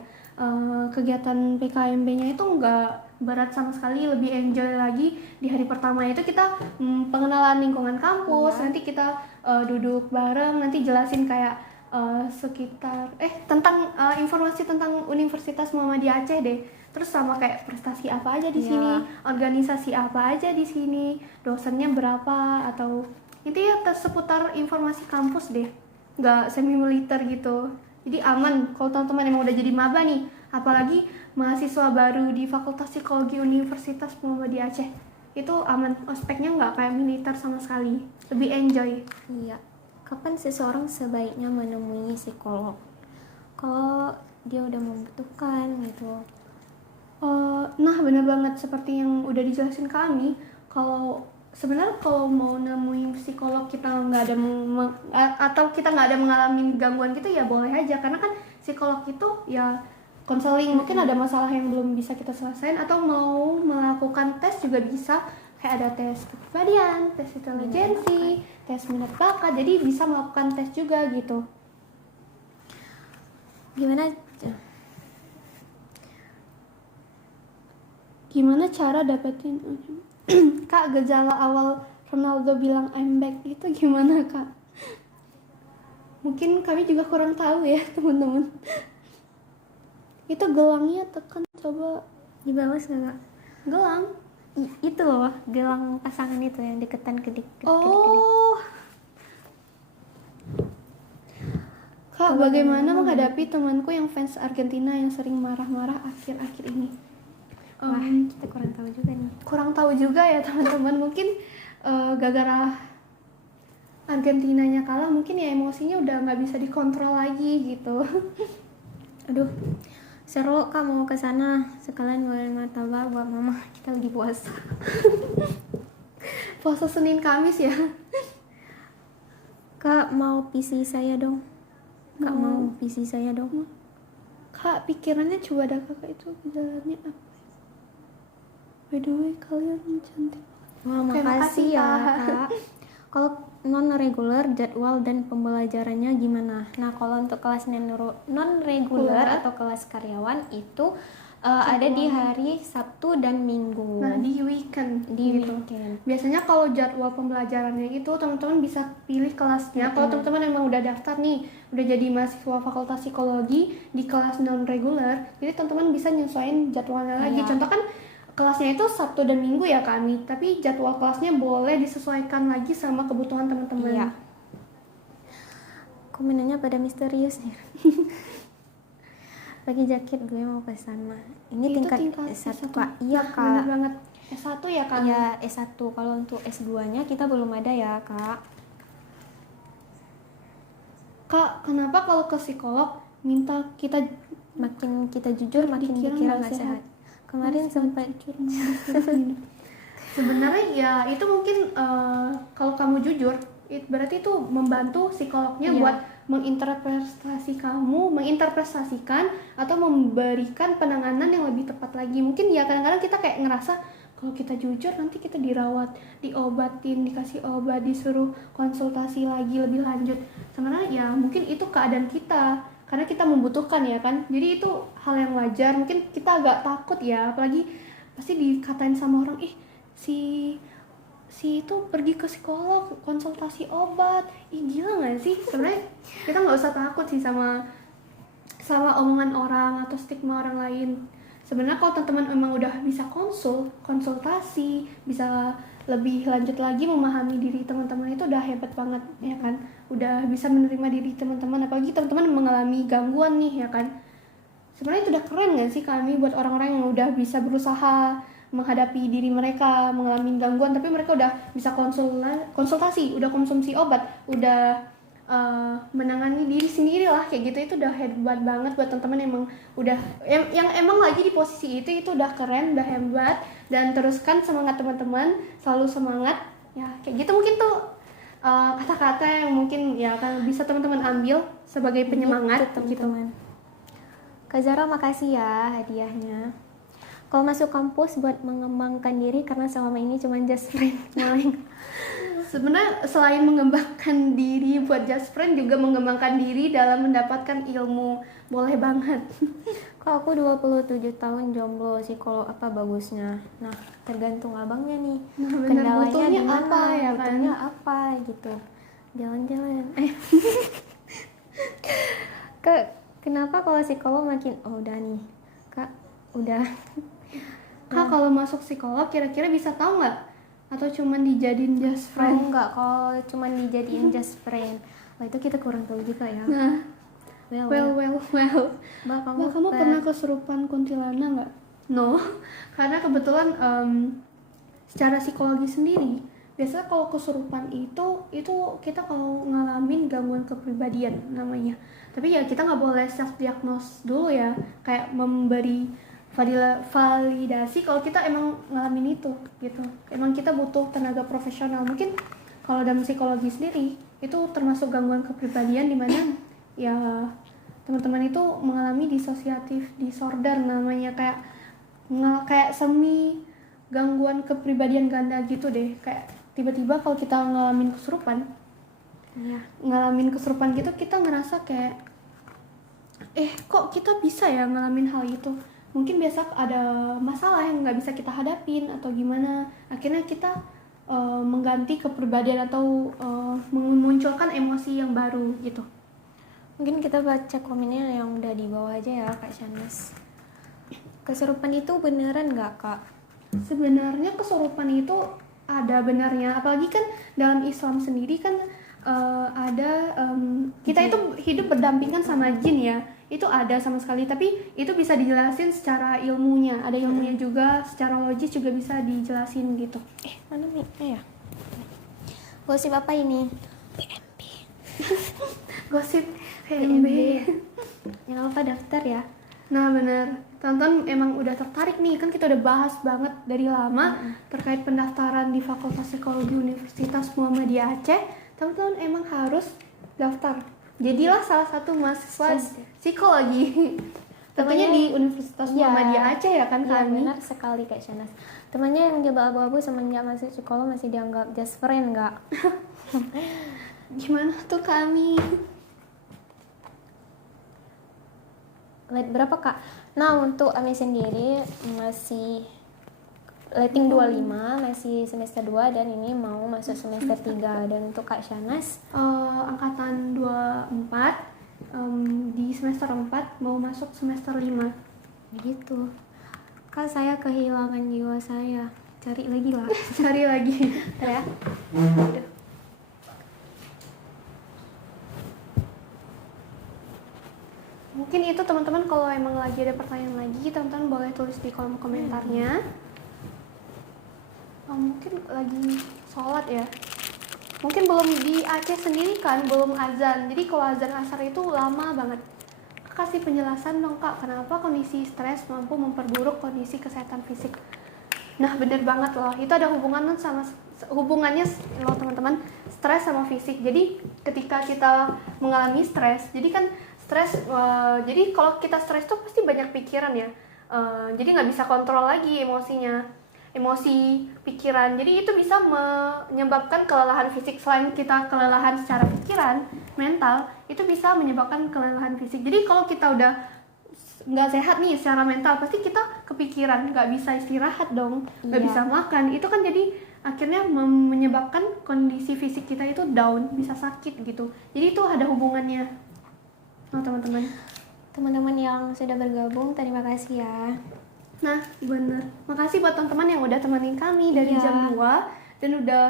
Kegiatan PKMB-nya itu enggak berat sama sekali, lebih enjoy lagi. Di hari pertama itu kita pengenalan lingkungan kampus, nanti kita duduk bareng, nanti jelasin kayak tentang informasi tentang Universitas Muhammadiyah Aceh deh. Terus sama kayak prestasi apa aja di sini, organisasi apa aja di sini, dosennya berapa, atau intinya seputar informasi kampus deh. Nggak semi militer gitu. Jadi aman kalau teman-teman emang udah jadi maba nih, apalagi mahasiswa baru di Fakultas Psikologi Universitas Muhammadiyah Aceh. Itu aman, ospeknya nggak kayak militer sama sekali, lebih enjoy. Iya. Kapan seseorang sebaiknya menemui psikolog? Kalau dia udah membutuhkan gitu. Nah benar banget seperti yang udah dijelasin kami, kalau sebenarnya kalau mau nemuin psikolog kita nggak ada atau kita nggak ada mengalami gangguan gitu ya boleh aja, karena kan psikolog itu ya konseling, mungkin ada masalah yang belum bisa kita selesaiin atau mau melakukan tes juga bisa, kayak ada tes kepribadian, tes intelijensi, tes minat bakat, jadi bisa melakukan tes juga gitu. Gimana cara dapetin Kak, gejala awal Ronaldo bilang I'm back itu gimana Kak? Mungkin kami juga kurang tahu ya teman-teman. Itu gelangnya tekan, coba Di bawah nggak? gelang. Itu loh, gelang pasangan itu yang deketan kedik. Kak, bagaimana menghadapi temanku yang fans Argentina yang sering marah-marah akhir-akhir ini? Wah, kita kurang tahu juga nih. Kurang tahu juga ya teman-teman, mungkin gara-gara Argentinanya kalah, mungkin ya emosinya udah nggak bisa dikontrol lagi gitu. Aduh, seru Kak mau ke sana sekalian goreng martabak buat mama. Kita lagi puasa. Puasa Senin Kamis ya. Kak mau PC saya dong. Kak mau PC saya dong. Kak, pikirannya coba ada kakak itu gejalanya apa? By the way, kalian cantik. Wah, Oke, makasih ya Kak. Kak. Kalau non reguler jadwal dan pembelajarannya gimana? Nah, kalau untuk kelas non reguler atau kelas karyawan itu ada di hari Sabtu dan Minggu. Nah, di weekend Di gitu. weekend. Biasanya kalau jadwal pembelajarannya itu teman-teman bisa pilih kelasnya. Kalau teman-teman emang udah daftar nih, udah jadi mahasiswa Fakultas Psikologi di kelas non reguler, jadi teman-teman bisa nyesuaiin jadwalnya lagi. Contoh kan kelasnya itu Sabtu dan Minggu ya kami, tapi jadwal kelasnya boleh disesuaikan lagi sama kebutuhan teman-teman. Iya. Komenannya pada misterius nih. Pakai jaket gue mau ke sana. Ini Itu tingkat S1 Kak. Iya Nah, Kak. bener banget. S1 ya kan? Iya S1. Kalau untuk S2-nya kita belum ada ya Kak. Kak, kenapa kalau ke psikolog minta kita Makin kita jujur makin dikira nggak sehat. Kemarin sempat sebenarnya ya itu mungkin kalau kamu jujur berarti itu membantu psikolognya buat menginterpretasikan atau memberikan penanganan yang lebih tepat lagi. Mungkin ya kadang-kadang kita kayak ngerasa kalau kita jujur nanti kita dirawat, diobatin, dikasih obat, disuruh konsultasi lagi lebih lanjut. Sebenarnya ya mungkin itu keadaan kita karena kita membutuhkan ya kan. Jadi itu hal yang wajar. Mungkin kita agak takut ya, apalagi pasti dikatain sama orang, si itu pergi ke psikolog, konsultasi obat. Gila nggak sih? Sebenarnya kita nggak usah takut sih sama omongan orang atau stigma orang lain. Sebenarnya kalau teman-teman memang udah bisa konsultasi, bisa lebih lanjut lagi memahami diri teman-teman, itu udah hebat banget ya kan. Udah bisa menerima diri teman-teman, apalagi teman-teman mengalami gangguan nih ya kan. Sebenarnya itu udah keren nggak sih kami buat orang-orang yang udah bisa berusaha menghadapi diri mereka mengalami gangguan, tapi mereka udah bisa konsultasi, udah konsumsi obat, udah menangani diri sendiri lah kayak gitu. Itu udah hebat banget buat teman-teman emang udah yang emang lagi di posisi itu udah keren, udah hebat. Dan teruskan semangat teman-teman, selalu semangat ya kayak gitu. Mungkin tuh kata-kata yang mungkin ya kan bisa teman-teman ambil sebagai penyemangat teman-teman. Kak Zara makasih ya hadiahnya. Kalau masuk kampus buat mengembangkan diri karena selama ini cuma just friend. Sebenarnya selain mengembangkan diri buat just friend, juga mengembangkan diri dalam mendapatkan ilmu. Boleh banget. Kok aku 27 tahun jomblo, psikolog apa bagusnya? Nah, tergantung abangnya nih. Kendalanya butuhnya gimana? apa ya kan? Butuhnya apa gitu. Jalan-jalan. Kak, kenapa kalau psikolog makin udah nih? Kak, udah. Kak, kalau masuk psikolog kira-kira bisa tahu nggak? Atau cuman dijadiin just friend? Oh enggak, kalau cuman dijadiin just friend. Wah, itu kita kurang tahu juga ya. Nah, well. Mbak, kamu pernah kesurupan kuntilanak nggak? No, karena kebetulan secara psikologi sendiri, biasanya kalau kesurupan itu kita kalau ngalamin gangguan kepribadian namanya. Tapi ya kita nggak boleh self diagnose dulu ya, kayak memberi validasi kalau kita emang ngalamin itu gitu. Emang kita butuh tenaga profesional. Mungkin kalau dalam psikologi sendiri itu termasuk gangguan kepribadian di mana ya teman-teman itu mengalami dissociative disorder namanya, kayak semi gangguan kepribadian ganda gitu deh. Kayak tiba-tiba kalau kita ngalamin kesurupan gitu, kita ngerasa kayak kok kita bisa ya ngalamin hal itu. Mungkin biasa ada masalah yang nggak bisa kita hadapin atau gimana, akhirnya kita mengganti kepribadian atau memunculkan emosi yang baru gitu. Mungkin kita baca komennya yang udah di bawah aja ya Kak Shanes. Kesurupan itu beneran nggak Kak? Sebenarnya kesurupan itu ada benarnya, apalagi kan dalam Islam sendiri kan ada kita itu hidup berdampingan sama jin ya. Itu ada sama sekali, tapi itu bisa dijelasin secara ilmunya, ada ilmunya juga, secara logis juga bisa dijelasin gitu. Mana mic-nya ya? Gosip apa ini? Gosip PMB. Jangan lupa daftar ya. Nah bener, teman-teman emang udah tertarik nih, kan kita udah bahas banget dari lama terkait pendaftaran di Fakultas Psikologi Universitas Muhammadiyah Aceh. Teman-teman emang harus daftar. Jadilah salah satu mahasiswa psikologi. Tentunya di Universitas Muhammadiyah Aceh ya kan Iya, kami. benar sekali Kak Shanas. Temannya yang jabal abu-abu semenjak masih psikolog masih dianggap just friend nggak? Gimana tuh kami? Lihat berapa Kak? Nah untuk Ami sendiri masih rating 25, masih semester 2 dan ini mau masuk semester 3. Dan untuk Kak Shanas Angkatan 24 di semester 4 mau masuk semester 5. begitu. Kak saya kehilangan jiwa saya. Cari lagi lah. Cari lagi. Ya. Aduh. Mungkin itu teman-teman, kalau emang lagi ada pertanyaan lagi, teman-teman boleh tulis di kolom komentarnya. Mungkin lagi sholat ya. Mungkin belum di Aceh sendiri kan, belum azan. Jadi kalau azan asar itu lama banget. Kak, kasih penjelasan dong Kak, kenapa kondisi stres mampu memperburuk kondisi kesehatan fisik. Nah bener banget loh, itu ada hubungannya loh teman-teman, stres sama fisik. Jadi ketika kita mengalami stres, jadi kan stres, jadi kalau kita stres tuh pasti banyak pikiran ya. Jadi nggak bisa kontrol lagi emosinya, emosi, pikiran. Jadi itu bisa menyebabkan kelelahan fisik. Selain kita kelelahan secara pikiran, mental, itu bisa menyebabkan kelelahan fisik. Jadi kalau kita udah nggak sehat nih secara mental, pasti kita kepikiran, nggak bisa istirahat dong, nggak bisa makan. Itu kan jadi akhirnya menyebabkan kondisi fisik kita itu down, bisa sakit gitu. Jadi itu ada hubungannya. Oh teman-teman. Teman-teman yang sudah bergabung, terima kasih ya. Nah bener, makasih buat teman-teman yang udah temenin kami dari jam 2 dan udah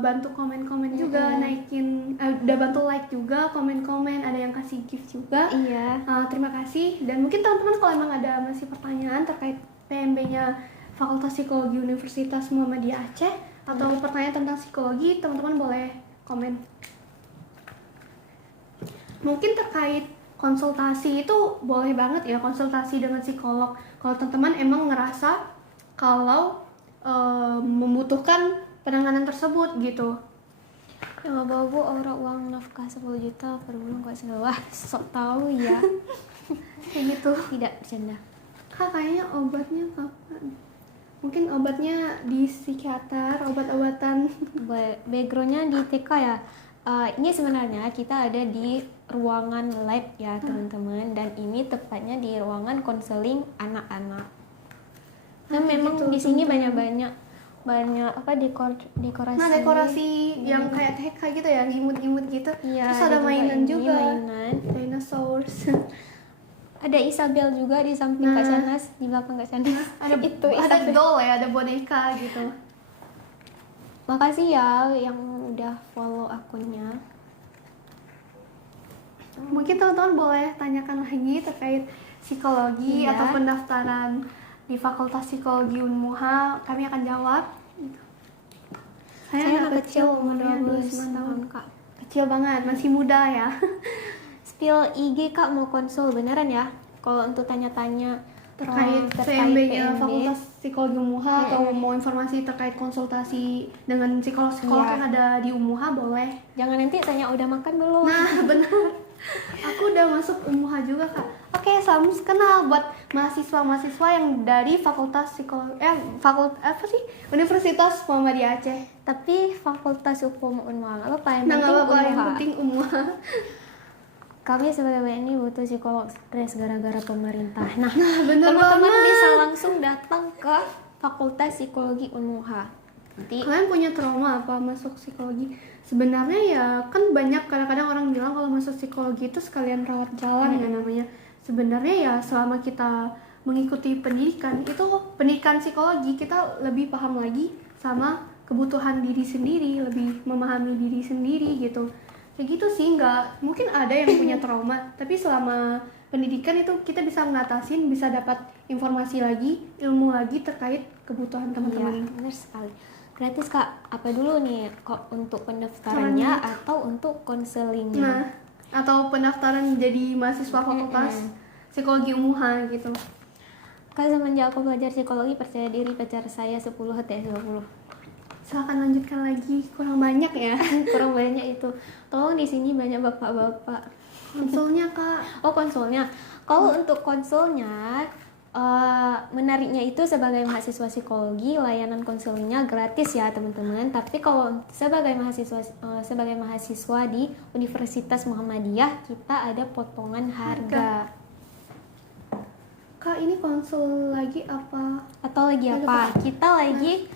bantu komen-komen juga, naikin, udah bantu like juga, komen-komen, ada yang kasih gift juga. Iya. Terima kasih. Dan mungkin teman-teman kalau emang ada masih pertanyaan terkait PMB-nya Fakultas Psikologi Universitas Muhammadiyah Aceh atau pertanyaan tentang psikologi, teman-teman boleh komen. Mungkin terkait konsultasi itu boleh banget ya, konsultasi dengan psikolog. Kalau teman-teman emang ngerasa kalau membutuhkan penanganan tersebut gitu. Yang bawa aura uang nafkah 10 juta per bulan kok segala. Wah, sok tahu ya. Kayak gitu. Tidak bercanda. Kak, kayaknya obatnya kapan? Mungkin obatnya di psikiater, obat-obatan. Backgroundnya di TK ya. Ini sebenarnya kita ada di ruangan lab ya teman-teman, dan ini tepatnya di ruangan konseling anak-anak. Nah memang gitu, di sini banyak apa dekorasi. Nah dekorasi yang kayak TK gitu ya, imut-imut gitu. Iya, Terus ada mainan juga. Mainan. Dinosaurus. Ada Isabel juga di samping Kak Shanas, di belakang Kak Shanas. Ada itu ada Isabel. doll ya, ada boneka gitu. Makasih ya yang udah follow akunnya. Mungkin teman-teman boleh tanyakan lagi terkait psikologi atau pendaftaran di Fakultas Psikologi Unmuha, kami akan jawab. Saya anak kecil, umurnya 29 tahun. Kak. Kecil banget, masih muda ya. Spill IG Kak, mau konsul beneran ya? Kalau untuk tanya-tanya terkait PMB-nya Fakultas Psikologi Unmuha atau mau informasi terkait konsultasi dengan psikolog-psikolog yang ada di Unmuha, boleh. Jangan nanti tanya udah makan belum. Nah benar, aku udah masuk Unmuha juga Kak. Oke, salam kenal buat mahasiswa-mahasiswa yang dari Fakultas Psikologi Universitas Muhammadiyah Aceh. Tapi Fakultas Hukum Unmuha nggak apa-apa, Nah nggak apa-apa, yang penting Unmuha. Kami sebagai WNI butuh psikolog stres gara-gara pemerintah. Nah bener teman-teman banget. bisa langsung datang ke Fakultas Psikologi Unmuha. Nanti Kalian punya trauma apa masuk psikologi? Sebenarnya ya kan banyak kadang-kadang orang bilang kalau masuk psikologi itu sekalian rawat jalan ya namanya. Sebenarnya ya selama kita mengikuti pendidikan itu, pendidikan psikologi, kita lebih paham lagi sama kebutuhan diri sendiri, lebih memahami diri sendiri gitu. Kayak gitu sih, nggak mungkin ada yang punya trauma, tapi selama pendidikan itu kita bisa ngatasin, bisa dapat informasi lagi, ilmu lagi terkait kebutuhan teman-teman. Iya, benar sekali. Gratis Kak, apa dulu nih kok untuk pendaftarannya atau untuk konselingnya? Nah, atau pendaftaran jadi mahasiswa fakultas psikologi UMUHA gitu. Kak, semenjak aku belajar psikologi, percaya diri pacar saya 10 HTS 20. Silakan lanjutkan lagi, kurang banyak ya. Kurang banyak itu. Tolong di sini banyak bapak-bapak. Konsulnya Kak. Oh, konsulnya. Kalau untuk konsulnya, menariknya itu sebagai mahasiswa psikologi, layanan konselingnya gratis ya teman-teman. Tapi kalau sebagai mahasiswa di Universitas Muhammadiyah, kita ada potongan harga. Kak, ini konsul lagi apa? Atau lagi apa? Kita lagi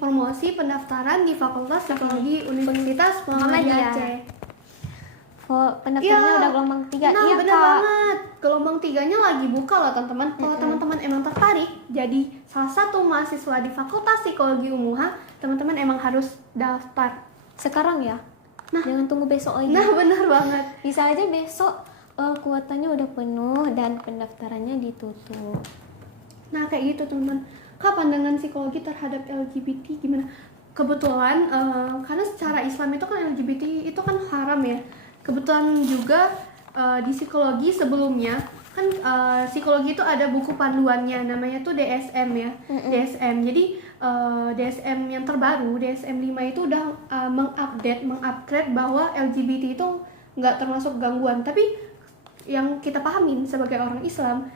promosi pendaftaran di Fakultas Psikologi Universitas Muhammadiyah Aceh. Pendaftarannya udah gelombang 3. Nah, Iya bener Kak. banget. Gelombang 3-nya lagi buka loh teman-teman. Kalau teman-teman emang tertarik jadi salah satu mahasiswa di Fakultas Psikologi UMUHA, teman-teman emang harus daftar. Sekarang ya. Nah, jangan tunggu besok lagi. Nah, bener banget. Bisa aja besok kuotanya udah penuh dan pendaftarannya ditutup. Nah, kayak gitu teman-teman. Kak, pandangan psikologi terhadap LGBT gimana? Kebetulan karena secara Islam itu kan LGBT itu kan haram ya. Kebetulan juga di psikologi sebelumnya kan psikologi itu ada buku panduannya namanya tuh DSM ya. DSM. Jadi DSM yang terbaru, DSM 5 itu udah mengupgrade bahwa LGBT itu nggak termasuk gangguan. Tapi yang kita pahamin sebagai orang Islam,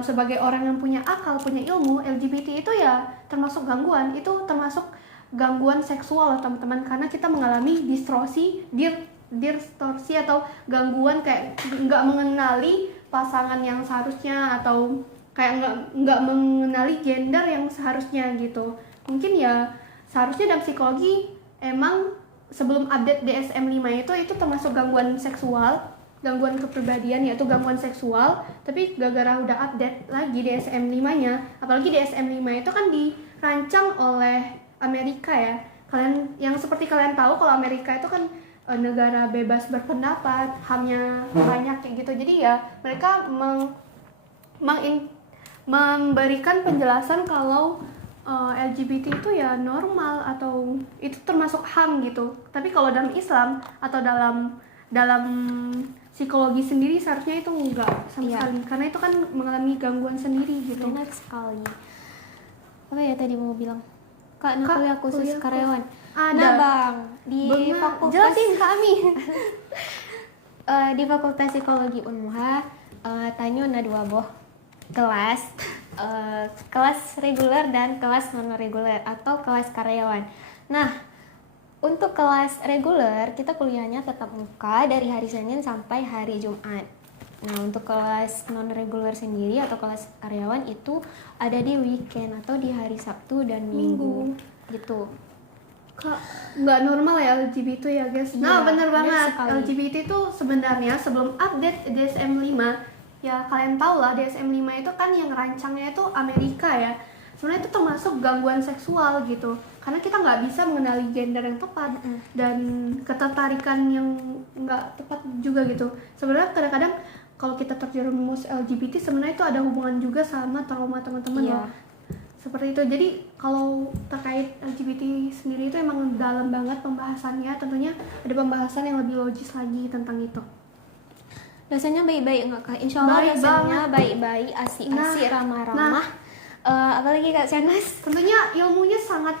sebagai orang yang punya akal, punya ilmu, LGBT itu ya termasuk gangguan. Itu termasuk gangguan seksual loh teman-teman, karena kita mengalami distorsi atau gangguan kayak nggak mengenali pasangan yang seharusnya atau kayak nggak mengenali gender yang seharusnya gitu. Mungkin ya seharusnya dalam psikologi emang sebelum update DSM 5 itu termasuk gangguan seksual, gangguan kepribadian yaitu gangguan seksual, tapi gara-gara udah update lagi DSM 5-nya, apalagi DSM 5 itu kan dirancang oleh Amerika ya. Yang seperti kalian tahu kalau Amerika itu kan negara bebas berpendapat, HAM-nya banyak kayak gitu. Jadi ya mereka memberikan penjelasan kalau LGBT itu ya normal atau itu termasuk HAM gitu. Tapi kalau dalam Islam atau dalam psikologi sendiri seharusnya itu enggak sama sekali, karena itu kan mengalami gangguan sendiri gitu. Benar sekali. Apa ya tadi mau bilang? Kak, kuliah khusus karyawan. Ada. Nah Bang, di fakultas jelasin kami. Di Fakultas Psikologi Unmuha, Tanyo ada 2 kelas, kelas reguler dan kelas non reguler atau kelas karyawan. Nah, untuk kelas reguler kita kuliahnya tetap muka dari hari Senin sampai hari Jumat. Nah, untuk kelas non reguler sendiri atau kelas karyawan itu ada di weekend atau di hari Sabtu dan Minggu gitu. Kak, nggak normal ya LGBT ya guys. Nah, bener banget. LGBT itu sebenarnya sebelum update DSM 5, ya kalian tahu lah DSM 5 itu kan yang rancangnya itu Amerika ya. Sebenarnya itu termasuk gangguan seksual gitu. Karena kita nggak bisa mengenali gender yang tepat dan ketertarikan yang nggak tepat juga gitu. Sebenarnya kadang-kadang kalau kita terjerumus LGBT sebenarnya itu ada hubungan juga sama trauma teman-teman loh. Seperti itu. Jadi kalau terkait LGBT sendiri itu emang dalam banget pembahasannya. Tentunya ada pembahasan yang lebih logis lagi tentang itu. Dosennya baik-baik nggak Kak? Insya Allah dosennya baik-baik, asik-asik, ramah-ramah. Apalagi Kak Canas? Tentunya ilmunya sangat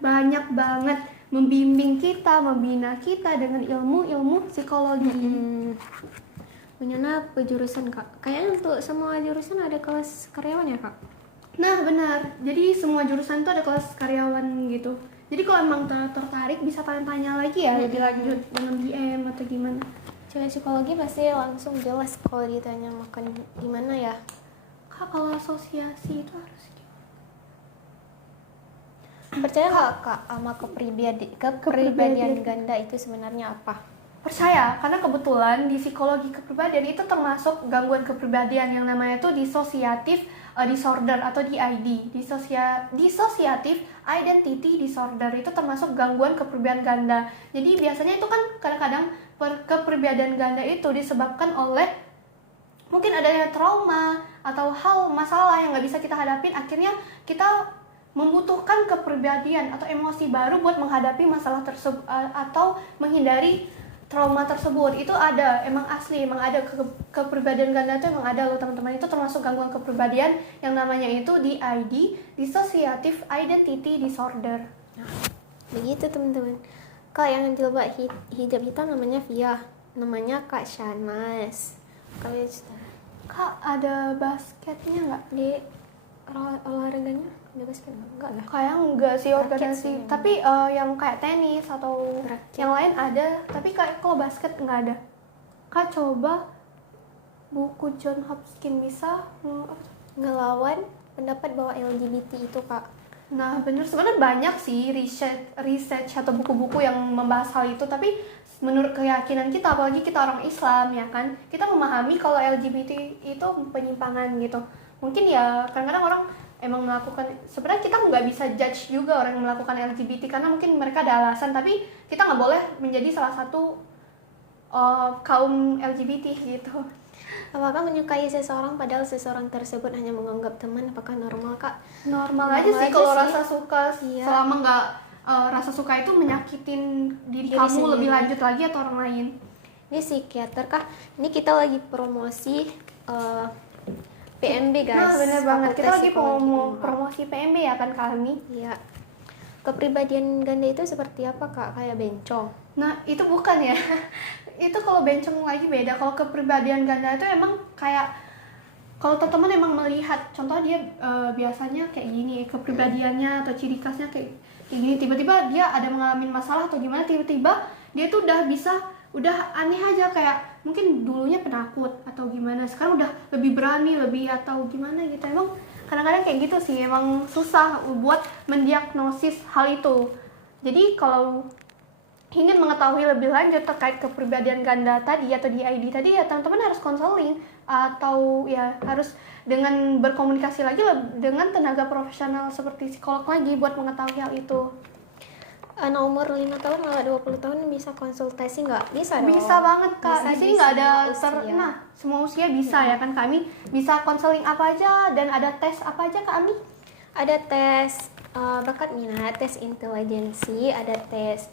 banyak banget, membimbing kita, membina kita dengan ilmu psikologi. Punya jurusan Kak. Kayaknya untuk semua jurusan ada kelas karyawan ya Kak? Nah benar, jadi semua jurusan itu ada kelas karyawan gitu. Jadi kalau emang tertarik bisa kalian tanya lagi ya lebih lanjut dengan DM atau gimana. Cewek psikologi pasti langsung jelas kalau ditanya makan gimana ya. Kak, kalau asosiasi itu harus gimana? Percaya nggak Kak sama kepribadian ganda itu sebenarnya apa? Percaya, karena kebetulan di psikologi kepribadian itu termasuk gangguan kepribadian yang namanya itu dissociative disorder atau DID. Dissociative identity disorder itu termasuk gangguan kepribadian ganda. Jadi biasanya itu kan kadang-kadang kepribadian ganda itu disebabkan oleh mungkin adanya trauma atau hal masalah yang nggak bisa kita hadapin, akhirnya kita membutuhkan kepribadian atau emosi baru buat menghadapi masalah tersebut atau menghindari trauma tersebut. Itu ada, emang asli, emang ada kepribadian ganda itu emang ada loh teman-teman. Itu termasuk gangguan kepribadian yang namanya itu DID, Dissociative Identity Disorder. Nah, begitu teman-teman. Kak yang jilbab hijab hitam namanya Via, namanya Kak Shanas. Kak, ada basketnya nggak? Di olahraganya ada basket enggak lah? Kayak enggak sih Raket organisasi, sih. tapi yang kayak tenis atau Raket. yang lain ada, tapi kayak kalau basket nggak ada. Kak coba buku John Hopkins bisa apa tuh? Ngelawan pendapat bahwa LGBT itu Kak. Nah bener, sebenarnya banyak sih research atau buku-buku yang membahas hal itu, tapi menurut keyakinan kita, apalagi kita orang Islam ya kan, kita memahami kalau LGBT itu penyimpangan gitu. Mungkin ya kadang-kadang orang emang melakukan, sebenarnya kita nggak bisa judge juga orang yang melakukan LGBT karena mungkin mereka ada alasan, tapi kita nggak boleh menjadi salah satu kaum LGBT gitu. Apakah menyukai seseorang padahal seseorang tersebut hanya menganggap teman, apakah normal Kak? Normal aja sih kalau rasa suka, Iya. selama nggak rasa suka itu menyakitin diri kamu sendiri. lebih lanjut lagi atau orang lain. Ini psikiater Kak, ini kita lagi promosi PMB guys. Nah bener banget, kita Fakultas lagi Psikologi Unhal. promosi PMB ya kan kami. Iya. Kepribadian ganda itu seperti apa Kak? Kayak bencong. Nah itu bukan ya. Itu kalau bencong lagi beda. Kalau kepribadian ganda itu emang kayak, kalau teman-teman emang melihat contoh dia biasanya kayak gini, kepribadiannya atau ciri khasnya kayak gini, tiba-tiba dia ada mengalami masalah atau gimana, tiba-tiba dia tuh udah aneh aja, kayak mungkin dulunya penakut atau gimana, sekarang udah lebih berani, lebih atau gimana gitu. Emang kadang-kadang kayak gitu sih, emang susah buat mendiagnosis hal itu. Jadi kalau ingin mengetahui lebih lanjut terkait kepribadian ganda tadi atau DID tadi, ya teman-teman harus konseling atau ya harus dengan berkomunikasi lagi dengan tenaga profesional seperti psikolog lagi buat mengetahui hal itu. Anak umur 5 tahun malah 20 tahun bisa konsultasi nggak? Bisa dong. Bisa banget Kak, Bisa di sini nggak ada semua usia. nah semua usia bisa ya kan, kami bisa konseling apa aja dan ada tes apa aja Kak Ami? Ada tes bakat minat, tes intelijensi, ada tes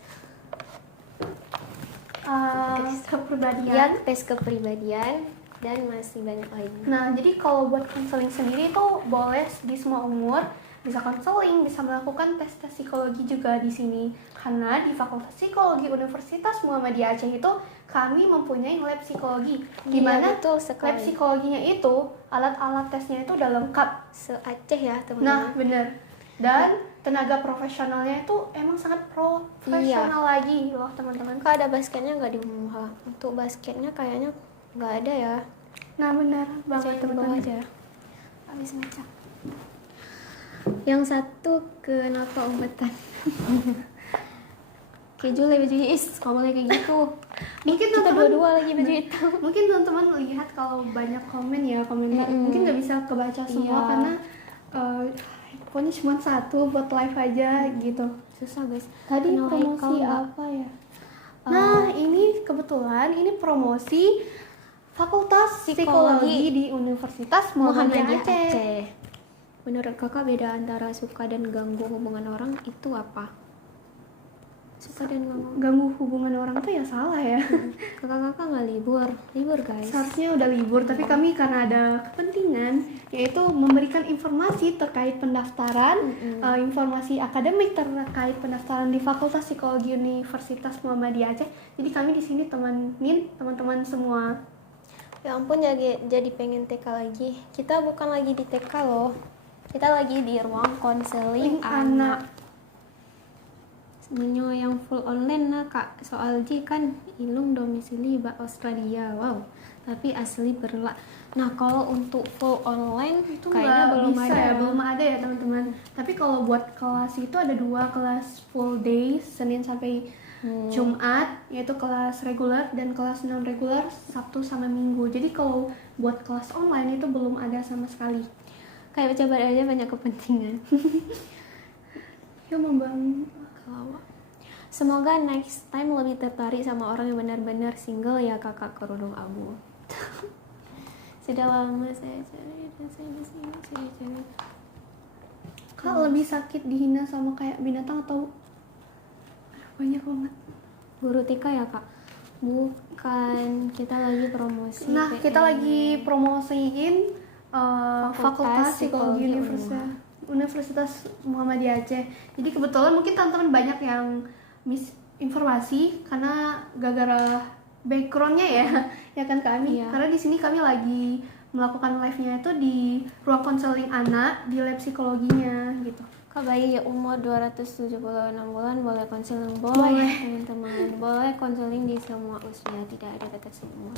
Kepribadian. tes kepribadian, dan masih banyak lagi. Nah, jadi kalau buat konseling sendiri itu boleh di semua umur, bisa konseling, bisa melakukan tes psikologi juga di sini. Karena di Fakultas Psikologi Universitas Muhammadiyah Aceh itu kami mempunyai lab psikologi, di Iya, mana betul lab sekali. psikologinya itu alat-alat tesnya itu udah lengkap. Se-Aceh ya Nah, teman-teman. bener. Dan tenaga profesionalnya itu emang sangat profesional lagi loh teman-teman. Kak, ada basketnya nggak di Unhal? Untuk basketnya kayaknya nggak ada ya. Nah, benar banget Bacain di bawah teman-teman. aja. Habis baca. Yang satu kenapa umpatan? Keju baju is, nggak boleh kayak gitu. Mungkin Kita teman-teman- dua-dua lagi baju hitam. Mungkin teman-teman lihat kalau banyak komen ya, komentar mungkin nggak bisa kebaca semua Iya. karena pokoknya cuma satu buat live aja gitu. Susah guys. Tadi Kenal promosi Haikal nggak? apa ya? Nah, ini kebetulan ini promosi Fakultas Psikologi di Universitas Muhammadiyah Aceh. Menurut kakak beda antara suka dan ganggu hubungan orang itu apa? Suka dan ganggu. Ganggu hubungan orang tuh ya salah ya. Kakak-kakak nggak libur guys. Seharusnya udah libur, tapi kami karena ada kepentingan yaitu memberikan informasi terkait pendaftaran, informasi akademik terkait pendaftaran di Fakultas Psikologi Universitas Muhammadiyah Aceh. Jadi kami di sini temenin teman-teman semua. Ya ampun, jadi pengen TK lagi. Kita bukan lagi di TK loh. Kita lagi di ruang konseling anak. Menyo yang full online nah kak, soal J kan ilung domisili Australia, wow, tapi asli berla. Nah kalau untuk full online Itu kayaknya nggak belum bisa ada ya, belum ada ya teman-teman. Tapi kalau buat kelas itu ada 2 kelas full day, Senin sampai Jumat, yaitu kelas reguler dan kelas non reguler Sabtu sama Minggu. Jadi kalau buat kelas online itu belum ada sama sekali. Kayak coba aja banyak kepentingan. Ya membangun. Semoga next time lebih tertarik sama orang yang benar-benar single ya kakak kerudung abu. Sudah lama saya cari dan saya masih cari. Kak lebih sakit dihina sama kayak binatang atau banyak banget? Guru TK ya kak? Bukan, kita lagi promosi. Nah, kita lagi promosiin Fakultas Psikologi Universitas Muhammadiyah Aceh. Jadi kebetulan mungkin teman-teman banyak yang misinformasi karena gara-gara backgroundnya ya, ya kan kami. Iya. Karena di sini kami lagi melakukan live-nya itu di ruang konseling anak di lab psikologinya gitu. Kak, bayi ya umur 276 bulan boleh konseling? Boleh. Teman-teman, boleh konseling di semua usia, tidak ada batas umur.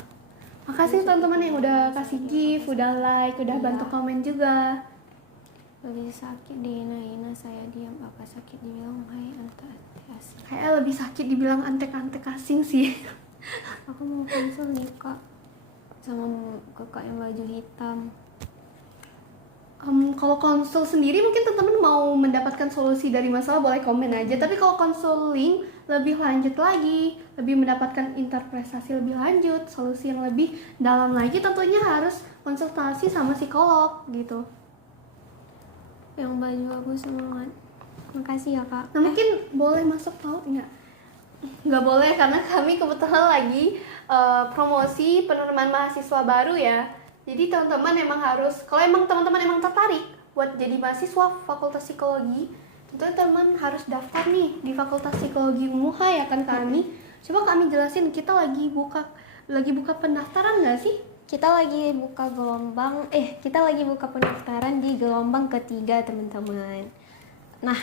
Makasih teman-teman yang udah kasih gift, udah like, udah bantu komen juga. Lebih sakit dihina-hina, saya diam. Apa sakit dibilang hai antek asing? Kayak lebih sakit dibilang antek-antek asing sih. Aku mau konsul nih kak sama kakak yang baju hitam. Kalau konsul sendiri mungkin teman-teman mau mendapatkan solusi dari masalah boleh komen aja. Tapi kalau konseling lebih lanjut lagi, lebih mendapatkan interpretasi lebih lanjut, solusi yang lebih dalam lagi tentunya harus konsultasi sama psikolog gitu. Yang baju aku semangat. Makasih ya kak. Nah mungkin boleh masuk paut nggak? Nggak boleh karena kami kebetulan lagi promosi penerimaan mahasiswa baru ya. Jadi teman-teman emang harus, kalau emang teman-teman emang tertarik buat jadi mahasiswa Fakultas Psikologi, tentunya teman harus daftar nih di Fakultas Psikologi UMUHA ya kan kami. Coba kami jelasin, kita lagi buka pendaftaran nggak sih? Kita lagi buka pendaftaran di gelombang ketiga teman-teman. Nah,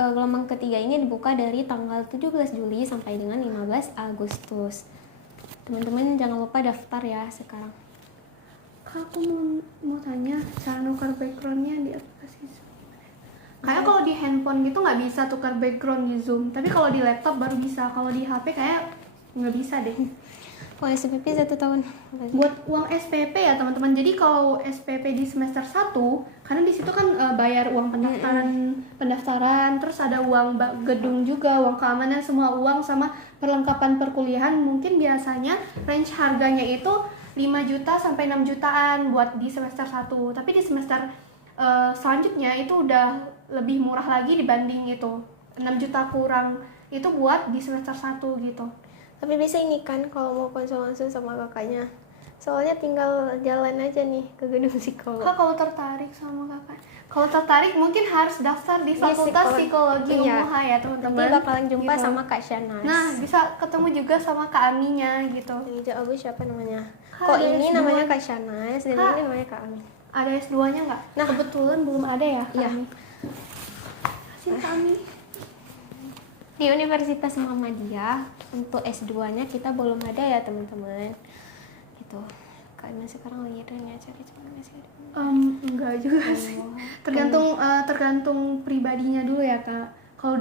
gelombang ketiga ini dibuka dari tanggal 17 Juli sampai dengan 15 Agustus. Teman-teman jangan lupa daftar ya sekarang. Kak, aku mau tanya cara nukar backgroundnya di aplikasi Zoom. Kayak kalau di handphone gitu nggak bisa tukar background di Zoom, tapi kalau di laptop baru bisa. Kalau di HP kayak nggak bisa deh. Kalau SPP 1 tahun. Buat uang SPP ya teman-teman. Jadi kalau SPP di semester 1, karena di situ kan bayar uang pendaftaran, terus ada uang gedung juga, uang keamanan, semua uang sama perlengkapan perkuliahan. Mungkin biasanya range harganya itu 5 juta sampai 6 jutaan buat di semester 1. Tapi di semester selanjutnya itu udah lebih murah lagi dibanding itu. 6 juta kurang itu buat di semester 1 gitu. Tapi bisa ini kan kalau mau konsul langsung sama kakaknya. Soalnya tinggal jalan aja nih ke gedung psikolog. Kak kalau tertarik sama kakak, kalau tertarik mungkin harus daftar di Fakultas Psikologi UMUHA ya teman-teman. Nanti bakalan jumpa gitu. sama Kak Shanas. Nah bisa ketemu juga sama Kak Aminya gitu. Ini Abu siapa namanya? Kak, Kok ada ini S2. namanya Kak Shanas dan Kak. ini namanya Kak Amin. Ada S2-nya nggak? Nah kebetulan belum ada ya Kak Iya. Ami. Kasih Kak Ami. Di Universitas Muhammadiyah untuk S2-nya kita belum ada ya teman-teman. Gitu. Karena sekarang lagi cari masih ada. Enggak juga sih. Tergantung pribadinya dulu ya Kak. Kalau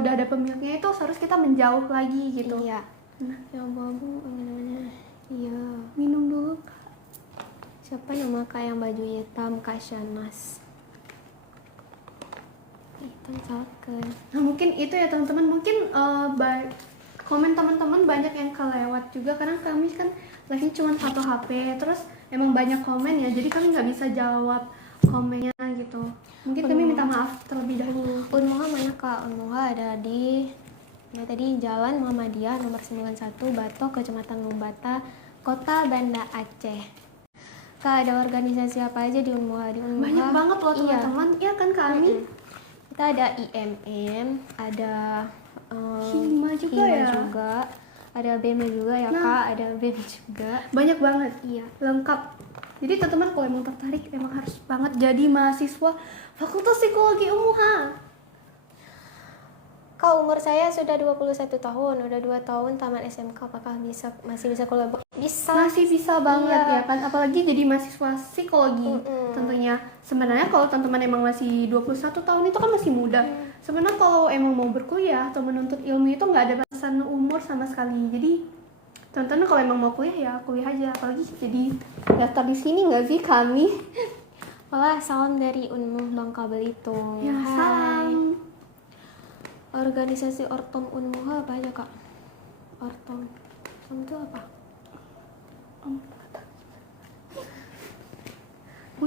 udah ada pemiliknya itu harus kita menjauh lagi gitu. Iya. Nah, Yang babu namanya. Iya. minum dulu Kak. Siapa nama Kak yang baju hitam? Kak Shanas. Itu misalkan. Nah mungkin itu ya teman-teman, mungkin komen teman-teman banyak yang kelewat juga karena kami kan live-nya cuma 1 HP, terus emang banyak komen ya, jadi kami nggak bisa jawab komennya gitu. Mungkin kami minta maaf terlebih dahulu. Unmuha mana Kak? Unmuha ada di tadi Jalan Muhammadiyah nomor 91 Batok, Kecamatan Lumbata, Kota Banda Aceh. Kak, ada organisasi apa aja di Unmuha? Di Unmuha Banyak banget loh teman-teman. Iya kan kami. Kita ada IMM, ada Hima juga ya. Ada BEM juga ya Kak, ada BEM juga. Banyak banget. Iya. Lengkap. Jadi teman-teman kalau emang tertarik emang harus banget jadi mahasiswa Fakultas Psikologi UMUHA. Kak, umur saya sudah 21 tahun, udah 2 tahun tamat SMK, apakah masih bisa kolaborasi? Bisa. Masih bisa banget Iya. ya kan, apalagi jadi mahasiswa psikologi. Tentunya sebenarnya kalau teman-teman emang masih 21 tahun itu kan masih muda. Sebenarnya kalau emang mau berkuliah atau menuntut ilmu itu nggak ada batasan umur sama sekali. Jadi teman-teman kalau emang mau kuliah ya kuliah aja, apalagi jadi daftar di sini nggak sih kami. Wah, salam dari Unmuh Bangka Belitung. Ya, Hai. salam. Organisasi Ortom Unmuha apa aja Kak? Ortom itu apa?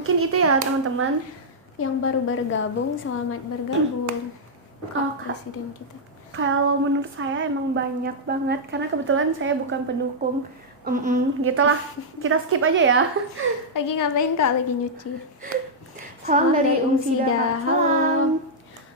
Mungkin itu ya teman-teman. Yang baru bergabung, selamat bergabung. Kalau Presiden kita. Kalau menurut saya emang banyak banget karena kebetulan saya bukan pendukung. Gitulah. Kita skip aja ya. Lagi ngapain Kak? Lagi nyuci. Salam dari Sida. Salam.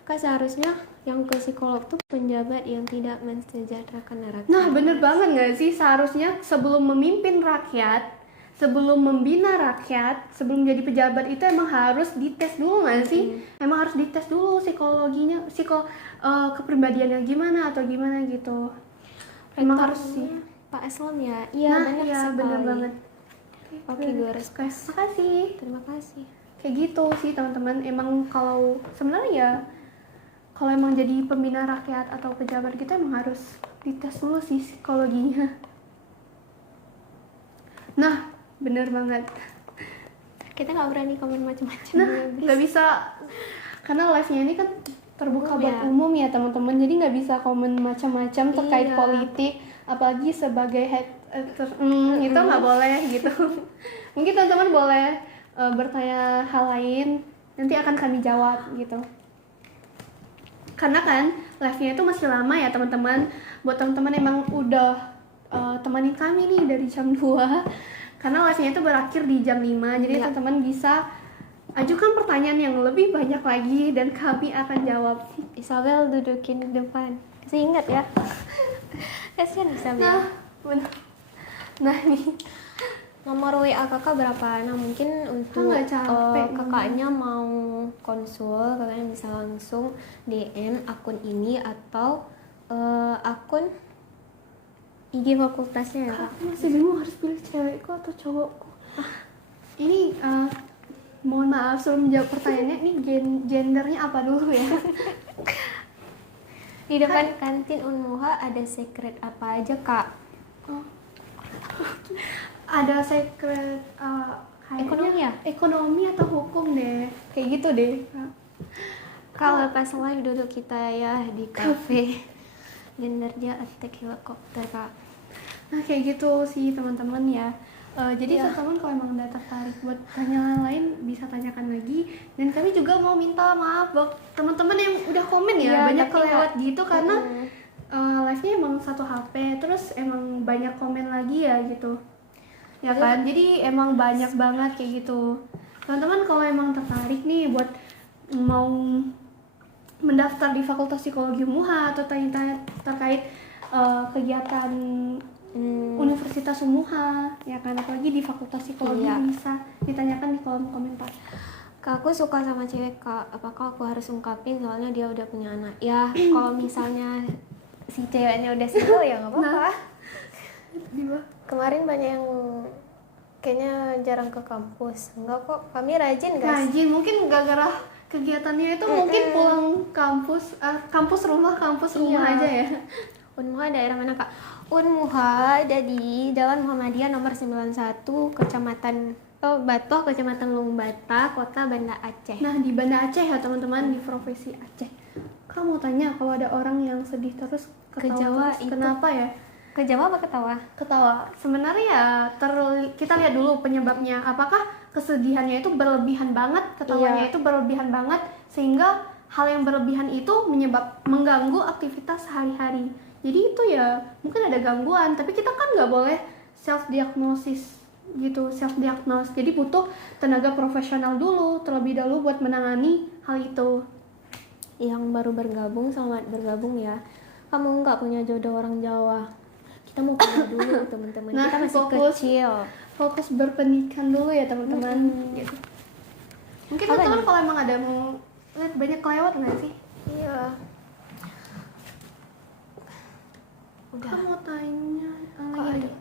Kak, seharusnya yang ke psikolog tuh penjabat yang tidak mensejahterakan rakyat. Nah, bener banget nggak sih? Seharusnya sebelum memimpin rakyat, sebelum membina rakyat, sebelum jadi pejabat itu emang harus dites dulu nggak sih? Emang harus dites dulu psikologinya, kepribadiannya gimana atau gimana gitu. Emang harus sih. Pak Islam ya? Iya, Nah, banyak iya sekali. bener banget. Oke, gue respect. Makasih. Terima kasih. Kayak gitu sih teman-teman. Emang kalau sebenarnya ya, kalau emang jadi pembina rakyat atau pejabat kita emang harus dites dulu sih psikologinya. Nah, bener banget. Kita nggak berani komen macam-macam. Nah, nggak bisa karena live-nya ini kan terbuka Umum buat ya. umum ya teman-teman. Jadi nggak bisa komen macam-macam terkait Iya. politik, apalagi sebagai itu nggak boleh gitu. Mungkin teman-teman boleh bertanya hal lain, nanti akan kami jawab gitu. Karena kan live-nya itu masih lama ya teman-teman. Buat teman-teman emang udah temanin kami nih dari jam 2. Karena live-nya itu berakhir di jam 5. Jadi Iya. teman-teman bisa ajukan pertanyaan yang lebih banyak lagi dan kami akan jawab. Isabel dudukin di depan. Masih ingat ya? Kasihan Isabel. Nah, bener. Nah nih, Nomor WA kakak berapa? Nah mungkin untuk nggak capek, kakaknya mau konsul, kakaknya bisa langsung DM akun ini atau akun IG fakultasnya ya kak. aku masih bingung harus pilih cewekku atau cowokku. Ini mohon maaf sebelum menjawab pertanyaannya, ini gendernya apa dulu ya? Di depan kantin Unmuha ada secret apa aja kak? Ada secret kayaknya Ekonomi ya? Ekonomi atau hukum deh, kayak gitu deh. Kalau pas live duduk kita ya di cafe. Gendernya attack helikopter kak. Nah kayak gitu sih teman-teman ya. Jadi teman-teman kalau emang udah tertarik buat pertanyaan lain bisa tanyakan lagi. Dan kami juga mau minta maaf buat teman-teman yang udah komen ya, Iya, banyak tapi kelewat nggak- gitu karena live-nya emang satu HP, terus emang banyak komen lagi ya gitu. Ya kan? Jadi emang banyak banget kayak gitu. Teman-teman kalau emang tertarik nih buat mau mendaftar di Fakultas Psikologi UMUHA atau tanya-tanya terkait kegiatan Universitas UMUHA, ya kan, apalagi di Fakultas Psikologi Iya. bisa ditanyakan di kolom komentar. Kak, aku suka sama cewek kak. Apakah aku harus ungkapin soalnya dia udah punya anak? Ya, kalau misalnya si ceweknya udah single ya nggak apa-apa. Kemarin banyak yang kayaknya jarang ke kampus. Enggak kok, kami rajin guys. Rajin, mungkin gara-gara kegiatannya itu mungkin pulang kampus, kampus rumah Iya. aja ya. Unmuha daerah mana kak? Unmuha ada di Jalan Muhammadiyah nomor 91 Kecamatan Batoh, Kecamatan Lumbata, Kota Banda Aceh. Nah di Banda Aceh ya teman-teman, di Provinsi Aceh. Kamu mau tanya kalau ada orang yang sedih terus Ke ketawa Jawa terus, itu- kenapa ya? Ke Jawa apa ketawa? Ketawa. Sebenarnya ya kita lihat dulu penyebabnya. Apakah kesedihannya itu berlebihan banget, ketawanya Iya. itu berlebihan banget sehingga hal yang berlebihan itu mengganggu aktivitas sehari-hari. Jadi itu ya mungkin ada gangguan, tapi kita kan nggak boleh self diagnosis gitu, self diagnose. Jadi butuh tenaga profesional dulu terlebih dahulu buat menangani hal itu. Yang baru bergabung, selamat bergabung ya. Kamu nggak punya jodoh orang Jawa. Kita mau punya dulu teman-teman. Nah, Kita masih fokus. kecil. Fokus berpendidikan dulu ya teman-teman. Gitu. Mungkin Apa teman-teman nih? kalau emang ada mau lihat banyak kelewat nggak sih? Iya. Udah. Kamu mau tanya Kok iya, ada?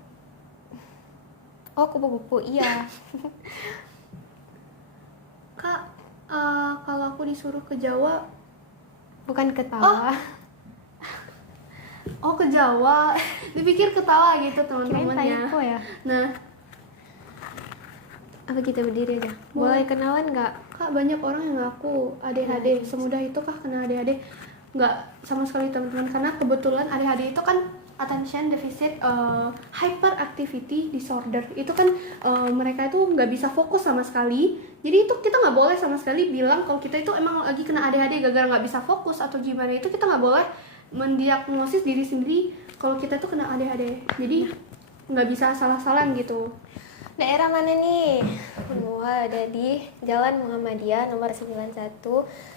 Oh, kupu-kupu. Iya. Kak, kalau aku disuruh ke Jawa, Bukan ketawa. oh ke Jawa, dipikir ketawa gitu Kirain teman-teman ya. typo ya. Nah, Apa kita berdiri aja? Boleh kenalan nggak? Kak banyak orang yang ngaku ADHD, semudah itu kah kena ADHD? Nggak sama sekali teman-teman, karena kebetulan ADHD itu kan attention deficit hyperactivity disorder. Itu kan mereka itu nggak bisa fokus sama sekali. Jadi itu kita nggak boleh sama sekali bilang kalau kita itu emang lagi kena ADHD gara-gara nggak bisa fokus atau gimana. Itu kita nggak boleh mendiagnosis diri sendiri kalau kita itu kena ADHD. Jadi nggak bisa salah-salah gitu. Daerah mana nih? Unmuha ada di Jalan Muhammadiyah nomor 91,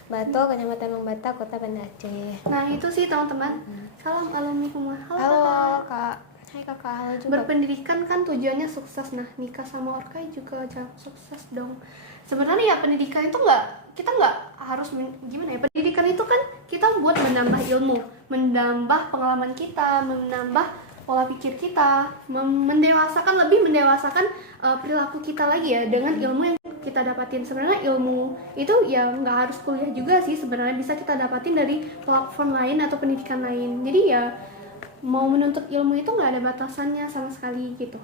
Bato, Kecamatan Lembata, Kota Banda Aceh. Nah itu sih teman-teman. Salam alumni Humas. Halo Kak. Hai Kakak, halo juga. Berpendidikan kan tujuannya sukses. Nah nikah sama Orkai juga jangan sukses dong. Sebenarnya ya pendidikan itu kita nggak harus gimana ya, pendidikan itu kan kita buat menambah ilmu, menambah pengalaman kita, menambah pola pikir kita, lebih mendewasakan perilaku kita lagi ya dengan ilmu yang kita dapatin. Sebenarnya ilmu itu ya nggak harus kuliah juga sih, sebenarnya bisa kita dapatin dari platform lain atau pendidikan lain. Jadi ya mau menuntut ilmu itu nggak ada batasannya sama sekali gitu.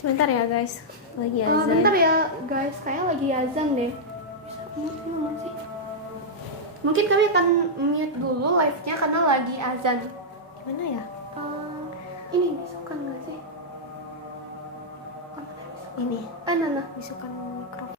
Sebentar ya guys, lagi azan. Bentar ya guys, kayak lagi azan deh. Bisa mute sih? Mungkin kami akan mute dulu live-nya karena lagi azan. Gimana ya? Ini bisukan nggak sih? Ini. Nah. Bisukan mikrofon.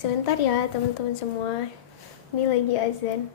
Sebentar ya teman-teman semua. Ini lagi azan.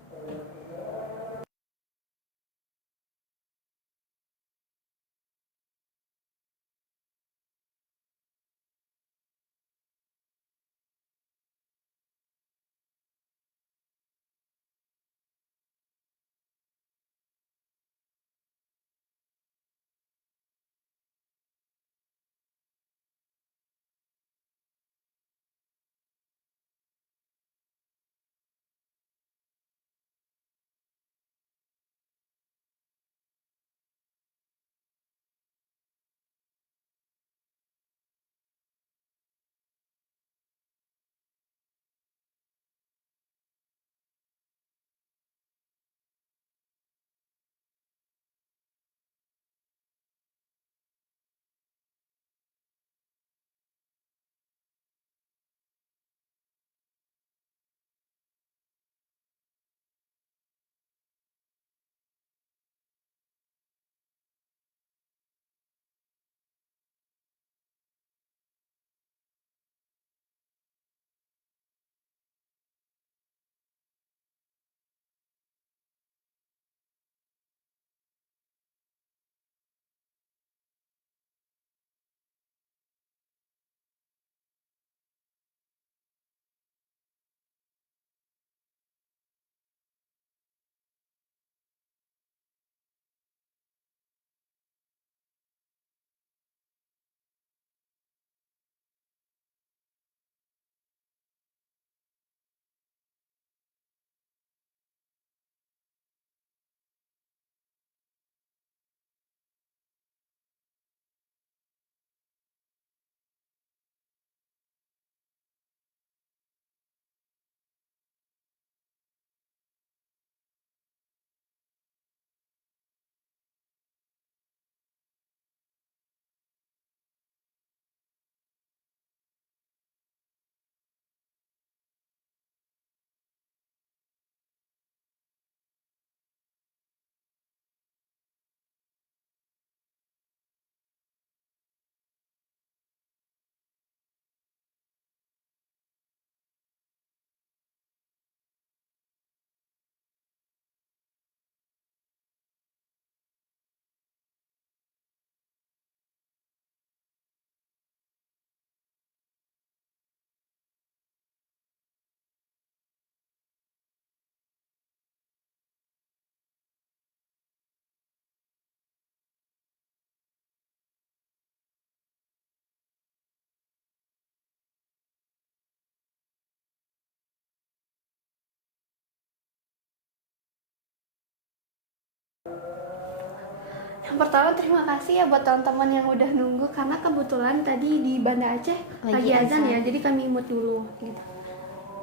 Yang pertama terima kasih ya buat teman-teman yang udah nunggu, karena kebetulan tadi di Banda Aceh lagi azan ya, jadi kami mute dulu gitu.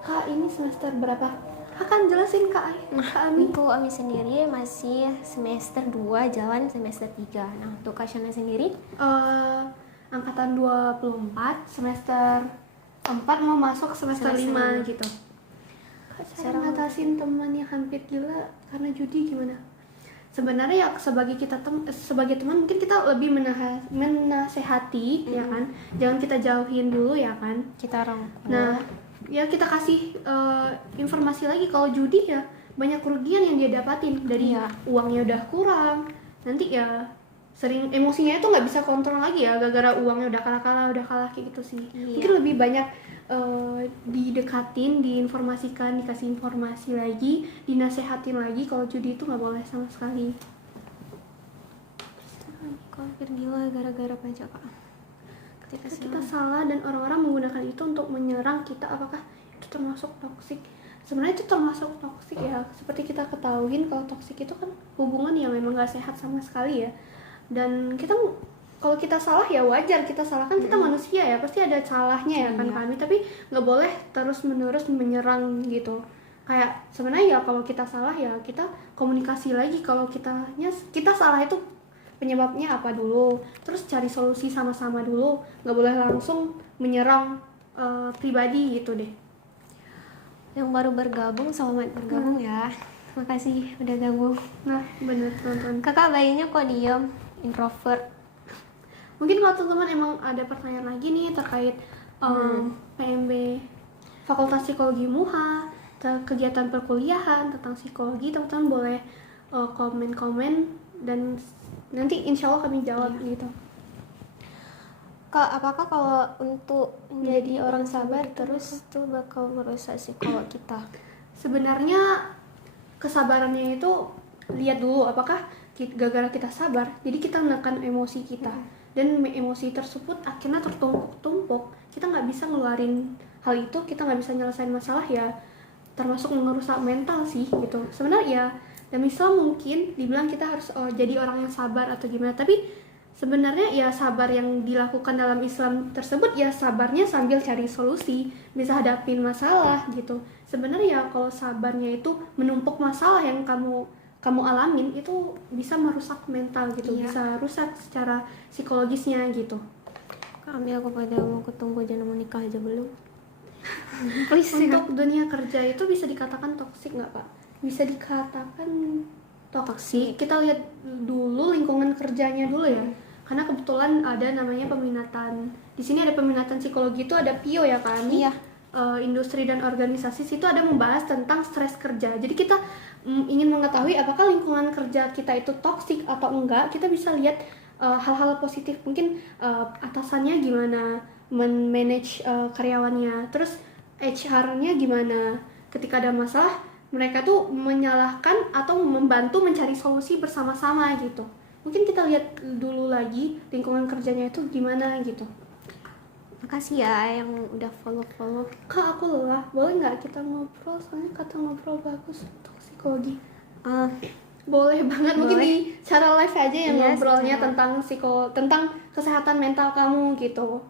Kak, ini semester berapa? Kak kan jelasin Kak Ami. Untuk Ami sendiri masih semester 2 jalan semester 3. Nah, untuk Kak Shana sendiri? Angkatan 24, semester 4 mau masuk semester 5 gitu. Kak, cara ngatasin teman yang hampir gila karena judi gimana? Sebenarnya ya sebagai teman mungkin kita lebih menasehati ya kan, jangan kita jauhin dulu ya kan, Kita rangkul. nah ya kita kasih informasi lagi kalau judi ya banyak kerugian yang dia dapatin dari uangnya udah kurang, nanti ya sering emosinya itu nggak bisa kontrol lagi ya gara-gara uangnya udah kalah kayak gitu sih. Mungkin lebih banyak didekatin, diinformasikan, dikasih informasi lagi, dinasehatin lagi kalau judi itu nggak boleh sama sekali. Kok hampir gila gara-gara pajak, Kak? Ketika kita salah dan orang-orang menggunakan itu untuk menyerang kita, apakah itu termasuk toksik? Sebenarnya itu termasuk toksik ya, seperti kita ketahuin kalau toksik itu kan hubungan yang memang gak sehat sama sekali ya. Dan kita kalau kita salah ya wajar, kita salah kan, kita manusia ya, pasti ada salahnya ya kan kami, tapi nggak boleh terus menerus menyerang gitu. Kayak sebenarnya ya kalau kita salah ya kita komunikasi lagi, kalau kita salah itu penyebabnya apa dulu, terus cari solusi sama-sama dulu, nggak boleh langsung menyerang pribadi gitu deh. Yang baru bergabung, selamat bergabung ya. Makasih udah gabung. Nah bener teman-teman. Kakak bayinya kok diem, introvert. Mungkin kalau teman-teman emang ada pertanyaan lagi nih terkait PMB Fakultas Psikologi MUHA, kegiatan perkuliahan tentang psikologi, teman-teman boleh komen-komen dan nanti insya Allah kami jawab gitu. Kak, apakah kalau untuk menjadi orang sabar terus tuh bakal merusak psikolog kita? Sebenarnya kesabarannya itu lihat dulu apakah gara-gara kita sabar jadi kita menekan emosi kita, dan emosi tersebut akhirnya tertumpuk-tumpuk, kita nggak bisa ngeluarin hal itu, kita nggak bisa nyelesain masalah ya, termasuk merusak mental sih gitu sebenarnya ya. Dan misal mungkin dibilang kita harus jadi orang yang sabar atau gimana, tapi sebenarnya ya sabar yang dilakukan dalam Islam tersebut ya sabarnya sambil cari solusi, bisa hadapin masalah gitu. Sebenarnya ya kalau sabarnya itu menumpuk masalah yang kamu alamin, itu bisa merusak mental gitu, bisa rusak secara psikologisnya gitu. Kami aku pada mau ketemu jangan mau nikah aja belum. Untuk dunia kerja itu bisa dikatakan toksik nggak Pak? Bisa dikatakan toksik. Kita lihat dulu lingkungan kerjanya dulu ya. Karena kebetulan ada namanya peminatan. Di sini ada peminatan psikologi, itu ada PIO ya kan? Iya. Industri dan organisasi, situ ada membahas tentang stres kerja. Jadi kita ingin mengetahui apakah lingkungan kerja kita itu toksik atau enggak. Kita bisa lihat hal-hal positif, mungkin atasannya gimana manage karyawannya, terus HR-nya gimana. Ketika ada masalah mereka tuh menyalahkan atau membantu mencari solusi bersama-sama gitu. Mungkin kita lihat dulu lagi lingkungan kerjanya itu gimana gitu. Makasih ya yang udah follow. Kak, aku lelah, boleh nggak kita ngobrol? Soalnya kata ngobrol bagus untuk psikologi. Boleh banget, mungkin di cara live aja yang ngobrolnya tentang tentang kesehatan mental kamu gitu.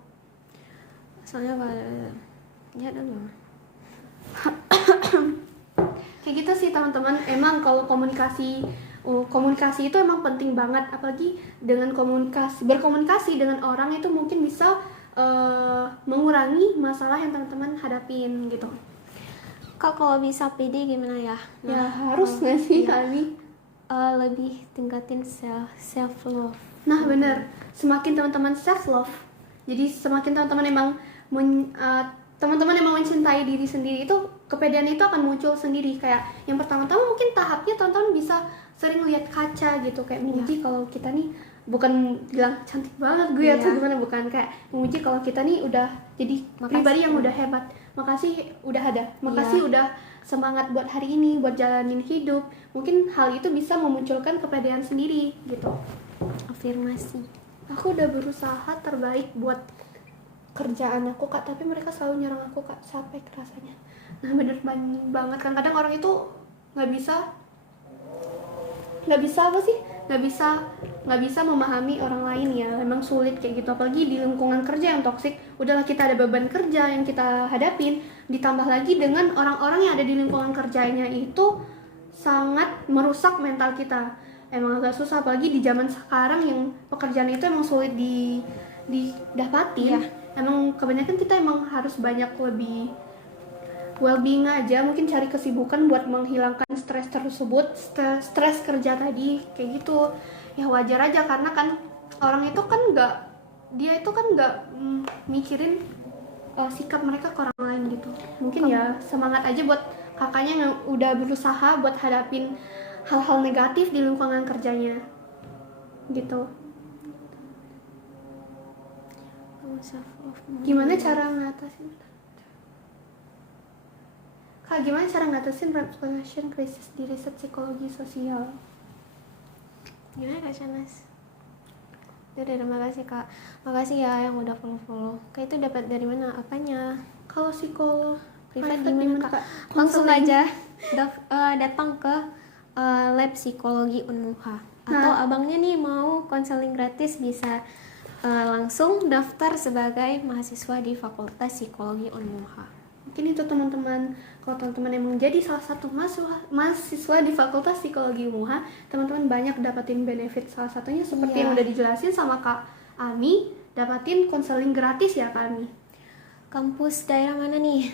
Soalnya ya dulu. Kayak gitu sih teman-teman. Emang kalau komunikasi itu emang penting banget, apalagi dengan berkomunikasi dengan orang itu mungkin bisa mengurangi masalah yang teman-teman hadapin gitu. Kak, kalau bisa pede gimana ya? Ya harus nggak sih kami? Lebih tingkatin self love. Nah benar, semakin teman-teman self love, jadi semakin teman-teman emang teman-teman emang mencintai diri sendiri, itu kepedean itu akan muncul sendiri. Kayak yang pertama-tama mungkin tahapnya teman-teman bisa sering lihat kaca gitu, kayak memuji kalau kita nih, bukan bilang cantik banget gue atau gimana, bukan, kayak memuji kalau kita nih udah jadi pribadi yang udah hebat. Makasih udah ada, makasih udah semangat buat hari ini, buat jalanin hidup. Mungkin hal itu bisa memunculkan kepedean sendiri gitu. Afirmasi. Aku udah berusaha terbaik buat kerjaan aku Kak, tapi mereka selalu nyerang aku Kak, capek rasanya. Nah bener banget kan, kadang orang itu nggak bisa nggak bisa memahami orang lain ya, memang sulit kayak gitu, apalagi di lingkungan kerja yang toksik. Udahlah kita ada beban kerja yang kita hadapin, ditambah lagi dengan orang-orang yang ada di lingkungan kerjanya itu sangat merusak mental kita. Emang agak susah, apalagi di zaman sekarang yang pekerjaan itu emang sulit didapatin. Emang kebanyakan kita emang harus banyak lebih well-being aja, mungkin cari kesibukan buat menghilangkan stres tersebut, stres kerja tadi kayak gitu. Ya wajar aja, karena kan orang itu kan nggak mikirin sikap mereka ke orang lain gitu. Mungkin ya semangat aja buat kakaknya yang udah berusaha buat hadapin hal-hal negatif di lingkungan kerjanya gitu. Gimana cara ngatasin reflection crisis di riset psikologi sosial? Gimana Kak Shanas? Terima kasih Kak. Makasih ya yang udah follow. Kak itu dapat dari mana? Apanya? Kalau psikolog privat gimana Kak? Langsung aja datang ke lab psikologi Unmuha. Atau abangnya nih mau konseling gratis, bisa langsung daftar sebagai mahasiswa di Fakultas Psikologi Unmuha. Mungkin itu teman-teman, kalau teman-teman emang jadi salah satu mahasiswa di Fakultas Psikologi Unmuha, teman-teman banyak dapatin benefit, salah satunya seperti yang udah dijelasin sama Kak Ami, dapatin konseling gratis ya Kak Ami. Kampus daerah mana nih?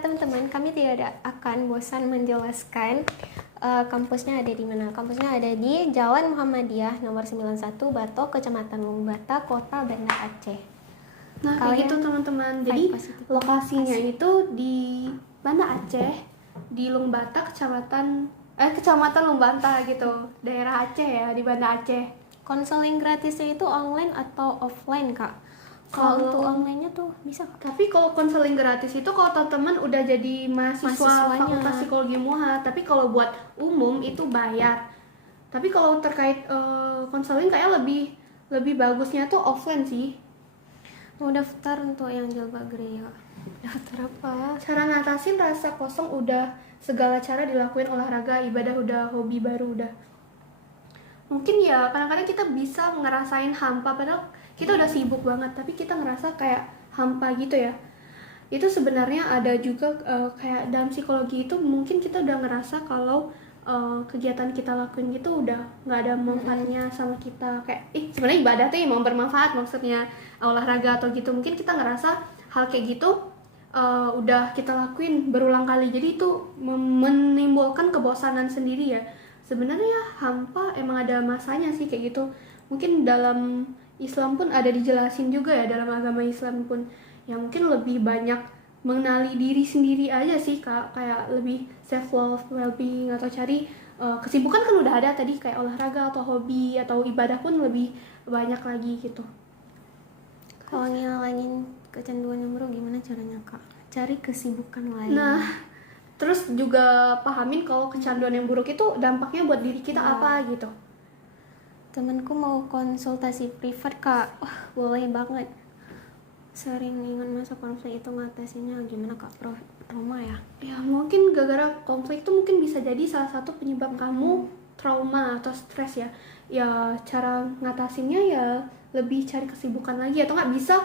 Teman-teman, kami tidak akan bosan menjelaskan kampusnya ada di mana. Kampusnya ada di Jalan Muhammadiyah nomor 91 Batok, Kecamatan Lumbata, Kota Banda Aceh. Nah, kayak gitu teman-teman. Jadi lokasinya itu di Banda Aceh, di Lumbata, Kecamatan Lumbata gitu, daerah Aceh ya, di Banda Aceh. Konseling gratisnya itu online atau offline Kak? Kalau untuk online-nya tuh bisa Kak? Tapi kalau konseling gratis itu kalau teman-teman udah jadi mahasiswa Fakultas Psikologi Unmuha, tapi kalau buat umum itu bayar. Tapi kalau terkait konseling kayak lebih bagusnya tuh offline sih. Mau daftar untuk yang Jalbagria, daftar apa? Cara ngatasin rasa kosong udah, segala cara dilakuin, olahraga, ibadah udah, hobi baru udah. Mungkin ya kadang-kadang kita bisa ngerasain hampa, padahal kita udah sibuk banget, tapi kita ngerasa kayak hampa gitu ya. Itu sebenarnya ada juga kayak dalam psikologi itu mungkin kita udah ngerasa kalau kegiatan kita lakuin gitu udah nggak ada manfaatnya sama kita, kayak sebenarnya ibadah tuh emang bermanfaat, maksudnya olahraga atau gitu, mungkin kita ngerasa hal kayak gitu udah kita lakuin berulang kali, jadi itu menimbulkan kebosanan sendiri ya. Sebenarnya hampa emang ada masanya sih kayak gitu. Mungkin dalam Islam pun ada dijelasin juga ya, dalam agama Islam pun yang mungkin lebih banyak mengenali diri sendiri aja sih Kak, kayak lebih self love, well-being, atau cari kesibukan kan udah ada tadi, kayak olahraga atau hobi atau ibadah pun lebih banyak lagi gitu. Kalau ngilangin kecanduan yang buruk gimana caranya Kak? Cari kesibukan lain. Nah, terus juga pahamin kalau kecanduan yang buruk itu dampaknya buat diri kita apa gitu. Temanku mau konsultasi privat Kak. Wah, boleh banget. Sering ingat masa konflik itu ngatasinnya gimana Kak? Trauma ya? Ya mungkin gara-gara konflik itu mungkin bisa jadi salah satu penyebab kamu trauma atau stres ya. Ya cara ngatasinnya ya lebih cari kesibukan lagi, atau nggak bisa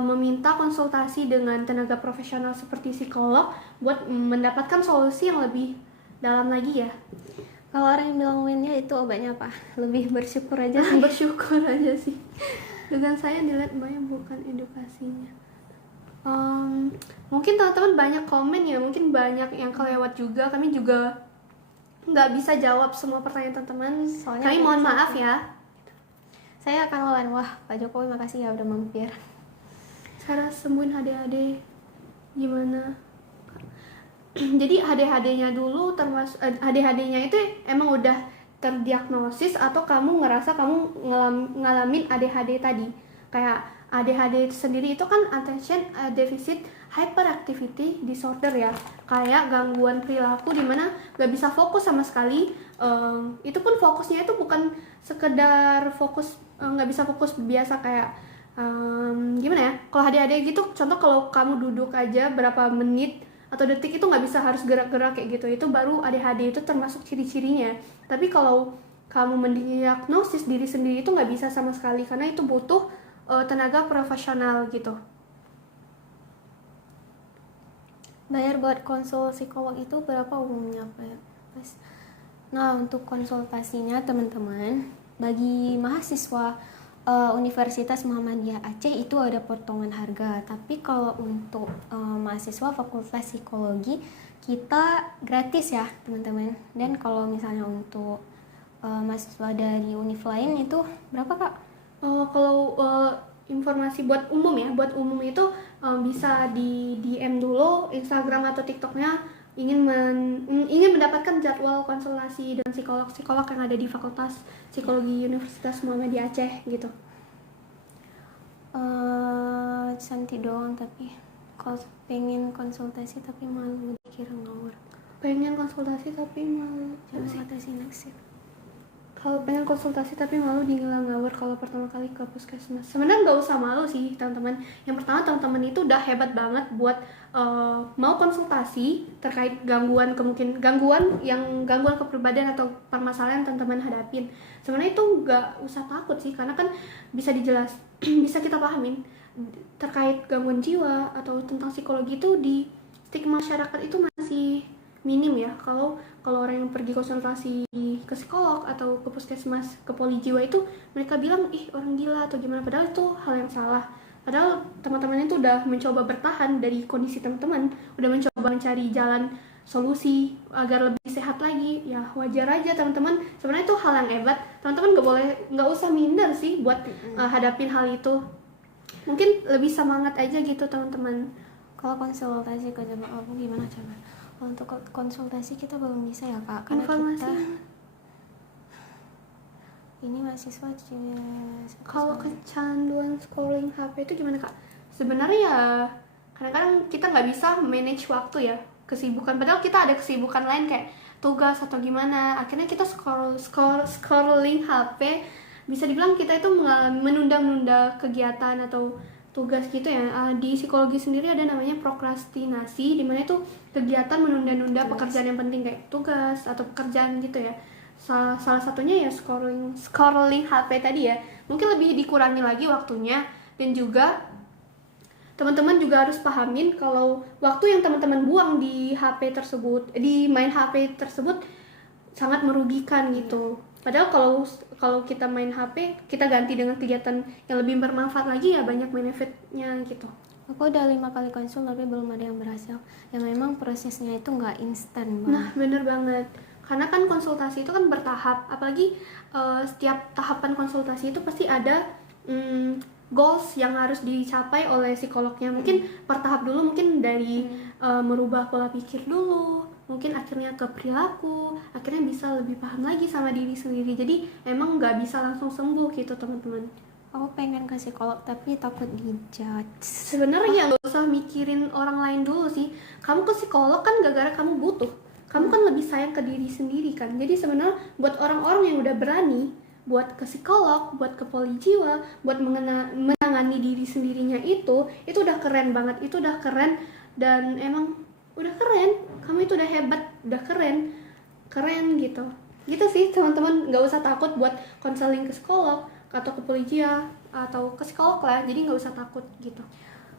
meminta konsultasi dengan tenaga profesional seperti psikolog buat mendapatkan solusi yang lebih dalam lagi ya. Kalau orang yang bilang winnya itu obatnya apa? Lebih bersyukur aja sih. Bersyukur aja sih. Dengan saya dilihat banyak bukan edukasinya. Mungkin teman-teman banyak komen ya, mungkin banyak yang kelewat juga. Kami juga nggak bisa jawab semua pertanyaan teman-teman. Kami mohon maaf ya. Saya akan lawan. Wah, Pak Jokowi makasih ya udah mampir. Cara sembuhin HDHD gimana? Jadi HDHD-nya dulu, termasuk HDHD-nya itu emang udah terdiagnosis atau kamu ngerasa kamu ngalamin ADHD tadi. Kayak ADHD itu sendiri itu kan attention deficit hyperactivity disorder ya, kayak gangguan perilaku dimana gak bisa fokus sama sekali. Itu pun fokusnya itu bukan sekedar fokus, gak bisa fokus biasa kayak gimana ya, kalau ADHD gitu contoh, kalau kamu duduk aja berapa menit atau detik itu nggak bisa harus gerak-gerak kayak gitu, itu baru ADHD, itu termasuk ciri-cirinya. Tapi kalau kamu mendiagnosis diri sendiri itu nggak bisa sama sekali, karena itu butuh tenaga profesional gitu. Bayar buat konsul psikolog itu berapa umumnya, Pak? Nah, untuk konsultasinya teman-teman, bagi mahasiswa Universitas Muhammadiyah Aceh itu ada potongan harga. Tapi kalau untuk mahasiswa Fakultas Psikologi kita gratis ya, teman-teman. Dan kalau misalnya untuk mahasiswa dari univ lain itu berapa, Kak? Kalau informasi buat umum ya, buat umum itu bisa di DM dulu Instagram atau TikToknya, ingin mendapatkan jadwal konsultasi dengan psikolog yang ada di Fakultas Psikologi Universitas Muhammadiyah Aceh gitu. Cantik doang, tapi kalau pengen konsultasi tapi malu dikira ngawur. Pengen konsultasi tapi malu. Kalau pengen konsultasi tapi malu dibilang ngawur kalau pertama kali ke puskesmas. Sebenarnya nggak usah malu sih teman-teman. Yang pertama, teman-teman itu udah hebat banget buat mau konsultasi terkait gangguan kepribadian atau permasalahan teman-teman hadapin. Sebenarnya itu nggak usah takut sih, karena kan bisa bisa kita pahamin terkait gangguan jiwa atau tentang psikologi itu di stigma masyarakat itu masih minim ya. Kalau orang yang pergi konsultasi ke psikolog atau ke puskesmas, ke poli jiwa itu mereka bilang ih orang gila atau gimana, padahal itu hal yang salah. Padahal teman-teman itu udah mencoba bertahan dari kondisi teman-teman, udah mencoba mencari jalan solusi agar lebih sehat lagi. Ya wajar aja teman-teman, sebenarnya itu hal yang hebat. Teman-teman nggak usah minder sih buat hadapin hal itu. Mungkin lebih semangat aja gitu teman-teman. Kalau konsultasi ke jemaah aku gimana coba? Untuk konsultasi kita belum bisa ya, Kak, karena informasi kita ini mahasiswa. Kalau kecanduan scrolling HP itu gimana, Kak? Sebenarnya ya kadang-kadang kita nggak bisa manage waktu ya, kesibukan, padahal kita ada kesibukan lain kayak tugas atau gimana, akhirnya kita scrolling HP. Bisa dibilang kita itu menunda-nunda kegiatan atau tugas gitu ya. Di psikologi sendiri ada namanya prokrastinasi, dimana itu kegiatan menunda-nunda pekerjaan yang penting kayak tugas atau pekerjaan gitu ya. Salah satunya ya scrolling HP tadi ya. Mungkin lebih dikurangi lagi waktunya, dan juga teman-teman juga harus pahamin kalau waktu yang teman-teman buang di HP tersebut, di main HP tersebut sangat merugikan gitu. Padahal kalau kita main HP, kita ganti dengan kegiatan yang lebih bermanfaat lagi ya banyak benefitnya gitu. Aku udah 5 kali konsul tapi belum ada yang berhasil. Yang memang prosesnya itu nggak instan banget. Nah bener banget, karena kan konsultasi itu kan bertahap. Apalagi setiap tahapan konsultasi itu pasti ada goals yang harus dicapai oleh psikolognya. Mungkin per tahap dulu, mungkin dari merubah pola pikir dulu, mungkin akhirnya ke perilaku, akhirnya bisa lebih paham lagi sama diri sendiri. Jadi emang nggak bisa langsung sembuh gitu teman-teman. Aku pengen ke psikolog tapi takut dijudge. Sebenarnya nggak usah mikirin orang lain dulu sih. Kamu ke psikolog kan gara-gara kamu butuh. Kamu kan lebih sayang ke diri sendiri kan. Jadi sebenarnya buat orang-orang yang udah berani buat ke psikolog, buat ke poli jiwa, buat menangani diri sendirinya itu udah keren banget. Itu udah keren, dan emang udah keren. Kamu itu udah hebat, udah keren gitu sih teman-teman. Nggak usah takut buat konseling ke psikolog atau ke polisia atau ke psikolog lah, jadi nggak usah takut gitu.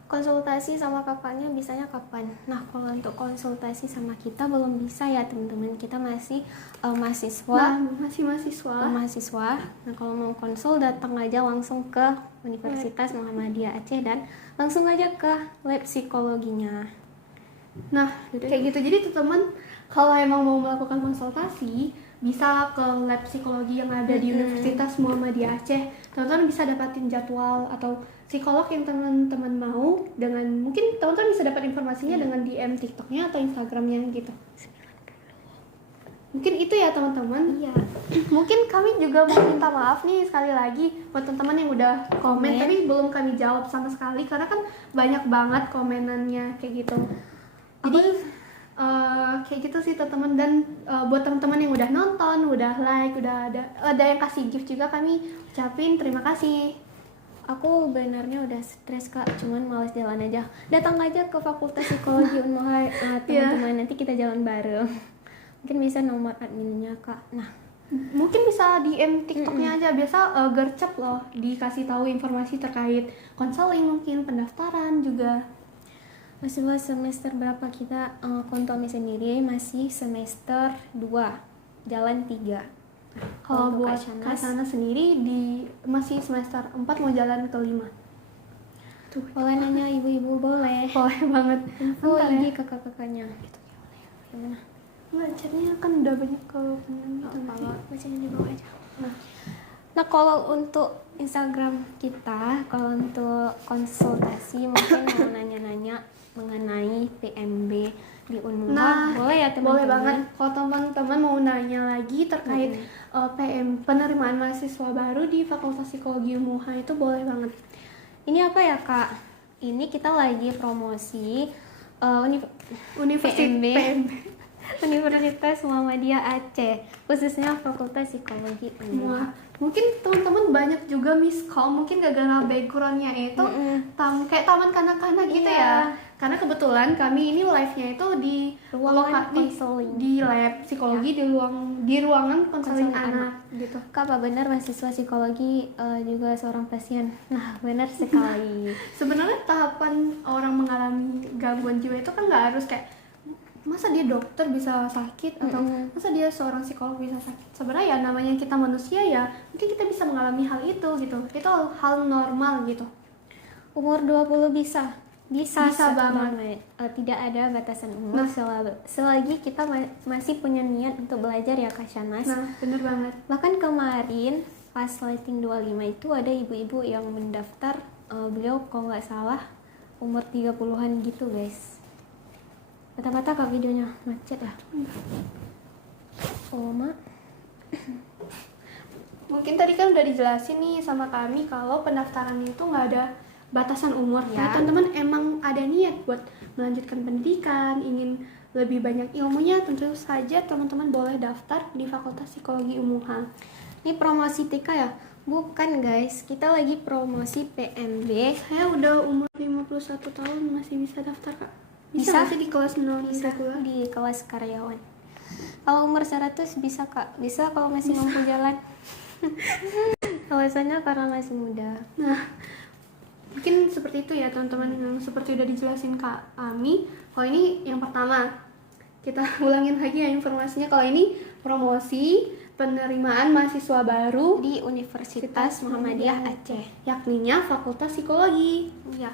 Konsultasi sama kakaknya bisanya kapan? Nah, kalau untuk konsultasi sama kita belum bisa ya teman-teman, kita masih mahasiswa. Nah, kalau mau konsul datang aja langsung ke Universitas Muhammadiyah Aceh dan langsung aja ke lab psikologinya. Nah, kayak gitu. Jadi teman-teman kalau emang mau melakukan konsultasi bisa ke lab psikologi yang ada di Universitas Muhammadiyah Aceh. Teman-teman bisa dapatin jadwal atau psikolog yang teman-teman mau, dengan mungkin teman-teman bisa dapat informasinya dengan DM TikToknya atau Instagramnya gitu. Mungkin itu ya teman-teman. Iya. Mungkin kami juga mau minta maaf nih sekali lagi buat teman-teman yang udah komen tapi belum kami jawab sama sekali, karena kan banyak banget komenannya kayak gitu. Jadi kayak gitu sih teman-teman. Dan buat teman-teman yang udah nonton, udah like, udah ada yang kasih gift juga, kami ucapin terima kasih. Aku benernya udah stres Kak, cuman malas jalan aja. Datang aja ke Fakultas Psikologi Unmuha teman-teman, nanti kita jalan bareng. Mungkin bisa nomor adminnya Kak. Mungkin bisa DM TikToknya aja, biasa gercep loh dikasih tahu informasi terkait konseling, mungkin pendaftaran juga. Masih buat semester berapa kita? Untuk kami sendiri masih semester 2, jalan 3. Kalau Untuk buat Kak Kak Shanas, Sana sendiri masih semester 4 mau jalan ke 5. Tuh, boleh nanya ibu-ibu, boleh. boleh banget. Oh, Bentar ya. ini kakak-kakaknya. Gitu, gimana? Nggak, chatnya kan udah banyak ke Kalau bacanya di bawah aja. Nah, Nah, kalau untuk Instagram kita, kalau untuk konsultasi mungkin mau nanya-nanya mengenai PMB di Unmuha, Nah, boleh ya teman-teman? boleh banget. Kalau teman-teman mau nanya lagi terkait penerimaan mahasiswa baru di Fakultas Psikologi Unmuha itu boleh banget. Ini apa ya Kak? Ini kita lagi promosi Universitas PMB. Universitas Muhammadiyah Aceh, khususnya Fakultas Psikologi Unmuha. Wah, mungkin teman-teman banyak juga miss call, mungkin gara-gara backgroundnya itu kayak taman kanak-kanak gitu Iya. ya. Karena kebetulan kami ini live-nya itu di Ruangan konseling. di lab psikologi, di ruangan konseling Konseling anak gitu. Kak, apa benar mahasiswa psikologi juga seorang pasien? Nah, benar sekali. Sebenarnya tahapan orang mengalami gangguan jiwa itu kan nggak harus kayak masa dia dokter bisa sakit atau masa dia seorang psikolog bisa sakit. Sebenarnya ya namanya kita manusia ya, mungkin kita bisa mengalami hal itu gitu. Itu hal normal gitu. Umur 20 bisa Bisa banget. Tidak ada batasan umur selagi kita masih punya niat untuk belajar ya Kak Shanas. Nah, bener banget. Bahkan kemarin pas lighting 25 itu ada ibu-ibu yang mendaftar, beliau kalau nggak salah umur 30-an gitu guys. Kata-kata Kak, videonya macet ya. Oh mak, Mungkin tadi kan udah dijelasin nih sama kami kalau pendaftaran itu nggak ada batasan umur ya. Teman-teman emang ada niat buat melanjutkan pendidikan, ingin lebih banyak ilmunya, tentu saja teman-teman boleh daftar di Fakultas Psikologi Unmuha. ini promosi TK ya? Bukan guys, kita lagi promosi PMB. Saya udah umur 51 tahun masih bisa daftar, Kak. Bisa Bisa. nggak sih di kelas non Bisa reguler? di kelas karyawan. Kalau umur 100 bisa Kak, bisa kalau masih mampu jalan. Alasannya karena masih muda. Nah, mungkin seperti itu ya teman-teman, yang seperti udah dijelasin Kak Ami. Kalau ini yang pertama, kita ulangin lagi ya informasinya. Kalau ini promosi penerimaan mahasiswa baru Di Universitas Muhammadiyah Aceh. yakninya Fakultas Psikologi. Ya,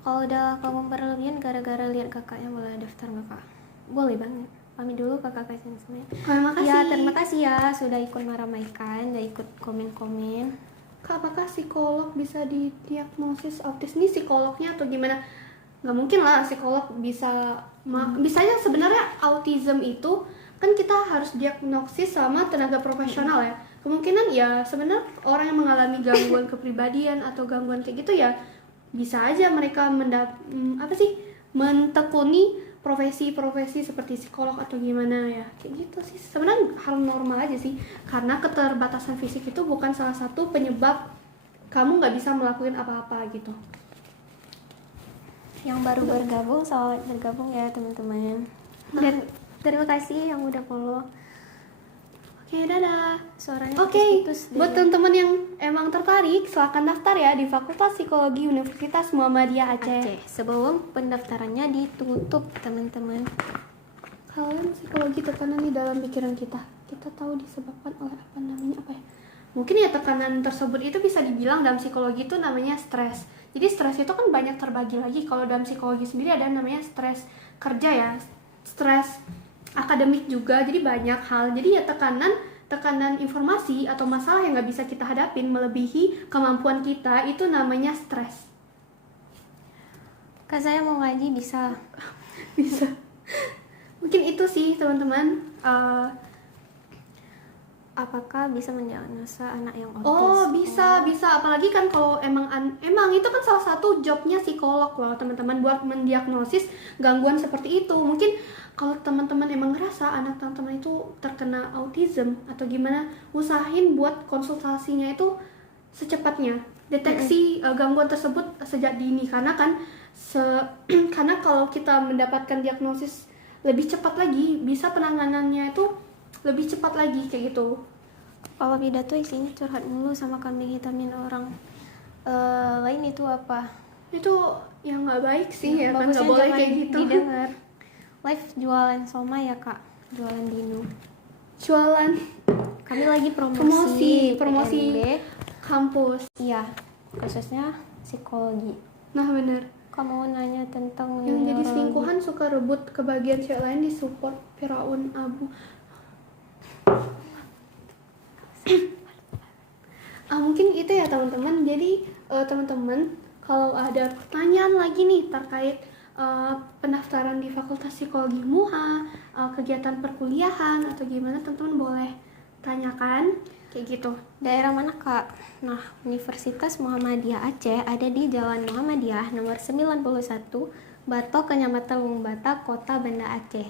kalau udah kamu berlebihan gara-gara lihat kakaknya, boleh daftar nggak Kak? Boleh banget. Pamit dulu kakak-kakak semuanya. Terima kasih. Ya, terima kasih ya sudah ikut meramaikan, sudah ikut komen-komen. Kak, apakah psikolog bisa didiagnosis autis? Nih psikolognya atau gimana? Nggak mungkin lah psikolog bisa bisanya sebenarnya autism itu kan kita harus diagnosis sama tenaga profesional ya. Kemungkinan ya sebenarnya orang yang mengalami gangguan kepribadian atau gangguan kayak gitu ya bisa aja mereka mentekuni profesi-profesi seperti psikolog atau gimana ya, kayak gitu sih. Sebenarnya hal normal aja sih, karena keterbatasan fisik itu bukan salah satu penyebab kamu nggak bisa melakukan apa-apa gitu. Yang baru bergabung, selamat bergabung ya teman-teman. Dan terima kasih yang udah follow. Oke, dadah. Suaranya Oke, putus-putus. buat teman-teman yang emang tertarik, silakan daftar ya di Fakultas Psikologi Universitas Muhammadiyah Aceh. Aceh. Sebelum pendaftarannya ditutup teman-teman. Kalian psikologi tekanan di dalam pikiran kita tahu disebabkan oleh apa namanya apa ya? Mungkin ya tekanan tersebut itu bisa dibilang dalam psikologi itu namanya stres. Jadi stres itu kan banyak terbagi lagi. Kalau dalam psikologi sendiri ada namanya stres kerja ya, stres akademik juga. Jadi banyak hal. Jadi ya tekanan informasi atau masalah yang nggak bisa kita hadapin melebihi kemampuan kita itu namanya stres. Kak, saya mau ngaji bisa. Bisa. Mungkin itu sih teman-teman. Apakah bisa mendiagnosa anak yang autis? Oh, bisa. Apalagi kan kalau emang itu kan salah satu jobnya psikolog loh teman-teman, buat mendiagnosis gangguan seperti itu. Mungkin kalau teman-teman emang ngerasa anak teman-teman itu terkena autism atau gimana, usahain buat konsultasinya itu secepatnya. Deteksi gangguan tersebut sejak dini, karena kan karena kalau kita mendapatkan diagnosis lebih cepat lagi, bisa penanganannya itu lebih cepat lagi kayak gitu. Kalau pidato isinya curhat mulu sama kambing hitamin orang lain itu apa? Itu yang nggak baik sih ya kan, Bagusnya nggak boleh jangan kayak gitu. didengar. Live jualan somai ya kak, jualan dino. Jualan Kami lagi promosi promosi PNB. kampus. Iya, khususnya psikologi. Nah bener, Kamu nanya tentang yang jadi neurologi. selingkuhan suka rebut kebahagiaan cewek lain di support Firaun Abu. Mungkin itu ya teman-teman. Jadi teman-teman kalau ada pertanyaan lagi nih terkait pendaftaran di Fakultas Psikologi MUHA, kegiatan perkuliahan atau gimana, teman-teman boleh tanyakan kayak gitu. Daerah mana kak? Nah, Universitas Muhammadiyah Aceh ada di Jalan Muhammadiyah nomor 91, Batok, Kecamatan Lumbung Bata, Kota Banda Aceh.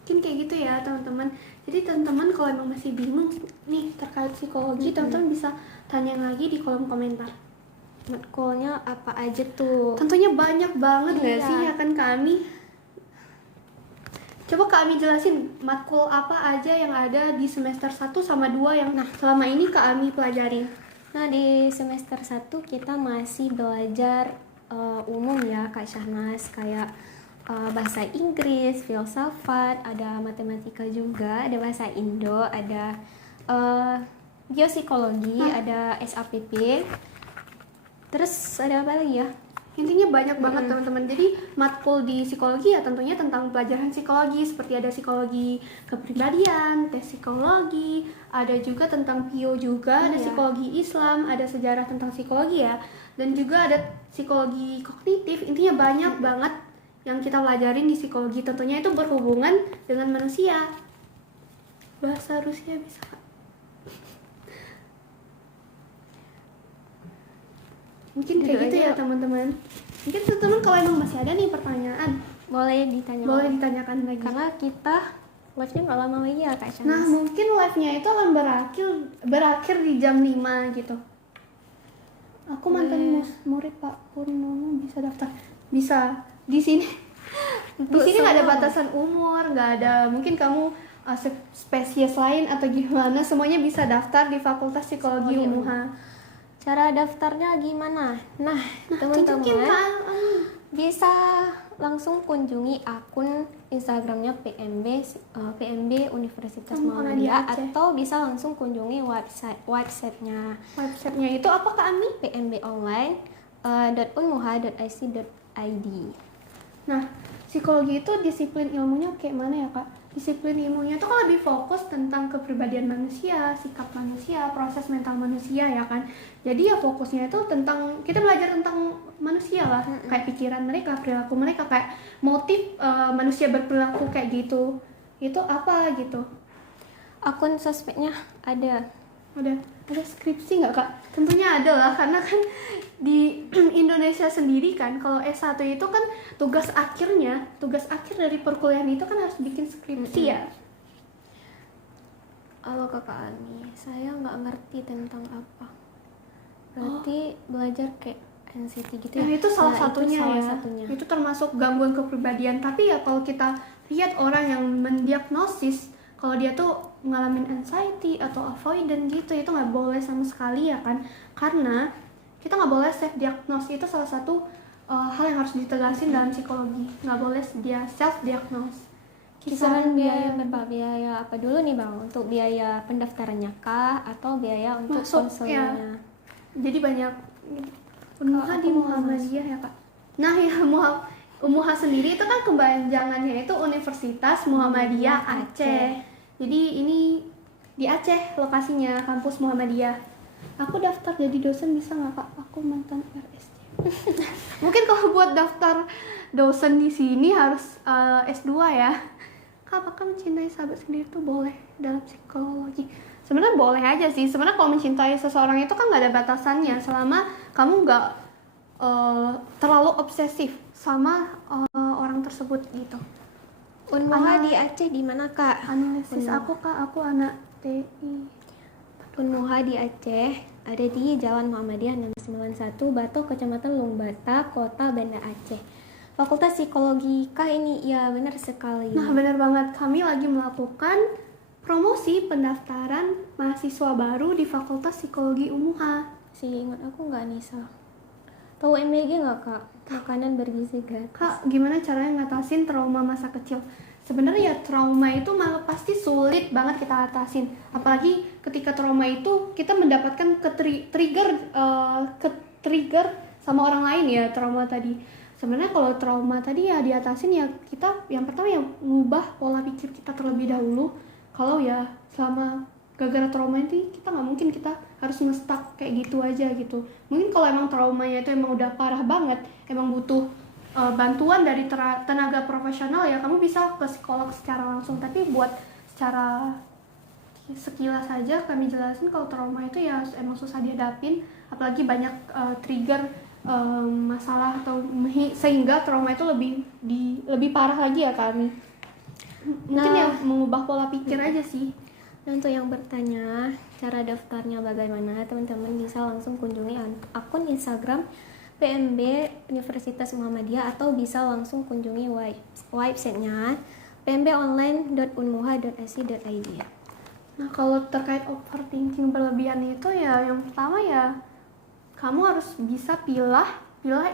Mungkin kayak gitu ya teman-teman. Jadi teman-teman kalau emang masih bingung nih terkait psikologi, teman-teman bisa tanya lagi di kolom komentar. Matkulnya apa aja tuh? Tentunya banyak banget nggak Iya. sih ya kan kami? Coba kami jelasin matkul apa aja yang ada di semester 1 sama 2 yang selama ini kami pelajarin. Nah, di semester 1 kita masih belajar umum ya Kak Syahnas, kayak bahasa Inggris, filsafat, ada matematika juga, ada bahasa Indo, ada geopsikologi, ada SAPP. Terus ada apa lagi ya? Intinya banyak banget teman-teman. Jadi matkul di psikologi ya tentunya tentang pelajaran psikologi, seperti ada psikologi kepribadian, tes psikologi, ada juga tentang PIO juga, ada psikologi Islam, ada sejarah tentang psikologi ya, dan juga ada psikologi kognitif. Intinya banyak banget yang kita pelajarin di psikologi, tentunya itu berhubungan dengan manusia. Bahasa Rusia bisa Kak? Mungkin kayak gitu ya teman-teman. Mungkin teman-teman kalau emang masih ada nih pertanyaan, Boleh ditanya. boleh ditanyakan lagi. Karena kita live-nya nggak lama lagi ya Kak Syahnas. Nah mungkin live-nya itu akan berakhir di jam 5 gitu. Aku mantan murid Pak Purnomo, bisa daftar? Bisa. Di sini di sini nggak ada batasan umur, nggak ada mungkin kamu spesies lain atau gimana, semuanya bisa daftar di Fakultas Psikologi UMUHA. Cara daftarnya gimana? Nah, Tunjukin teman-teman Kak. bisa langsung kunjungi akun Instagramnya PMB Universitas Muhammadiyah, Aceh. atau bisa langsung kunjungi websitenya Websitenya itu apa Kak Ami? pmbonline.unmuha.ic.id. Nah, psikologi itu disiplin ilmunya kayak mana ya Kak? Disiplin ilmunya itu kan lebih fokus tentang kepribadian manusia, sikap manusia, proses mental manusia ya kan. Jadi ya fokusnya itu tentang, kita belajar tentang manusia lah, kayak pikiran mereka, perilaku mereka, kayak motif manusia berperilaku kayak gitu. Itu apa gitu? Akun sosmednya ada. Ada skripsi nggak Kak? Tentunya ada lah, karena kan di Indonesia sendiri kan kalau S1 itu kan tugas akhir dari perkuliahan itu kan harus bikin skripsi ya. Halo Kakak Ami, saya nggak ngerti tentang apa. Berarti belajar kayak NCT gitu ya? Nah, itu salah satunya itu salah ya. satunya. Itu termasuk gangguan kepribadian. Tapi ya kalau kita lihat orang yang mendiagnosis kalau dia tuh ngalamin anxiety atau avoidant gitu, itu nggak boleh sama sekali ya kan, karena kita nggak boleh self diagnose. Itu salah satu hal yang harus ditegasin dalam psikologi, nggak boleh dia self diagnose. Kisaran biaya berapa biaya apa dulu nih Bang, untuk biaya pendaftarannya kah atau biaya untuk Masuk, konselingnya? Jadi banyak UMUHA di Muhammadiyah ya Kak. Nah ya UMUHA sendiri itu kan kepanjangannya itu Universitas Muhammadiyah Aceh. Jadi ini di Aceh lokasinya, kampus Muhammadiyah. Aku daftar jadi dosen bisa nggak Kak? Aku mantan RSJ. Mungkin kalau buat daftar dosen di sini harus S2 ya. Kak, apakah mencintai sahabat sendiri tuh boleh dalam psikologi? Sebenarnya boleh aja sih. Sebenarnya kalau mencintai seseorang itu kan nggak ada batasannya, selama kamu nggak terlalu obsesif sama orang tersebut gitu. UNMUHA di Aceh di mana Kak? Analisis aku Kak, aku anak TI. UNMUHA di Aceh ada di Jalan Muhammadiyah nomor 91, Batok, Kecamatan Lumbata, Kota Banda Aceh. Fakultas Psikologi kah ini? Ya benar sekali. Nah benar banget, kami lagi melakukan promosi pendaftaran mahasiswa baru di Fakultas Psikologi UMUHA. Ingat aku nggak Nisa? Tahu MBG nggak kak? Makanan bergizi gratis. Kak, gimana caranya ngatasin trauma masa kecil? Sebenarnya trauma itu malah pasti sulit banget kita atasin. Apalagi ketika trauma itu kita mendapatkan ke-trigger sama orang lain ya trauma tadi. Sebenarnya kalau trauma tadi ya diatasin ya kita yang pertama yang ngubah pola pikir kita terlebih dahulu. Kalau ya selama gara-gara trauma itu kita nggak mungkin kita harus nge-stuck kayak gitu aja gitu. Mungkin kalau emang traumanya itu emang udah parah banget, emang butuh bantuan dari tenaga profesional ya kamu bisa ke psikolog secara langsung. Tapi buat secara sekilas saja kami jelasin kalau trauma itu ya emang susah dihadapin, apalagi banyak trigger masalah atau sehingga trauma itu lebih parah lagi ya kami. Mungkin ya mengubah pola pikir aja sih. Dan untuk yang bertanya cara daftarnya bagaimana, teman-teman bisa langsung kunjungi akun Instagram PMB Universitas Muhammadiyah atau bisa langsung kunjungi websitenya pmbonline.unmuha.ac.id. Nah kalau terkait overthinking berlebihan itu ya yang pertama ya kamu harus bisa pilah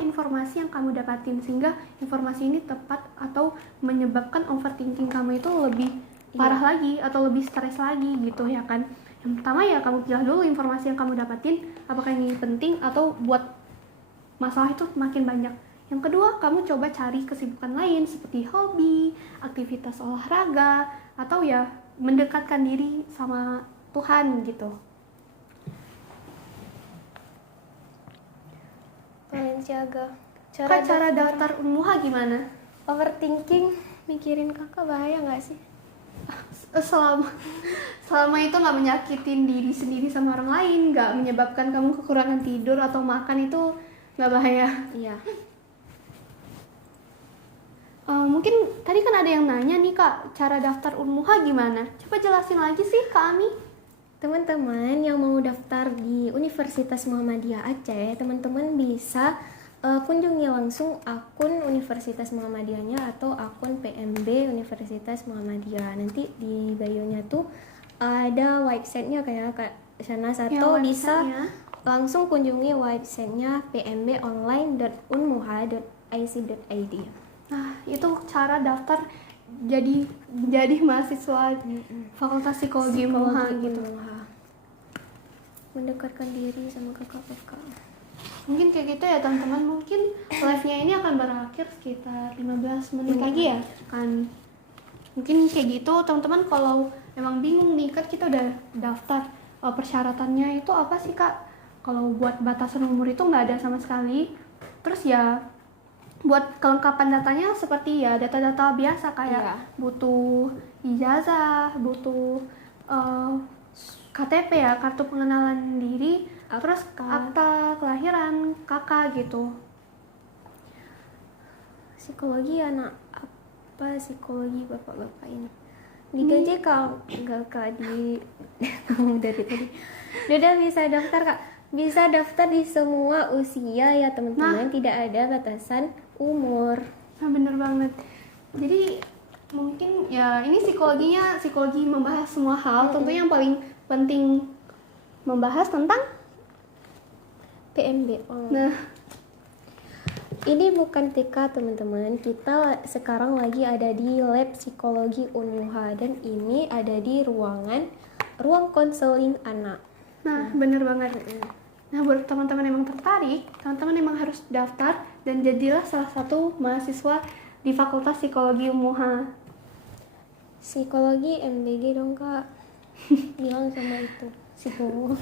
informasi yang kamu dapatin sehingga informasi ini tepat atau menyebabkan overthinking kamu itu lebih parah lagi atau lebih stres lagi gitu ya kan. Yang pertama ya kamu pilah dulu informasi yang kamu dapatin apakah ini penting atau buat masalah itu makin banyak. Yang kedua, kamu coba cari kesibukan lain seperti hobi, aktivitas olahraga, atau ya mendekatkan diri sama Tuhan gitu. Balenciaga. Cara daftar UNMUHA gimana? Overthinking, mikirin kakak bahaya nggak sih? Selama itu nggak menyakitin diri sendiri sama orang lain, nggak menyebabkan kamu kekurangan tidur atau makan itu nggak bahaya. Iya. Mungkin tadi kan ada yang nanya nih kak, cara daftar UNMUHA gimana? Coba jelasin lagi sih Kak Ami. Teman-teman yang mau daftar di Universitas Muhammadiyah Aceh, teman-teman bisa kunjungi langsung akun Universitas Muhammadiyahnya atau akun PMB Universitas Muhammadiyah. Nanti di bio-nya tuh ada websitenya kayak Kak Shanas atau Ya, bisa langsung kunjungi websitenya pmbonline.unmuha.ic.id. Nah, itu cara daftar jadi mahasiswa Fakultas Psikologi UNMUHA gitu. Mendekatkan diri sama kakak-kakak. Mungkin kayak gitu ya teman-teman. Mungkin live-nya ini akan berakhir sekitar 15 menit lagi ya kan. Mungkin kayak gitu teman-teman. Kalau emang bingung nih kan kita udah daftar, persyaratannya itu apa sih kak? Kalau buat batasan umur itu nggak ada sama sekali. Terus ya buat kelengkapan datanya seperti ya data-data biasa kayak butuh ijazah, butuh KTP ya, kartu pengenalan diri, terus akta kelahiran kakak gitu. Psikologi anak apa psikologi bapak-bapak ini digaji kak di ngomong dari tadi. Udah bisa daftar kak, bisa daftar di semua usia ya teman-teman. Tidak ada batasan umur. Nah bener banget. Jadi mungkin ya ini psikologi membahas semua hal. Tentunya yang paling penting membahas tentang PMB. Nah ini bukan TK teman-teman, kita sekarang lagi ada di lab psikologi UNMUHA dan ini ada di ruang konseling anak. Nah bener banget. Nah buat teman-teman yang emang tertarik, teman-teman emang harus daftar dan jadilah salah satu mahasiswa di Fakultas Psikologi UNMUHA. Psikologi MBG dong kak, bilang sama itu si Bungu.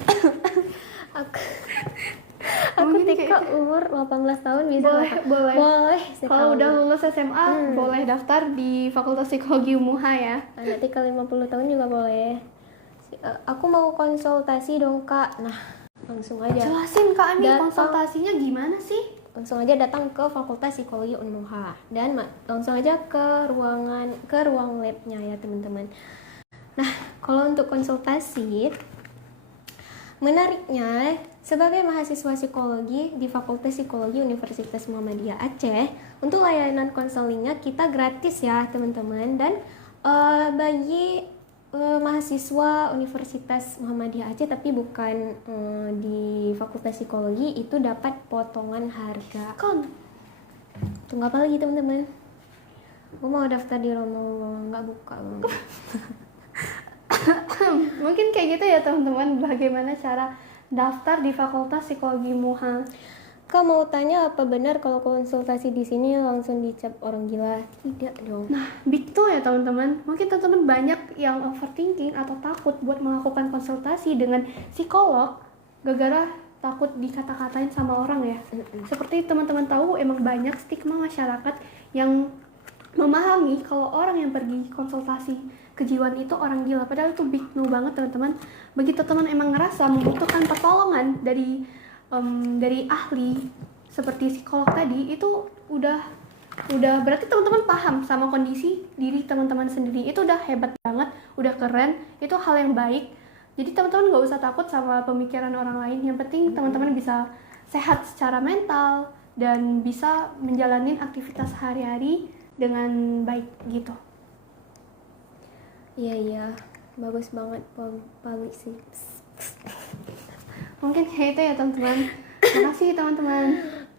Aku TK umur 18 tahun bisa. Boleh. Kalau udah lulus SMA boleh daftar di Fakultas Psikologi UNMUHA ya. Anak TK 50 tahun juga boleh. Aku mau konsultasi dong kak. Nah langsung aja. Jelasin Kak Ami konsultasinya gimana sih? Langsung aja datang ke Fakultas Psikologi UNMUHA dan langsung aja ke ruang labnya ya teman-teman. Nah kalau untuk konsultasi, menariknya sebagai mahasiswa psikologi di Fakultas Psikologi Universitas Muhammadiyah Aceh, untuk layanan konselingnya kita gratis ya teman-teman. Dan bagi mahasiswa Universitas Muhammadiyah Aceh tapi bukan di Fakultas Psikologi itu dapat potongan harga. Tunggu apa lagi teman-teman? Gue mau daftar di Romo nggak buka. Mungkin kayak gitu ya teman-teman, bagaimana cara daftar di Fakultas Psikologi MUHA. Kak mau tanya apa benar kalau konsultasi di sini langsung dicap orang gila? Tidak dong. Nah, betul ya teman-teman. Mungkin teman-teman banyak yang overthinking atau takut buat melakukan konsultasi dengan psikolog gara-gara takut dikata-katain sama orang ya. Seperti teman-teman tahu, emang banyak stigma masyarakat yang memahami kalau orang yang pergi konsultasi kejiwaan itu orang gila. Padahal itu big no banget teman-teman. Begitu teman emang ngerasa membutuhkan pertolongan dari ahli seperti psikolog tadi, itu udah berarti teman-teman paham sama kondisi diri teman-teman sendiri. Itu udah hebat banget, udah keren, itu hal yang baik. Jadi teman-teman gak usah takut sama pemikiran orang lain. Yang penting teman-teman bisa sehat secara mental dan bisa menjalani aktivitas sehari-hari dengan baik gitu. Iya, bagus banget polisi. Mungkin kayak itu ya teman-teman. Makasih teman-teman.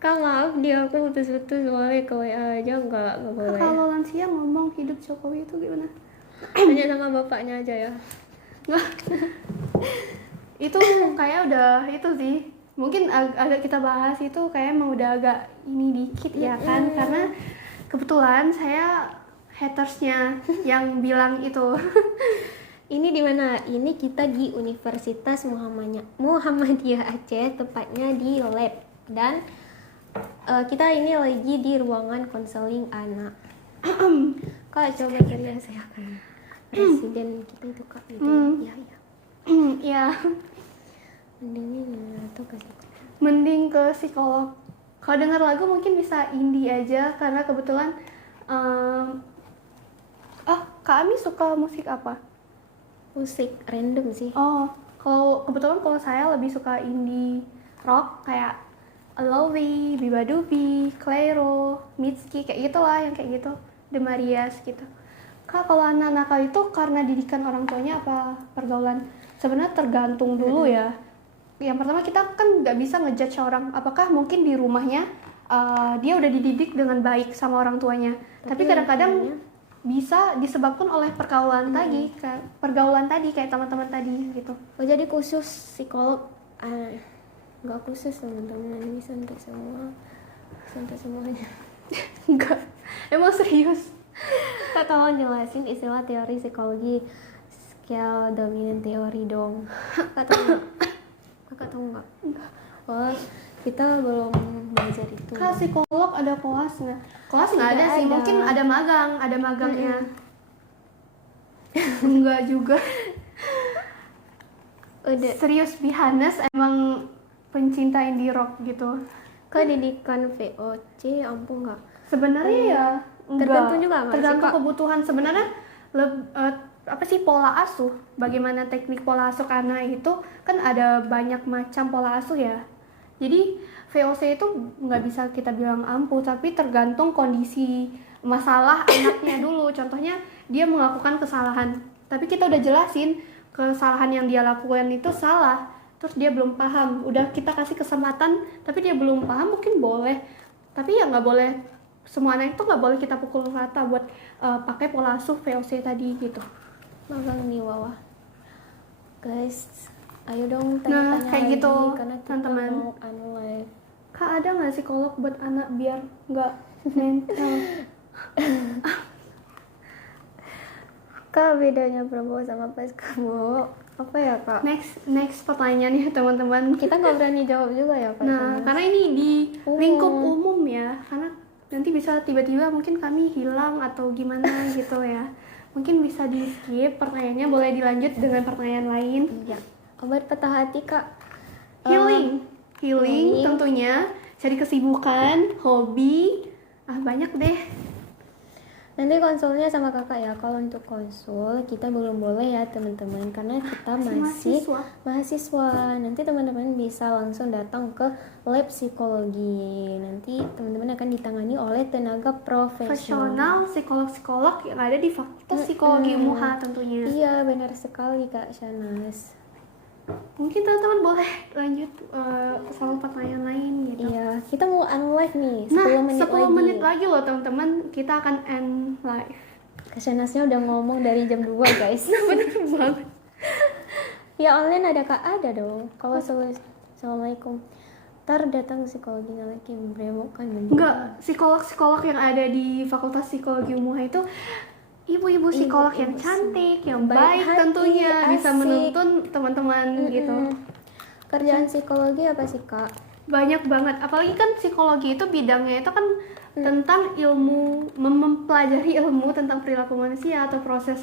Kak maaf dia aku putus-putus soalnya ke WA aja nggak boleh. Kalau lansia ngomong hidup Jokowi itu gimana? Tanya sama bapaknya aja ya. Itu kayak udah itu sih. Mungkin agak kita bahas itu kayak emang udah agak ini dikit ya kan, karena kebetulan saya hatersnya yang bilang itu. Ini di mana? Ini kita di Universitas Muhammadiyah Aceh, tepatnya di lab. Dan kita ini lagi di ruangan konseling anak. Kak coba cari saya kan presiden kita itu Kak gitu. Ya. Ya. Mendingin atau ke Mending ke psikolog. Kalau dengar lagu mungkin bisa indie aja, karena kebetulan Kak Ami suka musik apa? musik random sih. Kalau kebetulan kalau saya lebih suka indie rock kayak Alowi, Bibadubi, Clairo, Mitski, kayak gitulah, yang kayak gitu, The Marias gitu. Kak, kalau anak nakal itu karena didikan orang tuanya apa pergaulan? Sebenarnya tergantung dulu ya. Yang pertama kita kan nggak bisa ngejudge orang, apakah mungkin di rumahnya dia udah dididik dengan baik sama orang tuanya. Tapi kadang-kadang bisa disebabkan oleh pergaulan tadi, kayak teman-teman tadi gitu. Oh jadi khusus psikolog? Nggak khusus teman-teman, ini untuk semuanya. Enggak, emang serius. Kak tolong jelasin istilah teori psikologi scale dominant theory dong. Kak tahu nggak? Oh kita belum belajar itu. Kak, psikolog ada kelas nggak? Kelas nggak ada sih, mungkin ada magangnya. Enggak juga. Udah. Serius, Bihanes emang pencinta indie rock gitu. Kak didikan VOC ampuh nggak? Sebenarnya ya tergantung juga nggak sih, tergantung Kak? kebutuhan sebenarnya. Apa sih pola asuh? Bagaimana teknik pola asuh anak itu kan ada banyak macam pola asuh ya. Jadi VOC itu nggak bisa kita bilang ampuh, tapi tergantung kondisi masalah anaknya dulu. Contohnya dia melakukan kesalahan, tapi kita udah jelasin kesalahan yang dia lakukan itu salah, terus dia belum paham. Udah kita kasih kesempatan, tapi dia belum paham, mungkin boleh. Tapi ya nggak boleh, semua anak itu nggak boleh kita pukul rata buat pakai pola asuh VOC tadi gitu. Magang di bawah. Guys, ayo dong tanya-tanya kayak lagi, gitu, karena kita teman-teman. mau live. Kak, ada nggak psikolog buat anak biar nggak mental? Kak bedanya prabowo sama pas kamu apa ya Kak? Next pertanyaan ya teman-teman. Kita nggak berani jawab juga ya Kak. Nah, karena ini di lingkup umum ya, karena nanti bisa tiba-tiba mungkin kami hilang atau gimana gitu ya. Mungkin bisa di skip pertanyaannya, boleh dilanjut dengan pertanyaan lain. Iya. Obat patah hati Kak. Healing tentunya, cari kesibukan, hobi, banyak deh. Nanti konsulnya sama kakak ya. Kalau untuk konsul kita belum boleh ya teman-teman, karena kita masih mahasiswa. Nanti teman-teman bisa langsung datang ke lab psikologi. Nanti teman-teman akan ditangani oleh tenaga profesional, psikolog-psikolog yang ada di Fakultas Psikologi UMUHA tentunya. Iya, benar sekali Kak Shanas. Mungkin teman-teman boleh lanjut sama pertanyaan lain gitu. Iya, kita mau unlive nih 10 Nah, menit 10 lagi. menit lagi loh teman-teman, kita akan end live. Kak Shanasnya udah ngomong dari jam 2 guys. Bener banget. Ya online ada Kak, ada dong. Kalau Assalamualaikum. Ntar datang psikologinya lagi kan Enggak, psikolog-psikolog yang ada di Fakultas Psikologi UMUHA itu ibu-ibu psikolog yang cantik, yang baik hati, tentunya, bisa asik. menuntun teman-teman gitu. Kerjaan psikologi apa sih Kak? Banyak banget, apalagi kan psikologi itu bidangnya itu kan tentang ilmu, mempelajari ilmu tentang perilaku manusia atau proses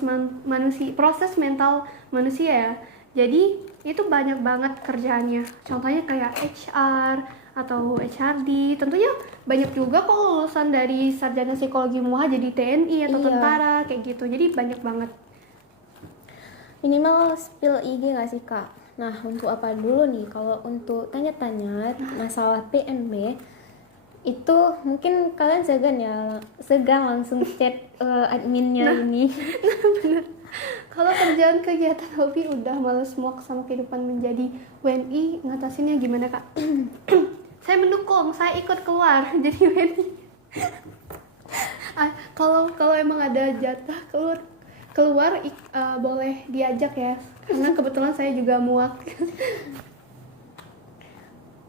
mental manusia ya. Jadi itu banyak banget kerjaannya, contohnya kayak HR atau HRD. Tentunya banyak juga kok lulusan dari sarjana psikologi UMUHA jadi TNI atau tentara kayak gitu, jadi banyak banget. Minimal spill IG gak sih Kak? Nah, untuk apa dulu nih? Kalau untuk tanya-tanya masalah PMB itu mungkin kalian segan langsung chat adminnya ini. Bener. Kalau kerjaan kegiatan hobi udah males muak sama kehidupan menjadi WNI, ngatasinnya gimana Kak? Saya mendukung, saya ikut keluar jadi WNI. Kalau emang ada jatah keluar boleh diajak ya, karena kebetulan saya juga muak.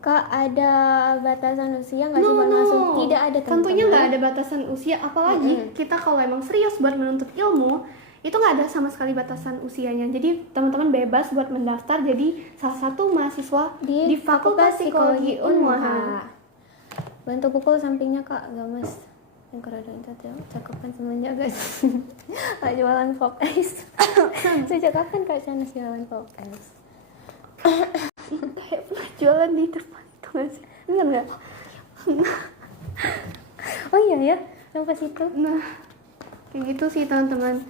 Kak, ada batasan usia nggak sih buat masuk? Tidak ada teman-teman. Tentunya nggak ada batasan usia, apalagi kita kalau emang serius buat menuntut ilmu itu nggak ada sama sekali batasan usianya. Jadi teman-teman bebas buat mendaftar jadi salah satu mahasiswa di Fakultas Psikologi UMUHA. Bantu pukul sampingnya Kak, games yang kerada itu cakupan semuanya guys. Kak jualan pop ice. Sejak kapan Kak Shanas jualan pop ice? Kayak pernah jualan di depan itu nggak sih? Enggak. Oh iya ya, sampai situ. Nah, kayak gitu sih teman-teman.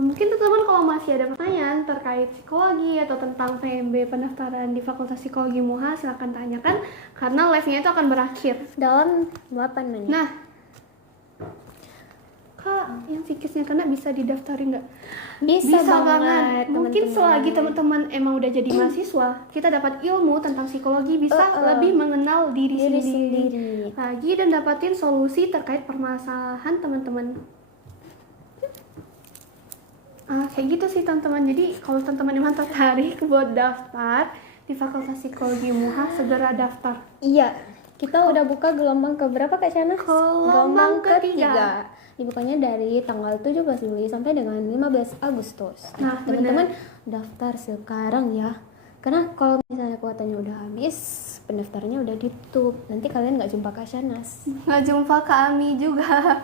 Mungkin teman-teman kalau masih ada pertanyaan terkait psikologi atau tentang PMB pendaftaran di Fakultas Psikologi UMUHA, silakan tanyakan karena live-nya itu akan berakhir dalam 8 menit. Nah, Kak, yang psikisnya kena bisa didaftarin nggak? Bisa banget. Mungkin selagi teman-teman emang udah jadi mahasiswa, kita dapat ilmu tentang psikologi, bisa lebih mengenal diri sendiri lagi dan dapatin solusi terkait permasalahan teman-teman. Kayak gitu sih teman-teman. Jadi kalau teman-teman emang tertarik buat daftar di Fakultas Psikologi UMUHA, segera daftar. Iya, kita udah buka gelombang keberapa Kak Shanas? Gelombang ketiga. Dibukanya dari tanggal 17 Juli sampai dengan 15 Agustus. Nah, teman-teman daftar sekarang ya. Karena kalau misalnya kuotanya udah habis, pendaftarannya udah ditutup. Nanti kalian nggak jumpa Kak Shanas. Nggak jumpa kami juga.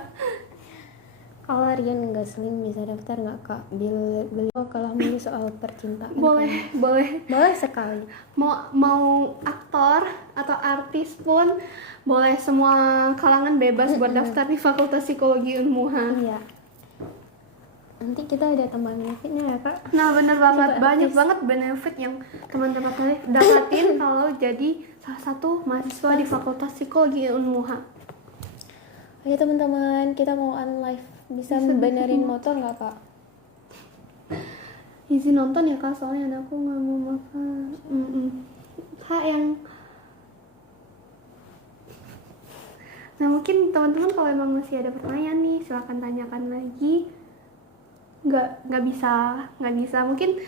Kalau Rian nggak seling bisa daftar nggak Kak? Beliau kalah milih soal percintaan. Boleh sekali. Mau aktor atau artis pun boleh, semua kalangan bebas buat daftar di Fakultas Psikologi UMUHA. Iya. Nanti kita ada tambahan benefitnya ya Kak. Nah bener banget, banyak banget benefit yang teman-teman dapatin kalau jadi salah satu mahasiswa di Fakultas Psikologi UMUHA. Ayo teman-teman, kita mau unlive. Bisa benerin motor nggak Kak? Izin nonton ya Kak, soalnya aku nggak mau makan. Kak yang Nah mungkin teman-teman kalau emang masih ada pertanyaan nih, silakan tanyakan lagi. Nggak bisa. Mungkin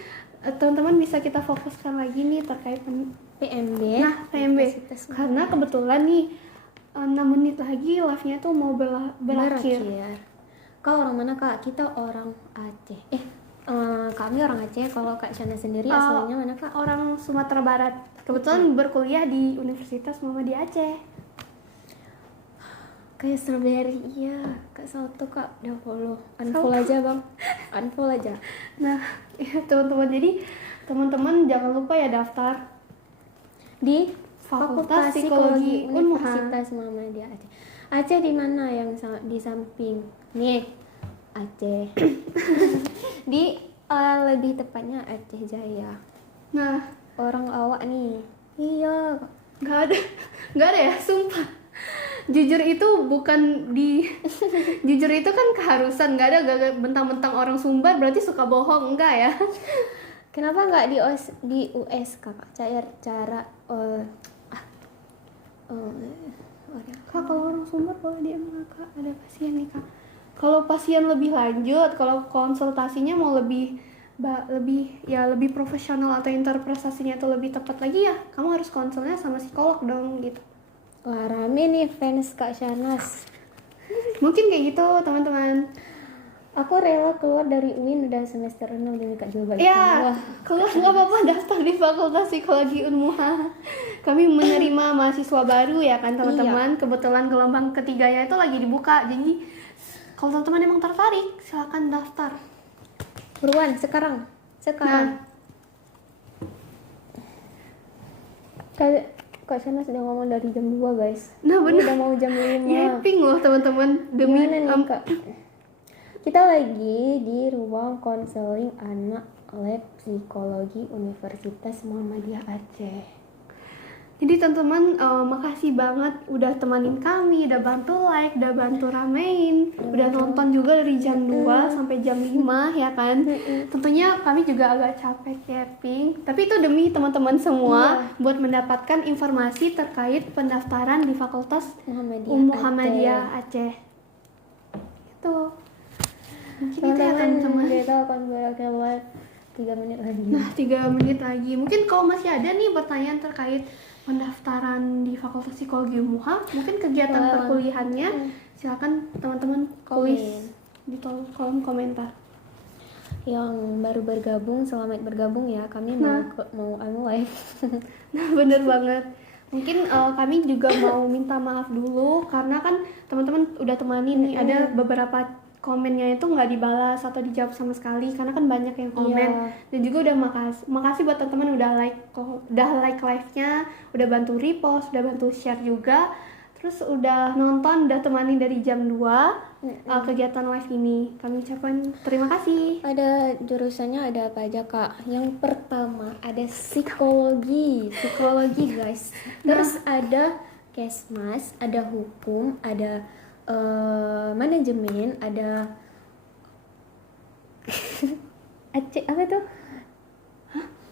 teman-teman bisa kita fokuskan lagi nih terkait PMB. Nah PMB, karena kebetulan nih 6 menit lagi live-nya tuh mau berakhir. Kau orang mana Kak? Kita orang Aceh. Kami orang Aceh. Kalau Kak Shanas sendiri aslinya mana Kak? Orang Sumatera Barat. Kebetulan berkuliah di Universitas Muhammadiyah Aceh. Kayak strawberry, iya. Kak Salto Kak, udah follow. Unfollow aja bang, unfollow aja. Nah, ya teman-teman, jadi teman-teman jangan lupa ya daftar di Fakultas Psikologi UMUHA. Universitas Muhammadiyah Aceh. Aceh di mana? Yang di samping Nih, Aceh. Di lebih tepatnya Aceh Jaya. Nah, Orang awak nih. Iya. nggak ada, nggak ada ya, sumpah. Jujur itu bukan di, jujur itu kan keharusan, nggak ada gak bentang-bentang orang Sumbar berarti suka bohong, enggak ya? Kenapa nggak di US kakak? Cara Kak, kalau orang Sumbar kalau dia emang kak ada pasien nih kak. Kalau pasien lebih lanjut, kalau konsultasinya mau lebih profesional atau interpretasinya itu lebih tepat lagi ya, kamu harus konsulnya sama psikolog dong gitu. wah, rame nih fans Kak Shanas. Mungkin kayak gitu teman-teman. Aku rela keluar dari UIN udah semester 6 demi Kak Julba itu. Ya, Wah, keluar nggak apa-apa, daftar di Fakultas Psikologi Unmuha. Kami menerima mahasiswa baru ya kan teman-teman. Kebetulan gelombang ketiganya itu lagi dibuka, jadi kalau teman-teman emang tertarik silakan daftar. buruan sekarang. Nah, Kak Shanas udah ngomong dari jam 2 guys. nah Ini bener. udah mau jam 5. Yapping loh teman-teman demi Gimana nih Kak? Kita lagi di ruang konseling anak lab psikologi Universitas Muhammadiyah Aceh. Jadi teman-teman makasih banget udah temanin kami, udah bantu like, udah bantu ramein, udah nonton juga dari jam 2 sampai jam 5 ya kan. Tentunya kami juga agak capek yapping, tapi itu demi teman-teman semua buat mendapatkan informasi terkait pendaftaran di Fakultas Muhammadiyah Aceh. Itu. Mungkin itu ya teman-teman. Kita akan berakhir live 3 menit lagi. Nah, 3 menit lagi. Mungkin kalau masih ada nih pertanyaan terkait pendaftaran di Fakultas Psikologi Unmuha, mungkin kegiatan perkuliahannya, silakan teman-teman tulis di kolom komentar. Yang baru bergabung, selamat bergabung ya. Kami mau live. Nah, bener banget. Mungkin kami juga mau minta maaf dulu karena kan teman-teman udah temani nih, ada beberapa komennya itu nggak dibalas atau dijawab sama sekali karena kan banyak yang komen. Dan juga udah makasih buat teman-teman udah like live-nya, udah bantu repost, udah bantu share juga, terus udah nonton, udah temani dari jam 2 kegiatan live ini. Kami ucapkan terima kasih. Ada jurusannya ada apa aja Kak? Yang pertama ada psikologi guys. Terus ada kesmas, ada hukum, ada manajemen, ada Aceh apa tuh?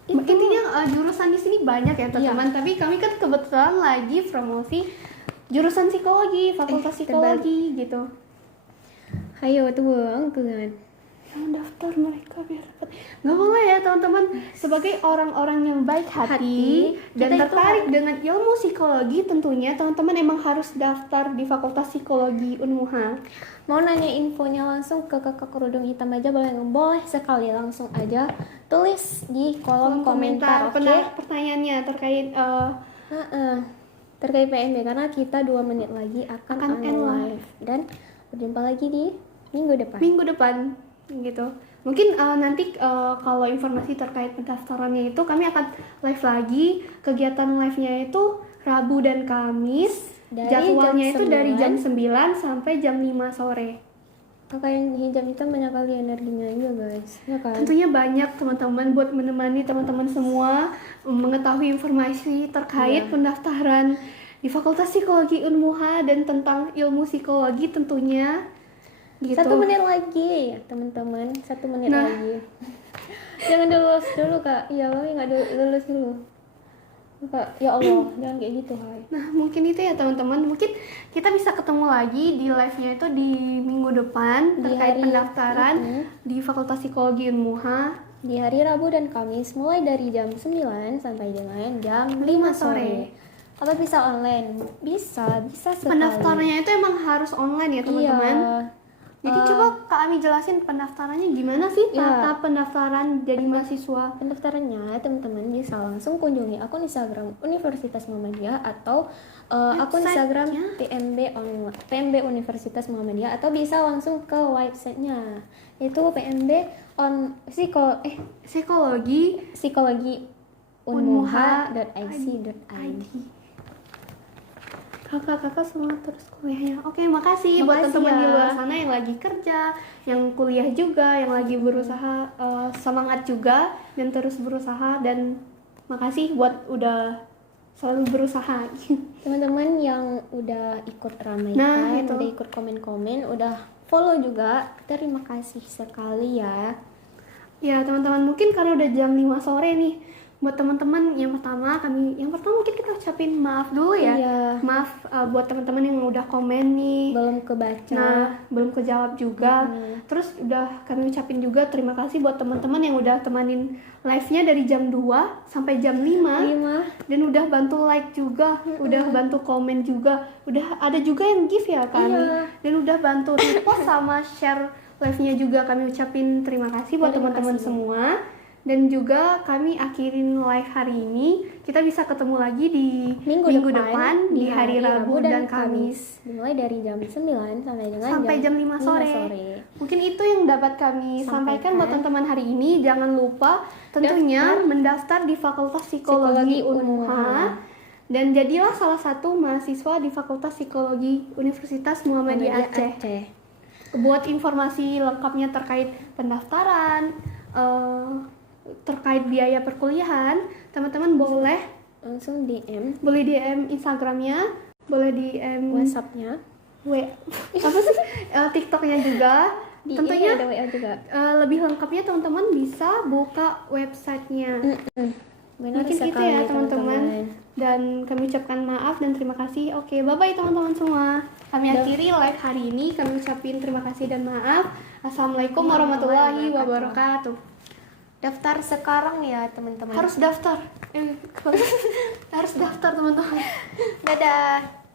Intinya jurusan di sini banyak ya teman-teman. Tapi kami kan kebetulan lagi promosi jurusan psikologi, Fakultas Psikologi gitu. Ayo tuang kan. Daftar mereka biar dapat. Nggak boleh ya teman-teman, sebagai orang-orang yang baik hati dan tertarik dengan ilmu psikologi, tentunya teman-teman emang harus daftar di Fakultas Psikologi Unmuha. Mau nanya infonya langsung ke kakak kerudung hitam aja boleh? Boleh sekali, langsung aja tulis di kolom komentar. Pertanyaannya terkait terkait PMB karena kita 2 menit lagi akan live dan berjumpa lagi di minggu depan gitu. Mungkin nanti kalau informasi terkait pendaftarannya itu kami akan live lagi. Kegiatan live-nya itu Rabu dan Kamis. Jadwalnya itu dari jam 9 sampai jam 5 sore. Kakak yang hijab itu banyak kali energinya juga guys, ya kan? Tentunya banyak teman-teman buat menemani teman-teman semua mengetahui informasi terkait pendaftaran di Fakultas Psikologi Unmuha dan tentang ilmu psikologi tentunya. Gitu. 1 menit lagi ya teman-teman, 1 menit lagi. Jangan lulus dulu Kak. Iya kami nggak lulus dulu Kak. Ya Allah, jangan kayak gitu hai. Nah mungkin itu ya teman-teman. Mungkin kita bisa ketemu lagi di live-nya itu di minggu depan terkait pendaftaran di Fakultas Psikologi Unmuha di hari Rabu dan Kamis mulai dari jam 9 sampai dengan jam 5 sore. Atau bisa online, bisa sekali. Pendaftarannya itu emang harus online ya teman-teman. Iya. Jadi coba Kak Ami jelasin pendaftarannya gimana sih tata pendaftaran jadi mahasiswa. Pendaftarannya teman-teman bisa langsung kunjungi akun Instagram Universitas Muhammadiyah atau akun Instagram PMB Universitas Muhammadiyah, atau bisa langsung ke websitenya yaitu psikologi unmuha.ic.id. kakak semangat terus kuliahnya. Oke, makasih buat Makasih teman-teman di ya. luar sana yang lagi kerja, yang kuliah juga, yang lagi berusaha, semangat juga dan terus berusaha, dan makasih buat udah selalu berusaha. Teman-teman yang udah ikut ramaikan, Nah, itu. udah ikut komen-komen, udah follow juga, terima kasih sekali ya. Ya teman-teman, mungkin karena udah jam 5 sore nih, buat teman-teman yang pertama mungkin kita ucapin maaf dulu ya. Iya. Maaf buat teman-teman yang udah komen nih. Belum kebaca. Nah, belum kejawab juga. Terus udah kami ucapin juga terima kasih buat teman-teman yang udah temanin live-nya dari jam 2 sampai jam 5. 5. Dan udah bantu like juga, udah bantu komen juga. Udah ada juga yang give ya kami. Iya. Dan udah bantu repost sama share live-nya juga. Kami ucapin terima kasih buat Terima teman-teman kasih. semua. Dan juga kami akhirin live hari ini. Kita bisa ketemu lagi di minggu depan di hari Rabu dan Kamis. Dimulai dari jam 9 sampai dengan Sampai jam 5 sore. Mungkin itu yang dapat kami sampaikan buat teman-teman hari ini. Jangan lupa tentunya mendaftar di Fakultas Psikologi Unmuha. Dan jadilah salah satu mahasiswa di Fakultas Psikologi Universitas Muhammadiyah Aceh. Buat informasi lengkapnya terkait pendaftaran, terkait biaya perkuliahan, teman-teman boleh Langsung DM DM Instagramnya, boleh DM WhatsApp-nya. apa sih, TikToknya juga. Di Tentunya ini ada WA juga. lebih lengkapnya teman-teman bisa buka websitenya. Benar Mungkin itu sekali, ya teman-teman. Dan kami ucapkan maaf dan terima kasih. Oke, bye-bye teman-teman semua. Kami akhiri live hari ini. Kami ucapin terima kasih dan maaf. Assalamualaikum warahmatullahi wabarakatuh. Daftar sekarang ya teman-teman. Harus daftar. Harus daftar teman-teman. Dadah.